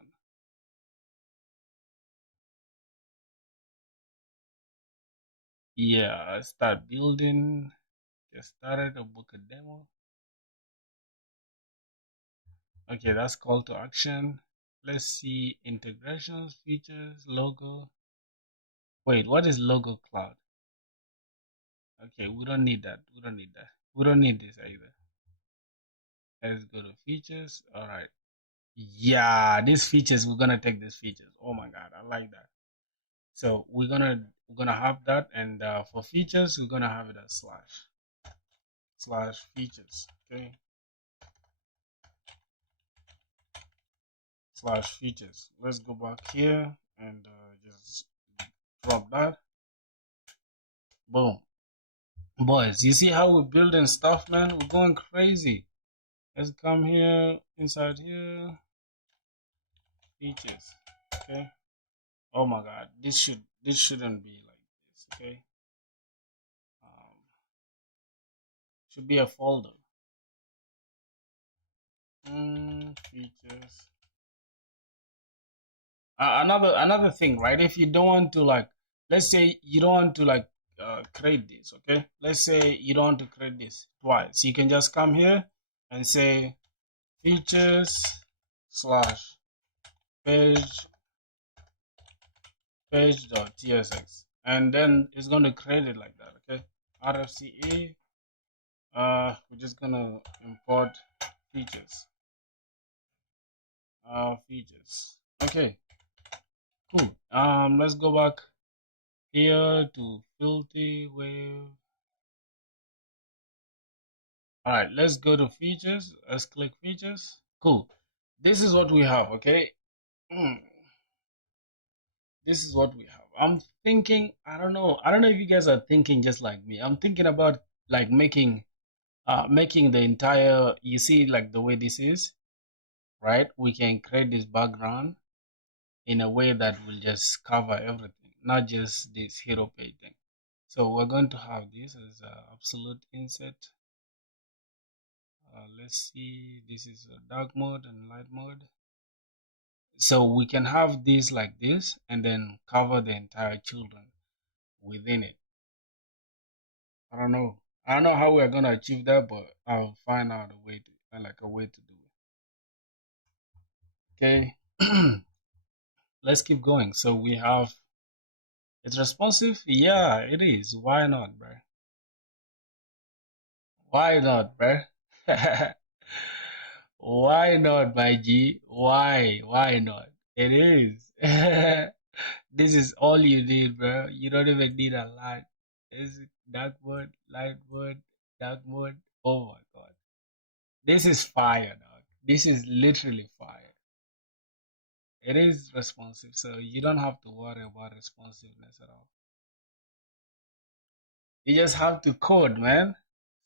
Yeah, start building. Get started or book a demo. Okay, that's call to action. Let's see integrations, features, logo. Wait, what is logo cloud? Okay, we don't need that. We don't need that. We don't need this either. Let's go to features. All right. Yeah, these features, we're gonna take these features. Oh my god, I like that. So we're gonna have that, and for features, we're gonna have it as slash features. Okay, slash features. Let's go back here and just drop that. Boom. Boys, you see how we're building stuff, man? We're going crazy. Let's come here, inside here, features. Okay. Oh my god, this shouldn't be like this. Okay. Um, should be a folder. Features. Another thing, right? If you don't want to like, let's say you don't want to like create this, okay? Let's say you don't want to create this twice. You can just come here and say features slash page page.tsx, and then it's going to create it like that. Okay, RFCE. We're just gonna import features. Features. Okay, cool. Let's go back here to filthy wave. All right, let's go to features. Let's click features. Cool. This is what we have. Okay. This is what we have. I'm thinking. I don't know. I don't know if you guys are thinking just like me. I'm thinking about like making the entire. You see, like the way this is, right? We can create this background in a way that will just cover everything, not just this hero page thing. So we're going to have this as absolute inset. Let's see, this is a dark mode and light mode. So we can have this like this and then cover the entire children within it. I don't know. I don't know how we're gonna achieve that, but I'll find out a way to like a way to do it. Okay. Let's keep going. So we have it's responsive. Yeah, it is. Why not, bro? Why not, bro? Why not, my G? Why? Why not? It is. This is all you need, bro. You don't even need a lot. This is dark mode, light mode, dark mode. Oh my god. This is fire, dog. This is literally fire. It is responsive, so you don't have to worry about responsiveness at all. You just have to code, man.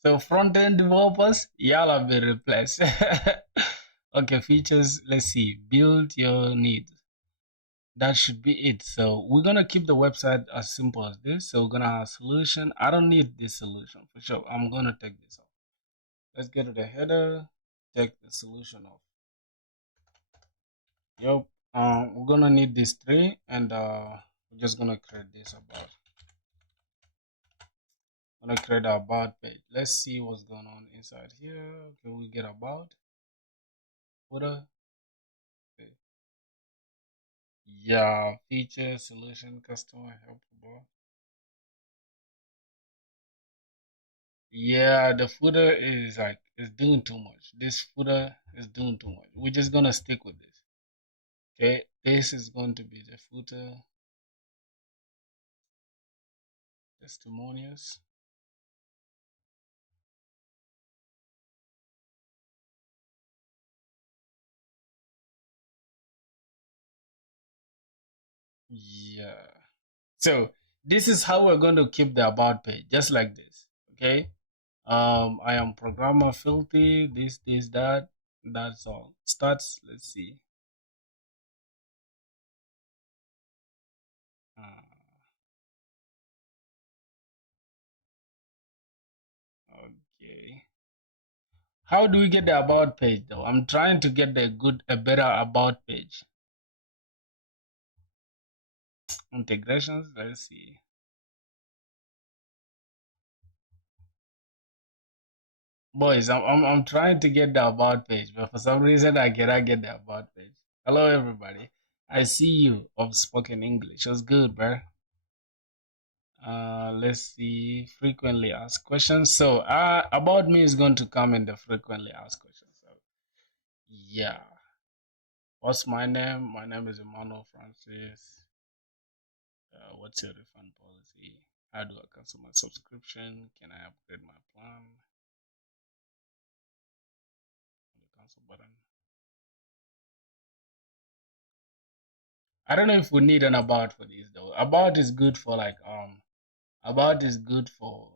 So front end developers, y'all have been replaced. Okay, features. Let's see. Build your needs. That should be it. So we're gonna keep the website as simple as this. So we're gonna have solution. I don't need this solution for sure. I'm gonna take this off. Let's get to the header. Take the solution off. Yep. We're gonna need these three, and we're just gonna create this about. I'm gonna create our about page. Let's see what's going on inside here. Okay, we get about footer. Okay. Yeah, feature, solution, customer, help, bro. Yeah, the footer is like is doing too much. This footer is doing too much. We're just gonna stick with this. Okay, this is going to be the footer testimonials. Yeah. So this is how we're going to keep the about page, just like this. Okay. I am programmer filthy. This, that. That's all. Starts. Let's see. Uh, okay. How do we get the about page though? I'm trying to get a better about page. Integrations. Let's see. Boys, I'm trying to get the about page, but for some reason I cannot get the about page. Hello everybody. I see you of spoken English. It was good, bro. Let's see. Frequently asked questions. So, about me is going to come in the frequently asked questions. So, yeah. What's my name? My name is Emmanuel Francis. What's your refund policy? How do I cancel my subscription? Can I upgrade my plan? The cancel button. I don't know if we need an about for this though. About is good for like about is good for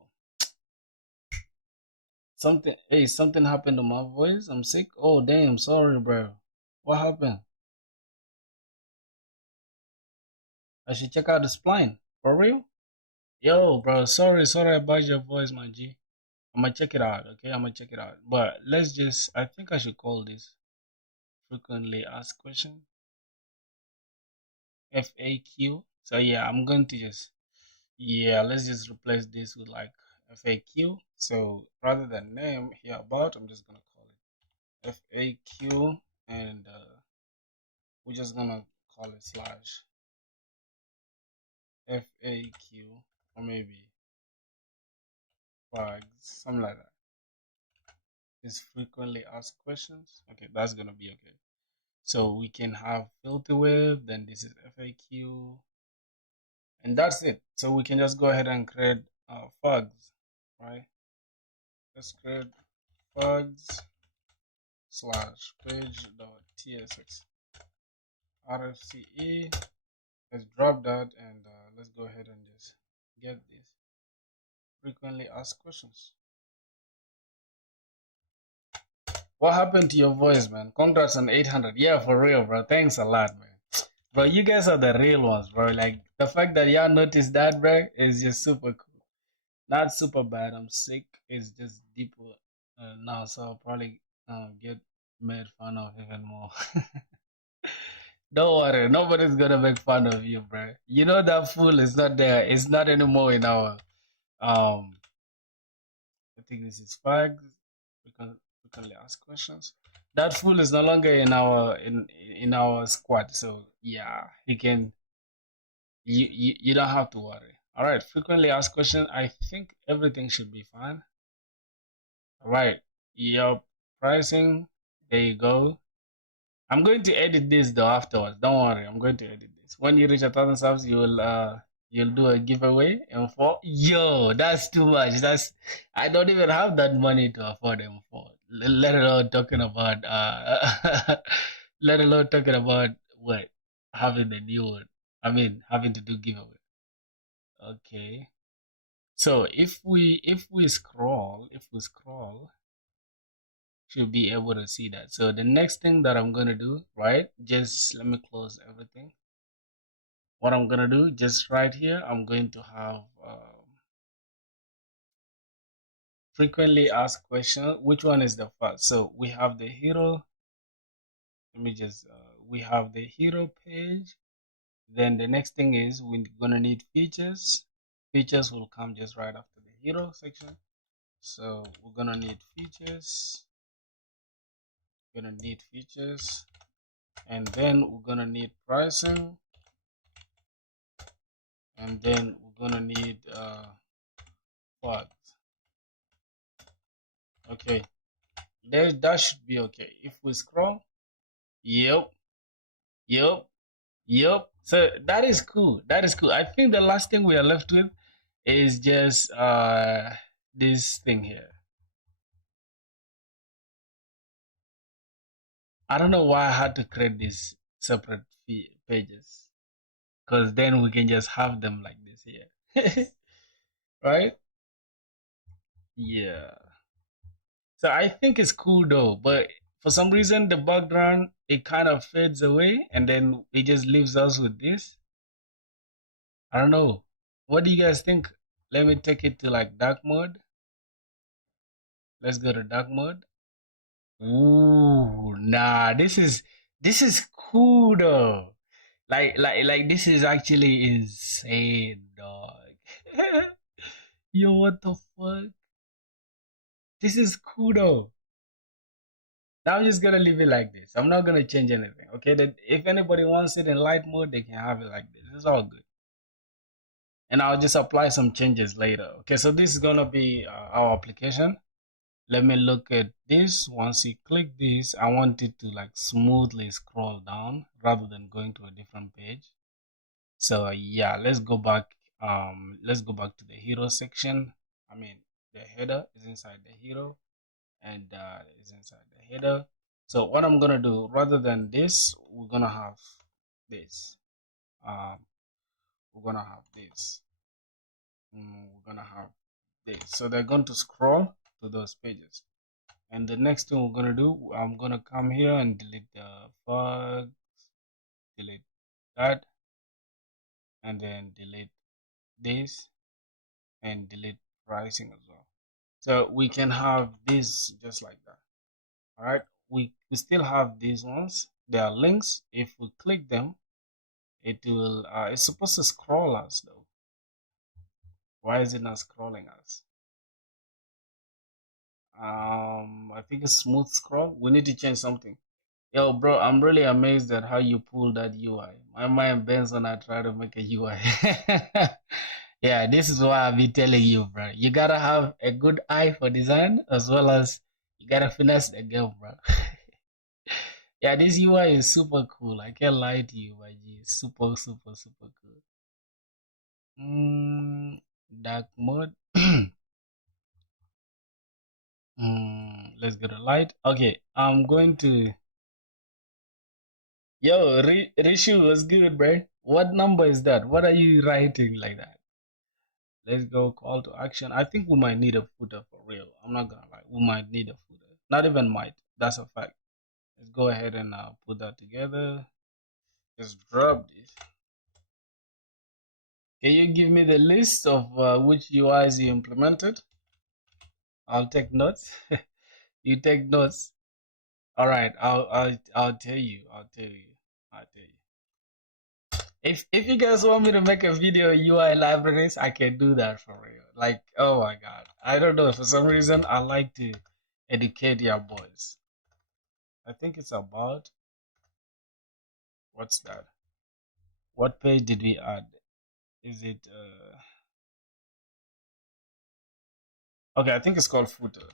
something. Hey, something happened to my voice. I'm sick. Oh damn, sorry, bro. What happened? I should check out the spline. For real? Yo, bro, sorry about your voice, my G. I'm gonna check it out, okay? I'm gonna check it out. But let's just I think I should call this frequently asked question. FAQ. So yeah, I'm going to just yeah, let's just replace this with like FAQ. So rather than name here about, I'm just gonna call it FAQ, and we're just gonna call it slash FAQ, or maybe flags, something like that. Is frequently asked questions. Okay, that's gonna be okay. So we can have filter wave, then this is FAQ, and that's it. So we can just go ahead and create flags, right? Let's create flags slash page.tsx rfce. Let's drop that and let's go ahead and just get this frequently asked questions. What happened to your voice, man? Congrats on 800. Yeah, for real, bro. Thanks a lot, man. Bro, you guys are the real ones, bro. Like, the fact that y'all noticed that, bro, is just super cool. Not super bad. I'm sick. It's just deeper now, so I'll probably get made fun of even more. Don't worry, nobody's gonna make fun of you, bro. You know that fool is not there. It's not anymore in our um. I think this is fags. We can ask questions. That fool is no longer in our squad, so yeah, he can. You don't have to worry. All right, frequently asked questions. I think everything should be fine. All right, your pricing. There you go. I'm going to edit this though afterwards. Don't worry, I'm going to edit this. When you reach 1,000 subs, you'll do a giveaway. M4. Yo, that's too much. That's I don't even have that money to afford M4. Let alone talking about let alone talking about what having the new one. I mean, having to do giveaway. Okay. So if we scroll, should be able to see that. So the next thing that I'm gonna do, right? Just let me close everything. What I'm gonna do, just right here, I'm going to have frequently asked question. Which one is the first? So we have the hero. Let me just we have the hero page. Then the next thing is we're gonna need features. Features will come just right after the hero section. So we're gonna need features. We're gonna need features, and then we're gonna need pricing, and then we're gonna need flags. Okay, that should be okay. If we scroll, yep, yep, yep. So that is cool. That is cool. I think the last thing we are left with is just this thing here. I don't know why I had to create these separate pages, because then we can just have them like this here. Right? Yeah. So I think it's cool though, but for some reason the background it kind of fades away and then it just leaves us with this. I don't know. What do you guys think? Let me take it to like dark mode. Let's go to dark mode. Ooh, nah, this is cool though. Like this is actually insane, dog. Yo, what the fuck? This is cool though. Now I'm just gonna leave it like this. I'm not gonna change anything. Okay, that if anybody wants it in light mode, they can have it like this. It's all good. And I'll just apply some changes later. Okay, so this is gonna be our application. Let me look at this. Once you click this, I want it to like smoothly scroll down rather than going to a different page. So yeah, let's go back. Let's go back to the hero section. I mean, the header is inside the hero, and is inside the header. So what I'm gonna do, rather than this, we're gonna have this. Um, we're gonna have this. We're gonna have this. So they're going to scroll to those pages. And the next thing we're gonna do, I'm gonna come here and delete the fog, delete that, and then delete this, and delete pricing as well. So we can have this just like that. All right. We still have these ones. There are links. If we click them, it will. It's supposed to scroll us though. Why is it not scrolling us? I think it's smooth scroll. We need to change something. Yo, bro, I'm really amazed at how you pull that UI. My mind bends when I try to make a UI. Yeah, this is why I'll be telling you, bro. You gotta have a good eye for design as well as you gotta finesse the game, bro. Yeah, this UI is super cool. I can't lie to you, my G. Super, super, super cool. Dark mode. Let's go to light. Okay, I'm going to. Yo, Rishu was good, bro. What number is that? What are you writing like that? Let's go call to action. I think we might need a footer for real. I'm not gonna lie. We might need a footer. Not even might. That's a fact. Let's go ahead and put that together. Just drop this. Can you give me the list of which UIs you implemented? I'll take notes. You take notes. All right. I'll tell you. I'll tell you. I'll tell you. If you guys want me to make a video UI libraries, I can do that for real. Like, oh my god. I don't know. For some reason I like to educate your boys. I think it's about what's that? What page did we add? Is it okay, I think it's called footer.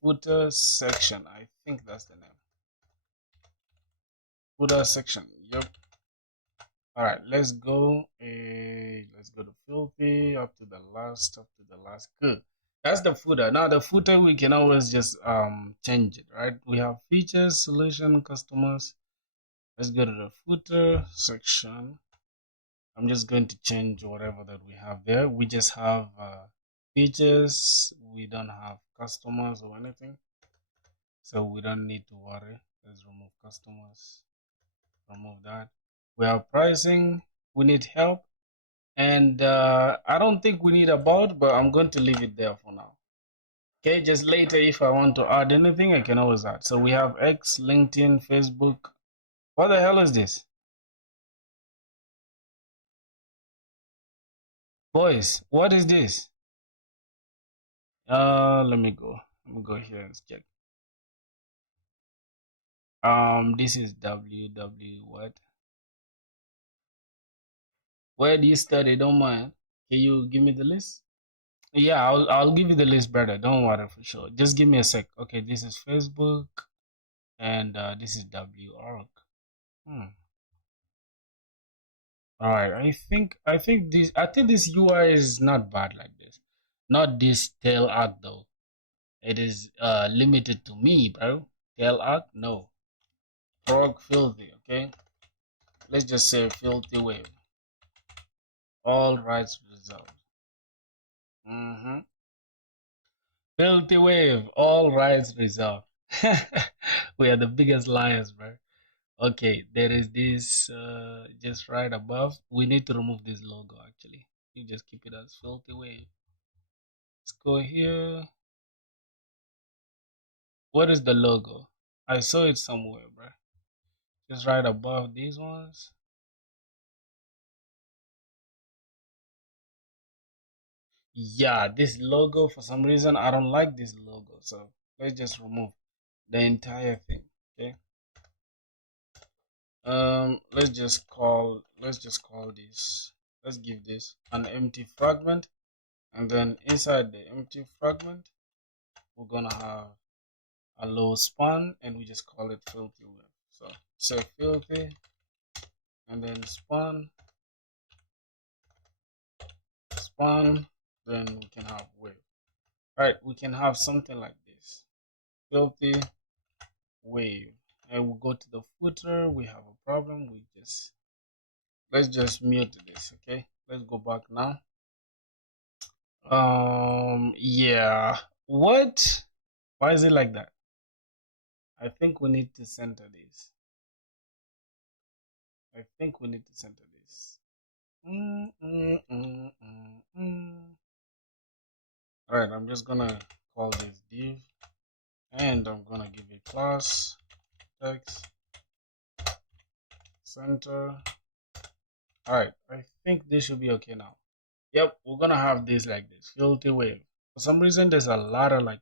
Footer section. I think that's the name. Footer section. Yep. All right, let's go. Let's go to filthy up to the last. Good. That's the footer. Now the footer we can always just change it, right? We have features, solution, customers. Let's go to the footer section. I'm just going to change whatever that we have there. We just have features. We don't have customers or anything, so we don't need to worry. Let's remove customers. Remove that. We have pricing. We need help, and I don't think we need about, but I'm going to leave it there for now. Okay, just later if I want to add anything, I can always add. So we have X, LinkedIn, Facebook. What the hell is this? Boys, what is this? Let me go here and check. This is WW what? Where do you study? Don't mind. Can you give me the list? Yeah, I'll give you the list, brother. Don't worry for sure. Just give me a sec. Okay, this is Facebook and this is WORG. Hmm. All right. I think this UI is not bad like this. Not this tail arc though. It is limited to me, bro. Tail arc, no. Frog filthy, okay? Let's just say filthy wave. All rights reserved. Mm-hmm. Filthy wave, all rights reserved. We are the biggest liars, bro. Okay, there is this just right above. We need to remove this logo actually. You just keep it as filthy wave. Let's go here. What is the logo? I saw it somewhere, bro. Just right above these ones. Yeah, this logo, for some reason, I don't like this logo. So let's just remove the entire thing. Okay. Let's just call this, let's give this an empty fragment, and then inside the empty fragment, we're gonna have a low span, and we just call it filthy wave. So say filthy, and then span, then we can have wave. Right, we can have something like this, filthy wave, and we'll go to the footer. We have a problem. Let's just mute this. Okay, let's go back now. Yeah, what, why is it like that? I think we need to center this. All right, I'm just gonna call this div, and I'm gonna give it class text center. All right, I think this should be okay now. Yep, we're gonna have this like this, filthy wave. For some reason, there's a lot of like,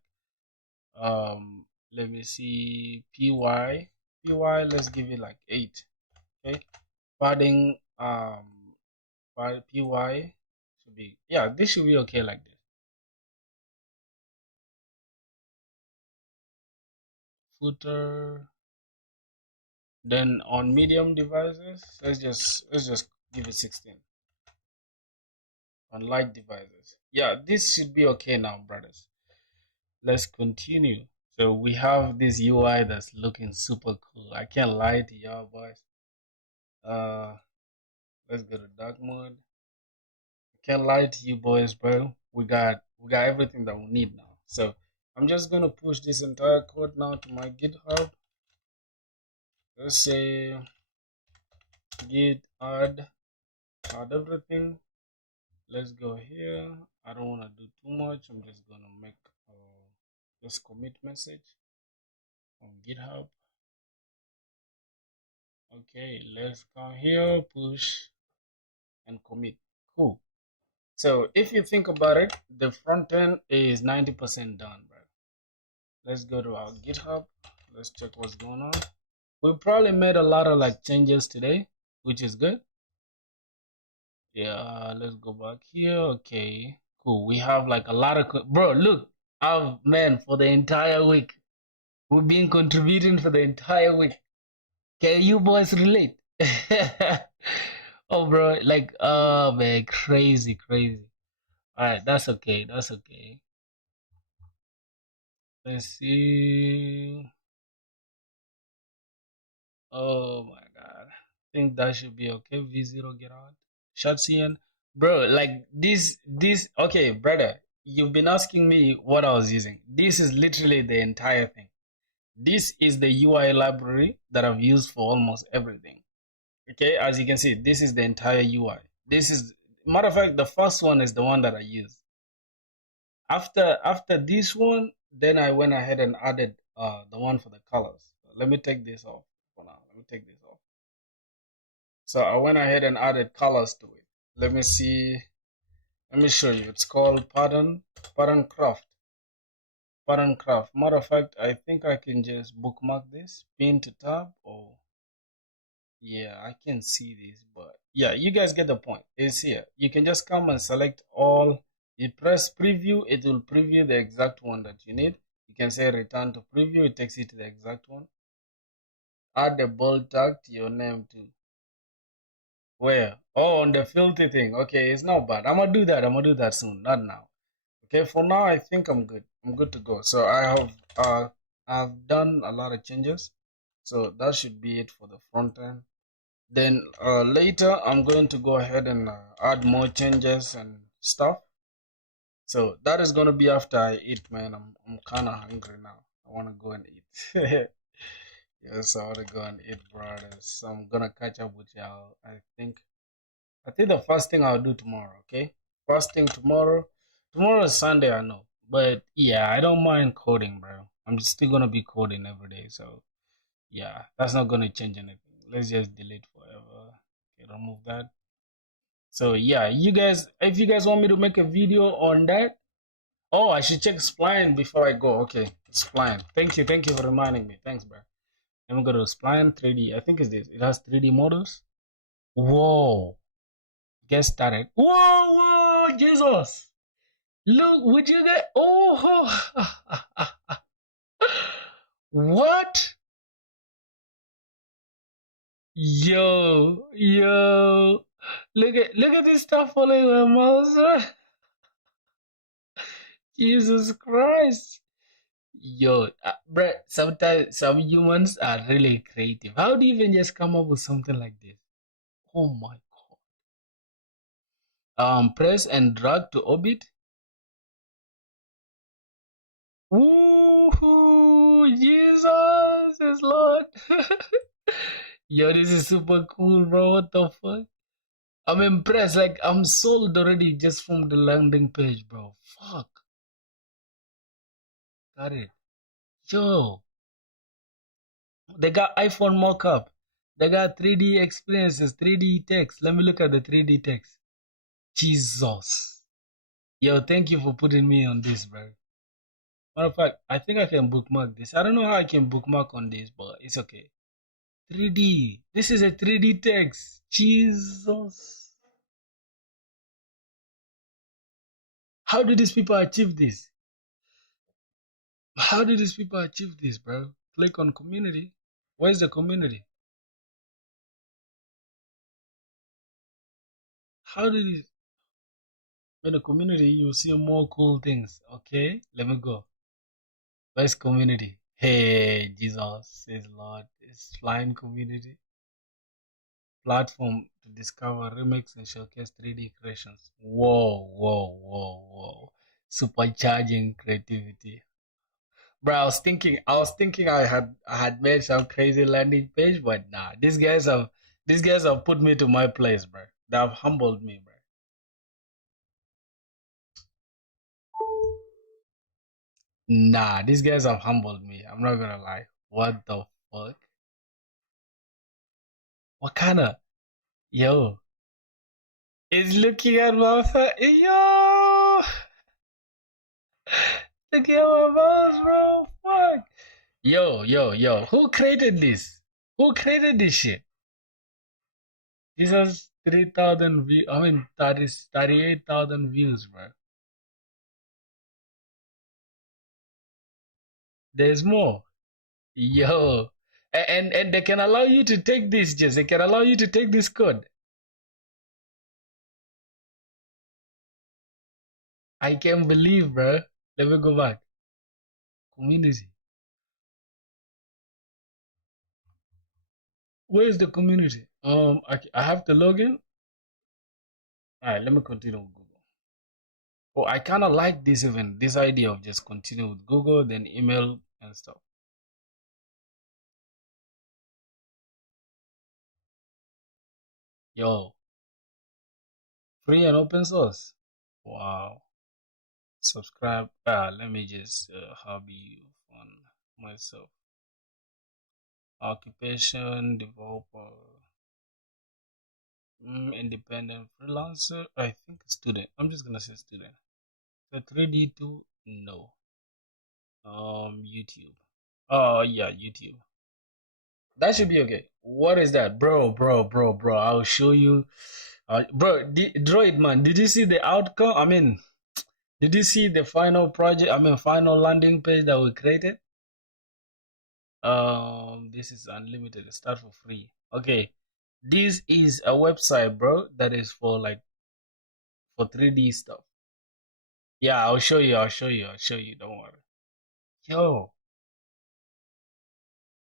let me see, py. Let's give it like 8. Okay, padding, py should be, yeah, this should be okay like this. Footer. Then on medium devices, let's just give it 16. On light devices, yeah, this should be okay now, brothers. Let's continue. So we have this UI that's looking super cool. I can't lie to y'all boys. Let's go to dark mode. I can't lie to you boys, bro. We got everything that we need now. So I'm just gonna push this entire code now to my GitHub. Let's say git add everything. Let's go here. I don't want to do too much. I'm just gonna make this commit message on GitHub. Okay, let's come here, push and commit. Cool. So if you think about it, the front end is 90% done, bro. Let's go to our GitHub. Let's check what's going on. We probably made a lot of like changes today, which is good. Yeah, let's go back here. Okay, cool. We have like a lot of bro. Look, man, for the entire week, we've been contributing for the entire week. Can you boys relate? Oh, bro, like, oh man, crazy, crazy. All right, that's okay. That's okay. Let's see. Oh my god, I think that should be okay. V0 get out. Shatsian, bro, like this. Okay, brother, you've been asking me what I was using. This is literally the entire thing. This is the UI library that I've used for almost everything. Okay, as you can see, this is the entire UI. This is, matter of fact, the first one is the one that I used. After this one, then I went ahead and added the one for the colors. Let me take this off for now. Let me take this off. So I went ahead and added colors to it. Let me see. Let me show you. It's called pattern craft. Pattern craft. Matter of fact, I think I can just bookmark this, pin to tab, or yeah, I can see this, but yeah, you guys get the point. It's here. You can just come and select all You press preview, it will preview the exact one that you need. You can say return to preview, it takes you to the exact one. Add a bold tag to your name too. Where? Oh, on the filthy thing. Okay, it's not bad. I'm gonna do that. I'm gonna do that soon, not now. Okay, for now I think I'm good. I'm good to go. So I've done a lot of changes. So that should be it for the front end. Then later I'm going to go ahead and add more changes and stuff. So that is gonna be after I eat, man. I'm kind of hungry now. I want to go and eat. Yes, I want to go and eat, brothers. So I'm gonna catch up with y'all. I think the first thing I'll do tomorrow. Okay, first thing tomorrow. Tomorrow is Sunday, I know, but yeah, I don't mind coding, bro. I'm still gonna be coding every day, so yeah, that's not gonna change anything. Let's just delete forever. Okay, remove that. So yeah, you guys, if you guys want me to make a video on that, oh, I should check Spline before I go. Okay, Spline. Thank you for reminding me. Thanks, bro. Let me go to Spline 3D. I think it's this. It has 3D models. Whoa. Get started. Whoa, Jesus. Look, would you get? Oh, what? Yo. Look at this stuff following my mouse. Jesus Christ. Yo, bro, sometimes some humans are really creative. How do you even just come up with something like this? Oh my God. Press and drag to orbit. Woohoo! Jesus is Lord. Yo, this is super cool, bro. What the fuck? I'm impressed. Like, I'm sold already just from the landing page, bro. Fuck. Got it. Yo, they got iPhone mockup. They got 3D experiences, 3D text. Let me look at the 3D text. Jesus. Yo, thank you for putting me on this, bro. Matter of fact, I think I can bookmark this. I don't know how I can bookmark on this, but it's okay. 3D. This is a 3D text. Jesus. How do these people achieve this? How do these people achieve this, bro? Click on community. Where's the community? How did it? In the community, you see more cool things. Okay, let me go. Where's community? Hey, Jesus says Lord. It's flying community platform to discover, remix, and showcase 3D creations. Whoa. Supercharging creativity. Bro, I was thinking I had made some crazy landing page, but nah, these guys have put me to my place, bro. They have humbled me, bro. Nah, these guys have humbled me. I'm not gonna lie. What the fuck? What kind of yo? It's looking at my face. Yo, looking at my mouse, bro. Fuck. Yo. Who created this? Who created this shit? This has 3,000 views. I mean, 38,000 views, bro. There's more. Yo. And they can allow you to take this, just they can allow you to take this code. I can't believe, bro. Let me go back. Community. Where is the community? I have to log in. All right, let me continue with Google. Oh, I kind of like this idea of just continue with Google, then email and stuff. Yo, free and open source. Wow. Subscribe. Let me just hobby on myself. Occupation, developer, independent freelancer. I think student. I'm just gonna say student. So 3D2, no. YouTube. Oh yeah, YouTube. That should be okay. What is that, bro? I'll show you. Bro, Droid man, did you see the outcome? I mean, Did you see the final project? I mean, final landing page that we created? This is unlimited. Start for free. Okay, this is a website, bro, that is for like for 3D stuff. Yeah, I'll show you. I'll show you. I'll show you. Don't worry. Yo.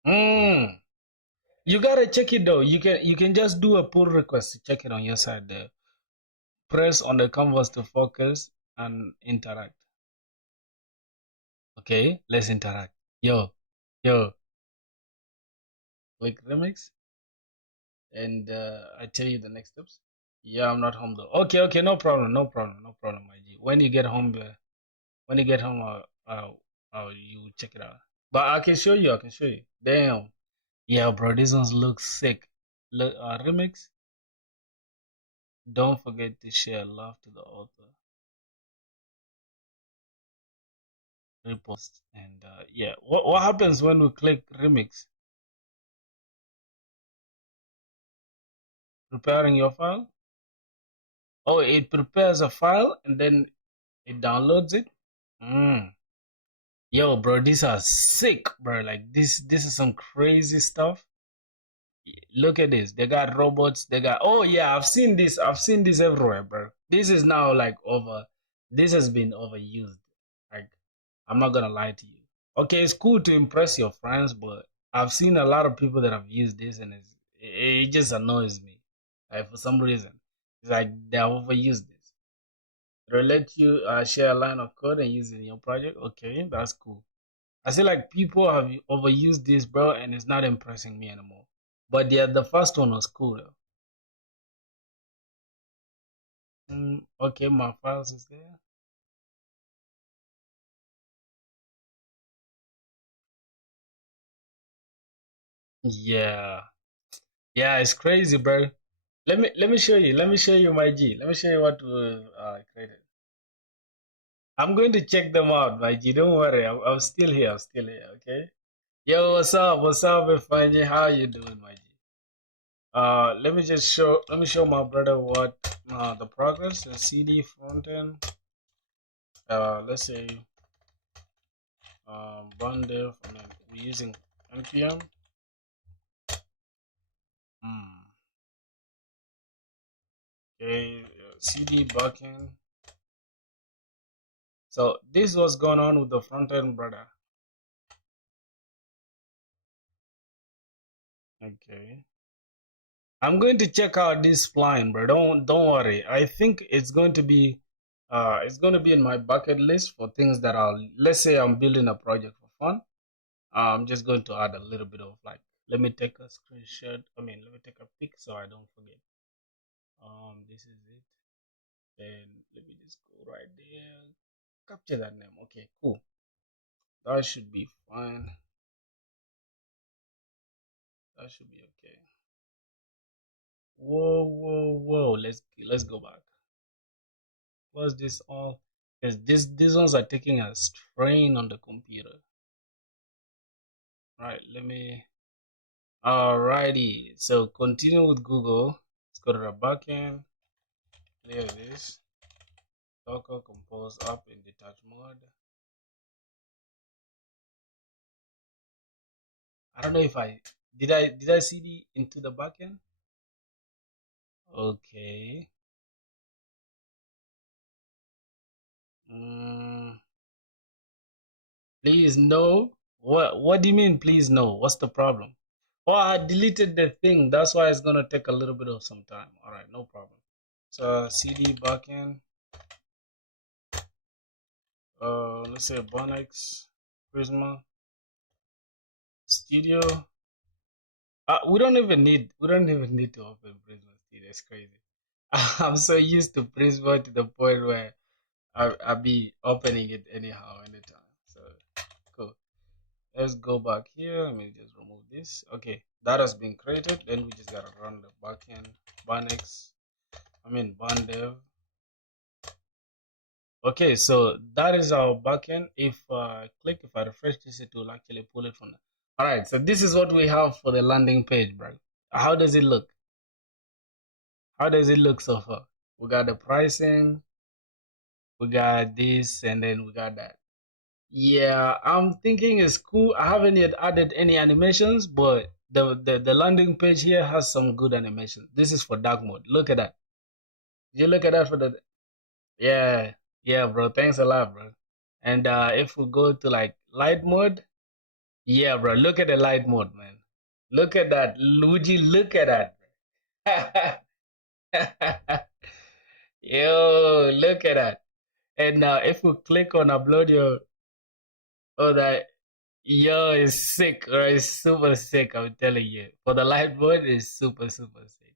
Mm. You gotta check it though. You can just do a pull request to check it on your side there. Press on the canvas to focus and interact. Okay, let's interact. Yo, yo, click remix, and I tell you the next steps. Yeah, I'm not home though. Okay, okay, no problem, no problem, no problem, my G. When you get home, you check it out. But I can show you. I can show you. Damn. Yeah, bro, this ones look sick. Look, remix. Don't forget to share love to the author. Repost and yeah. What happens when we click remix? Preparing your file. Oh, it prepares a file and then it downloads it. Mm. Yo, bro, these are sick, bro. Like this is some crazy stuff. Look at this. They got robots. They got. Oh yeah, I've seen this. I've seen this everywhere, bro. This is now like over. This has been overused. Like, I'm not gonna lie to you. Okay, it's cool to impress your friends, but I've seen a lot of people that have used this, and it just annoys me. Like, for some reason, it's like they have overused this. It'll let you share a line of code and use it in your project. Okay, that's cool. I feel like people have overused this, bro, and it's not impressing me anymore. But yeah, the first one was cool though. Okay, my files is there. Yeah, yeah, it's crazy, bro. Let me show you. Let me show you my G. Let me show you what I created. I'm going to check them out, my G. Don't worry. I'm still here. I'm still here. Okay. Yo, what's up? What's up, Fanji? How you doing, my G? Let me just show. Let me show my brother what the progress. The CD front end. Let's say Bundev. I mean, we're using npm. Okay, CD backend. So this was going on with the front end, brother. Okay. I'm going to check out this spline, bro. Don't worry. I think it's going to be in my bucket list for things that let's say I'm building a project for fun. I'm just going to add a little bit of like, let me take a screenshot. I mean, let me take a pic so I don't forget. This is it. Then let me just go right there. Capture that name. Okay, cool. That should be fine. That should be okay. Whoa, whoa, whoa. Let's go back. What's this all? Because these ones are taking a strain on the computer. Right, let me. Alrighty, so continue with Google. Let's go to the backend. Clear this. Docker compose up in detach mode. I don't know if I CD into the backend. Okay. Please no. What do you mean? Please no. What's the problem? Oh, I deleted the thing. That's why it's gonna take a little bit of some time. All right, no problem. So CD backend. Let's say Bonex, Prisma, Studio. We don't even need to open Prisma Studio. It's crazy. I'm so used to Prisma to the point where I'll be opening it anyhow, anytime. So cool. Let's go back here. Let me just remove this. Okay, that has been created. Then we just gotta run the backend Bonex. Bundev. Okay, so that is our backend. If I refresh this, it will actually pull it from there. All right, so this is what we have for the landing page, bro. How does it look? How does it look so far? We got the pricing. We got this, and then we got that. Yeah, I'm thinking it's cool. I haven't yet added any animations, but the landing page here has some good animation. This is for dark mode. Look at that. Did you look at that for the yeah, yeah, bro. Thanks a lot, bro. And if we go to like light mode, yeah, bro. Look at the light mode, man. Look at that. Would you look at that? Yo, look at that. And if we click on upload your, oh, that, yo, it's sick, or it's super sick. I'm telling you. For the light mode, it's super, super sick.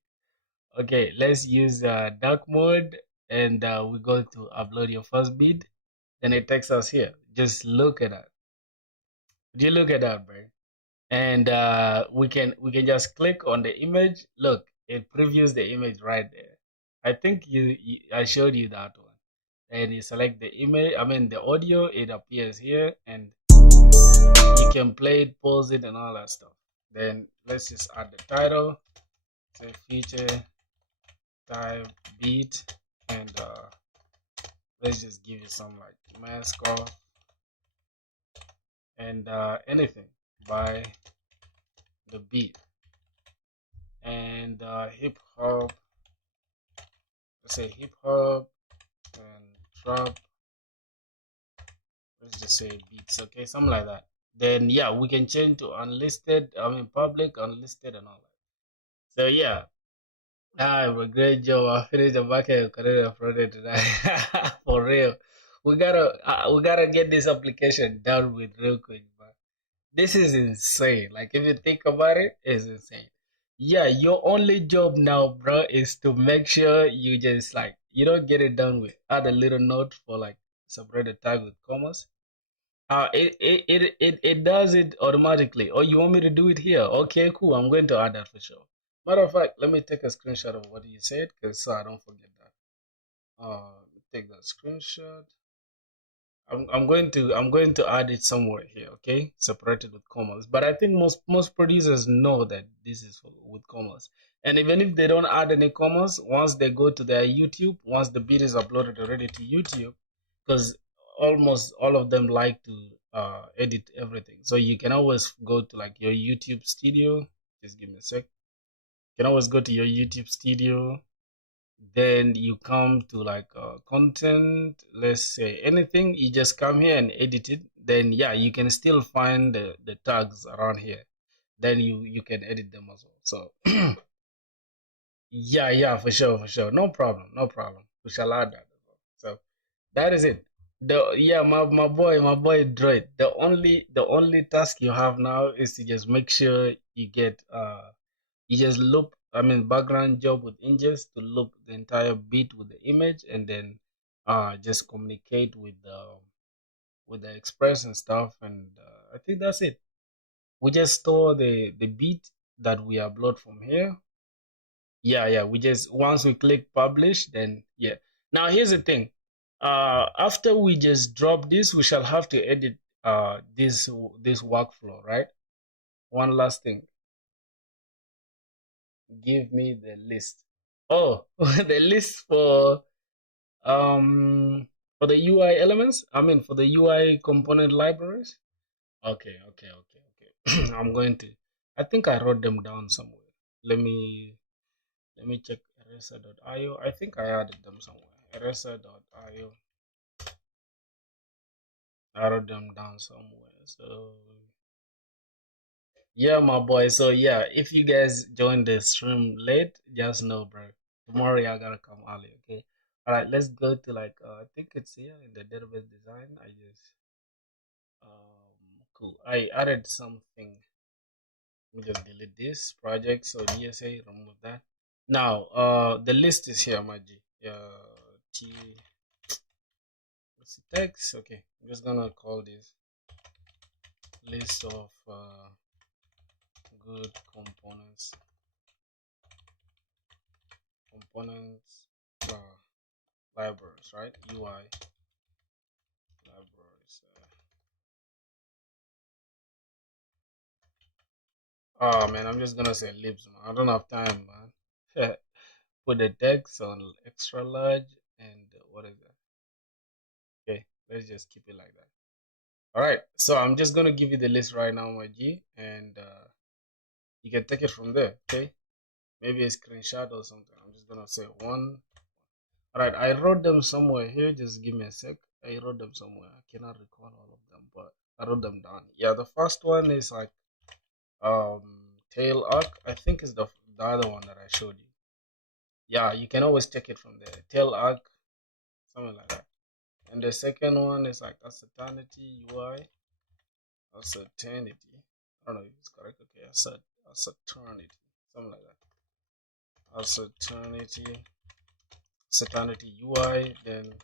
Okay, let's use dark mode, and we go to upload your first beat. Then it takes us here. Just look at that. Would you look at that, bro? And we can just click on the image. Look, it previews the image right there. I think I showed you that one. And you select the image, I mean the audio, it appears here, and you can play it, pause it, and all that stuff. Then let's just add the title, say feature type beat, and let's just give you some like mask off and anything by the beat and hip hop. Let's say hip hop and trap. Let's just say beats, okay, something like that. Then yeah, we can change to unlisted. I mean public, unlisted, and all that. So yeah, a great job. I finished the back end career Friday tonight. For real, we gotta get this application done with real quick, man. This is insane. Like if you think about it, it's insane. Yeah, your only job now, bro, is to make sure you just like you don't get it done with. Add a little note for like separate the tag with commas. It does it automatically. Oh, you want me to do it here? Okay, cool. I'm going to add that for sure. Matter of fact, let me take a screenshot of what you said, cause so I don't forget that. Take that screenshot. I'm going to add it somewhere here, okay? Separated with commas. But I think most producers know that this is with commas. And even if they don't add any commas, once they go to their YouTube, once the beat is uploaded already to YouTube, because almost all of them like to edit everything. So you can always go to like your YouTube studio. Just give me a sec. You can always go to your YouTube studio, then you come to like content, let's say anything, you just come here and edit it. Then yeah, you can still find the tags around here. Then you can edit them as well. So yeah, yeah, for sure, for sure, no problem, no problem, we shall add that as well. So that is it. The yeah, my boy Droid, the only task you have now is to just make sure you get you just loop, I mean background job with Ingest to loop the entire beat with the image, and then just communicate with the express and stuff, and I think that's it. We just store the beat that we upload from here. Yeah, yeah, we just once we click publish, then yeah. Now here's the thing. After we just drop this, we shall have to edit this workflow, right? One last thing. Give me the list. Oh, the list for the UI elements. I mean for the UI component libraries. Okay, okay, okay, okay. I'm going to. I think I wrote them down somewhere. Let me let me check eraser.io. I think I added them somewhere. Eraser.io. I wrote them down somewhere. So yeah, my boy. So yeah, if you guys join the stream late, just know, bro. Tomorrow I gotta come early. Okay. All right. Let's go to like I think it's here in the database design. I just cool. I added something. Let me just delete this project. So DSA, remove that. Now the list is here, my G. T. What's the text? Okay. I'm just gonna call this list of good components libraries, right? UI libraries. Oh man, I'm just gonna say libs, man. I don't have time, man. Put the text on extra large and what is that? Let's just keep it like that. All right, so I'm just gonna give you the list right now, my G, and you can take it from there. Okay, maybe a screenshot or something. I'm just gonna say one. All right, I wrote them somewhere here. Just give me a sec. I wrote them somewhere. I cannot recall all of them, but I wrote them down. Yeah, the first one is like tail arc. I think is the other one that I showed you. Yeah, you can always take it from there. Tail arc, something like that. And the second one is like uncertainty UI. Uncertainty. I don't know if it's correct. Okay, uncertainty, something like that. Uncertainty UI. Then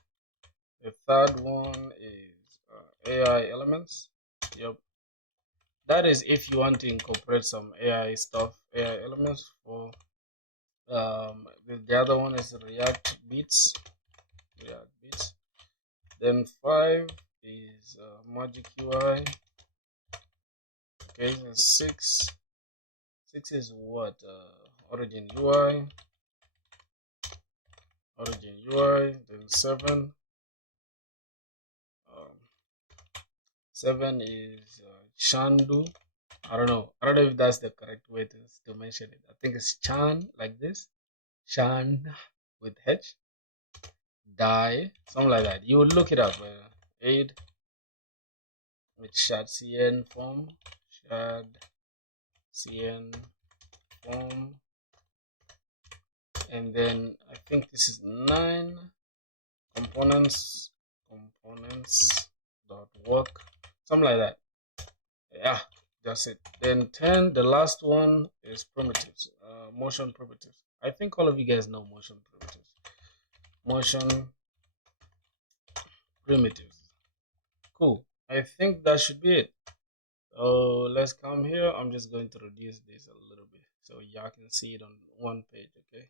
the third one is AI elements. Yep, that is if you want to incorporate some AI stuff, AI elements for. The other one is React Beats. Then 5 is Magic UI. Okay, and 6 is what? Origin UI. Then 7 is Shandu. I don't know if that's the correct way to mention it. I think it's Chan, like this, Chan with H, die, something like that. You would look it up. Aid with shad cn form, and then I think this is 9 components dot work, something like that. Yeah, that's it. Then 10, the last one is primitives, motion primitives. I think all of you guys know motion primitives. Cool. I think that should be it. So let's come here. I'm just going to reduce this a little bit so y'all can see it on one page. Okay,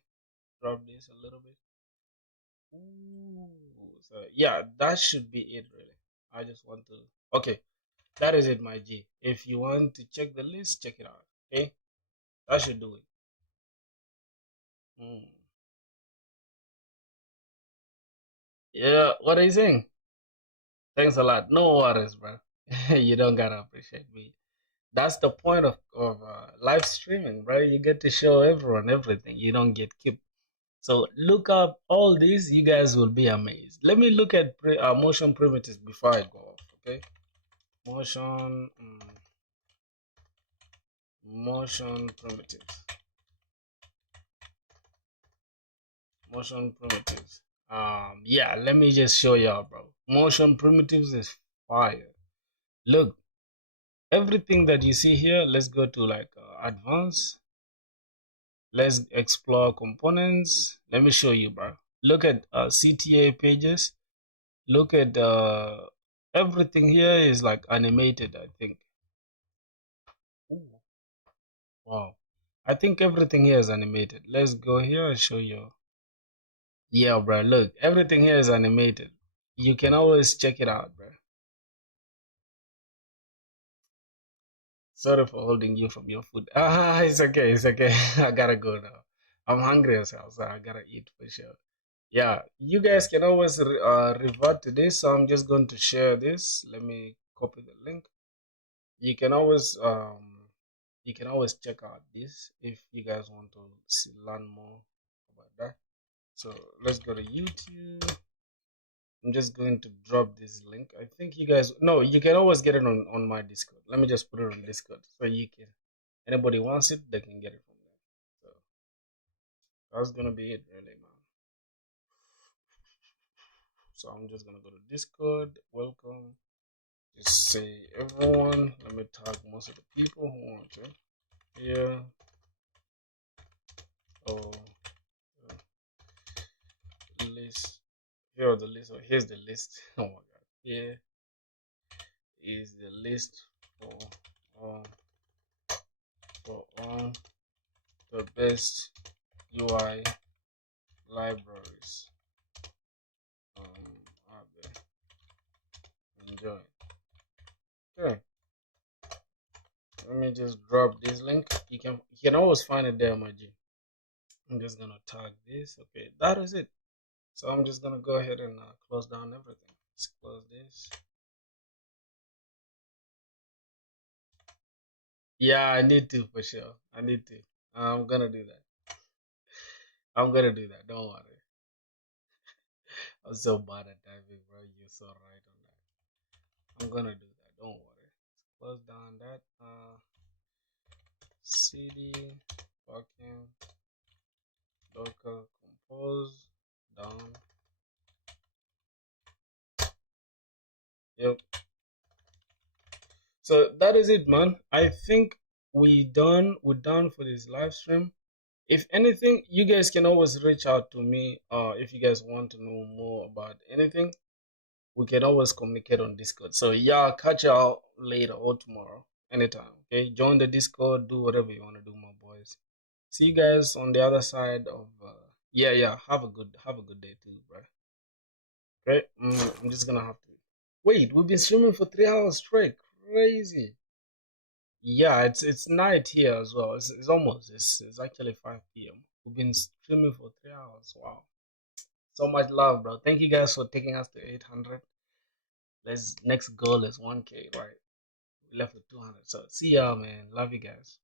drop this a little bit. Ooh, so yeah, that should be it really. I just want to, okay, that is it, my G. If you want to check the list, check it out. Okay, that should do it. Yeah, what are you saying? Thanks a lot. No worries, bro. You don't gotta appreciate me. That's the point of live streaming, bro. You get to show everyone everything. You don't get kept. So look up all these. You guys will be amazed. Let me look at motion primitives before I go off. Okay, motion primitives. Yeah, let me just show y'all, bro. Motion primitives is fire. Look, everything that you see here, let's go to like advanced. Let's explore components. Let me show you, bro. Look at CTA pages. Look at everything here is like animated, I think. Ooh. Wow, I think everything here is animated. Let's go here and show you. Yeah, bro, look, everything here is animated. You can always check it out, bro. Sorry for holding you from your food. It's okay, I gotta go now. I'm hungry as hell, so I gotta eat for sure. Yeah, you guys can always revert to this. So I'm just going to share this. Let me copy the link. You can always check out this if you guys want to learn more about that. So let's go to YouTube. I'm just going to drop this link. I think you guys, no, you can always get it on my Discord. Let me just put it on Discord so you can, anybody wants it, they can get it from there. So that's gonna be it really, man. So I'm just gonna go to Discord. Welcome. Just say everyone. Let me tag most of the people who want to. Here. Oh, list. Here are the list. Oh, here's the list. Oh my god. Here is the list for all the best UI libraries out there. Enjoy. Okay. Let me just drop this link. You can always find it there, my G. I'm just gonna tag this. Okay, that is it. So I'm just gonna go ahead and close down everything. Let's close this. Yeah, I need to for sure. I need to. I'm gonna do that. I'm gonna do that. Don't worry. I'm so bad at typing, bro. You're so right on that. I'm gonna do that. Don't worry. Close down that. CD fucking docker compose down. Yep. So that is it, man. I think we're done for this live stream. If anything, you guys can always reach out to me. If you guys want to know more about anything, we can always communicate on Discord. So yeah, catch y'all later or tomorrow, anytime. Okay, join the Discord, do whatever you want to do, my boys. See you guys on the other side of. Yeah. Have a good day too, bro. Okay, I'm just gonna have to. Wait, we've been streaming for 3 hours straight. Crazy. Yeah, it's night here as well. It's actually 5 p.m. We've been streaming for 3 hours. Wow. So much love, bro. Thank you guys for taking us to 800. Let's next goal is 1K, right? We left with 200. So see y'all, man. Love you guys.